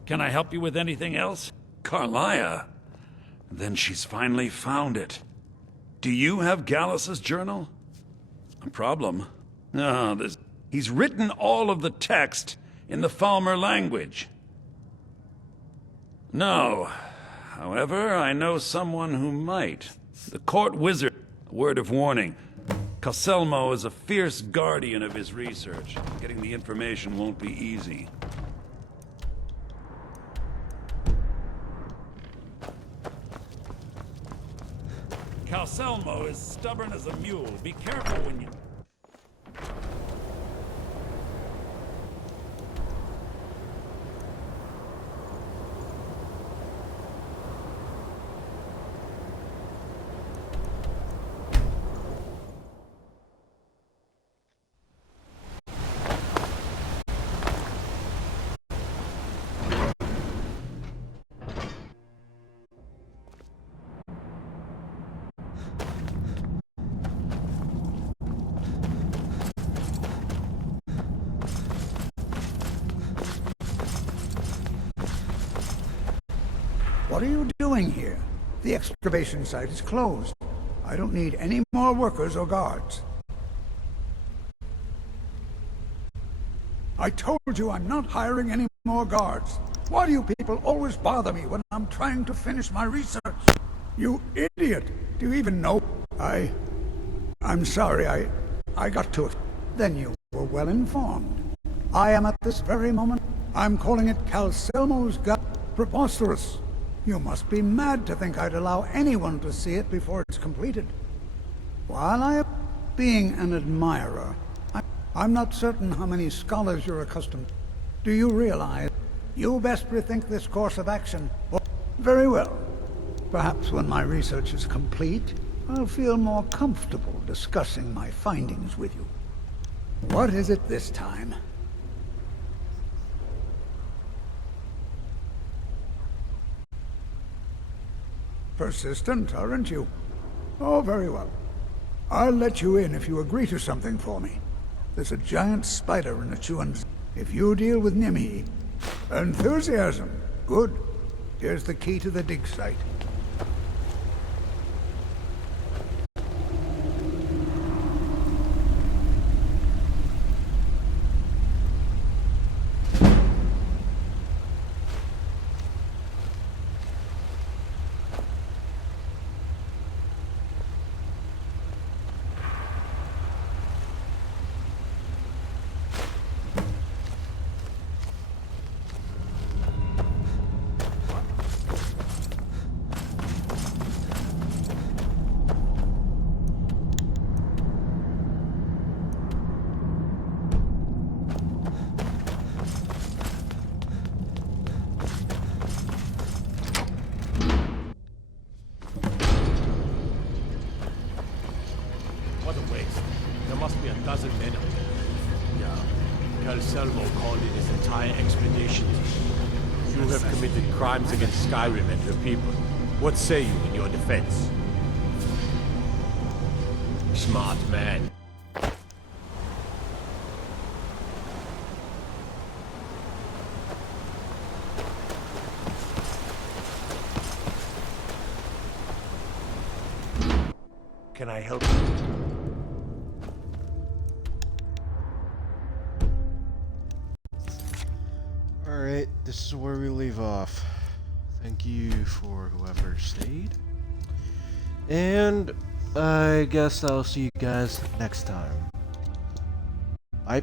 Can I help you with anything else? Carlia? Then she's finally found it. Do you have Gallus's journal? A problem? No, he's written all of the text in the Falmer language. No. However, I know someone who might. The court wizard. A word of warning. Coselmo is a fierce guardian of his research. Getting the information won't be easy. Coselmo is stubborn as a mule. Be careful when you... What are you doing here? The excavation site is closed. I don't need any more workers or guards. I told you I'm not hiring any more guards. Why do you people always bother me when I'm trying to finish my research? You idiot! Do you even know? I'm sorry, I got to it. Then you were well informed. I am at this very moment. I'm calling it Calcelmo's gut. Preposterous. You must be mad to think I'd allow anyone to see it before it's completed. While I am being an admirer, I'm not certain how many scholars you're accustomed to. Do you realize you best rethink this course of action? Well, very well. Perhaps when my research is complete, I'll feel more comfortable discussing my findings with you. What is it this time? Persistent, aren't you? Oh, very well. I'll let you in if you agree to something for me. There's a giant spider in the Chuan's. If you deal with Nimhi... Enthusiasm. Good. Here's the key to the dig site. 2,000 men up there. Yeah. Calselmo called in his entire expedition. You have committed crimes against Skyrim and her people. What say you in your defense? Smart man. Can I help you? Alright, this is where we leave off. Thank you for whoever stayed. And I guess I'll see you guys next time. Bye.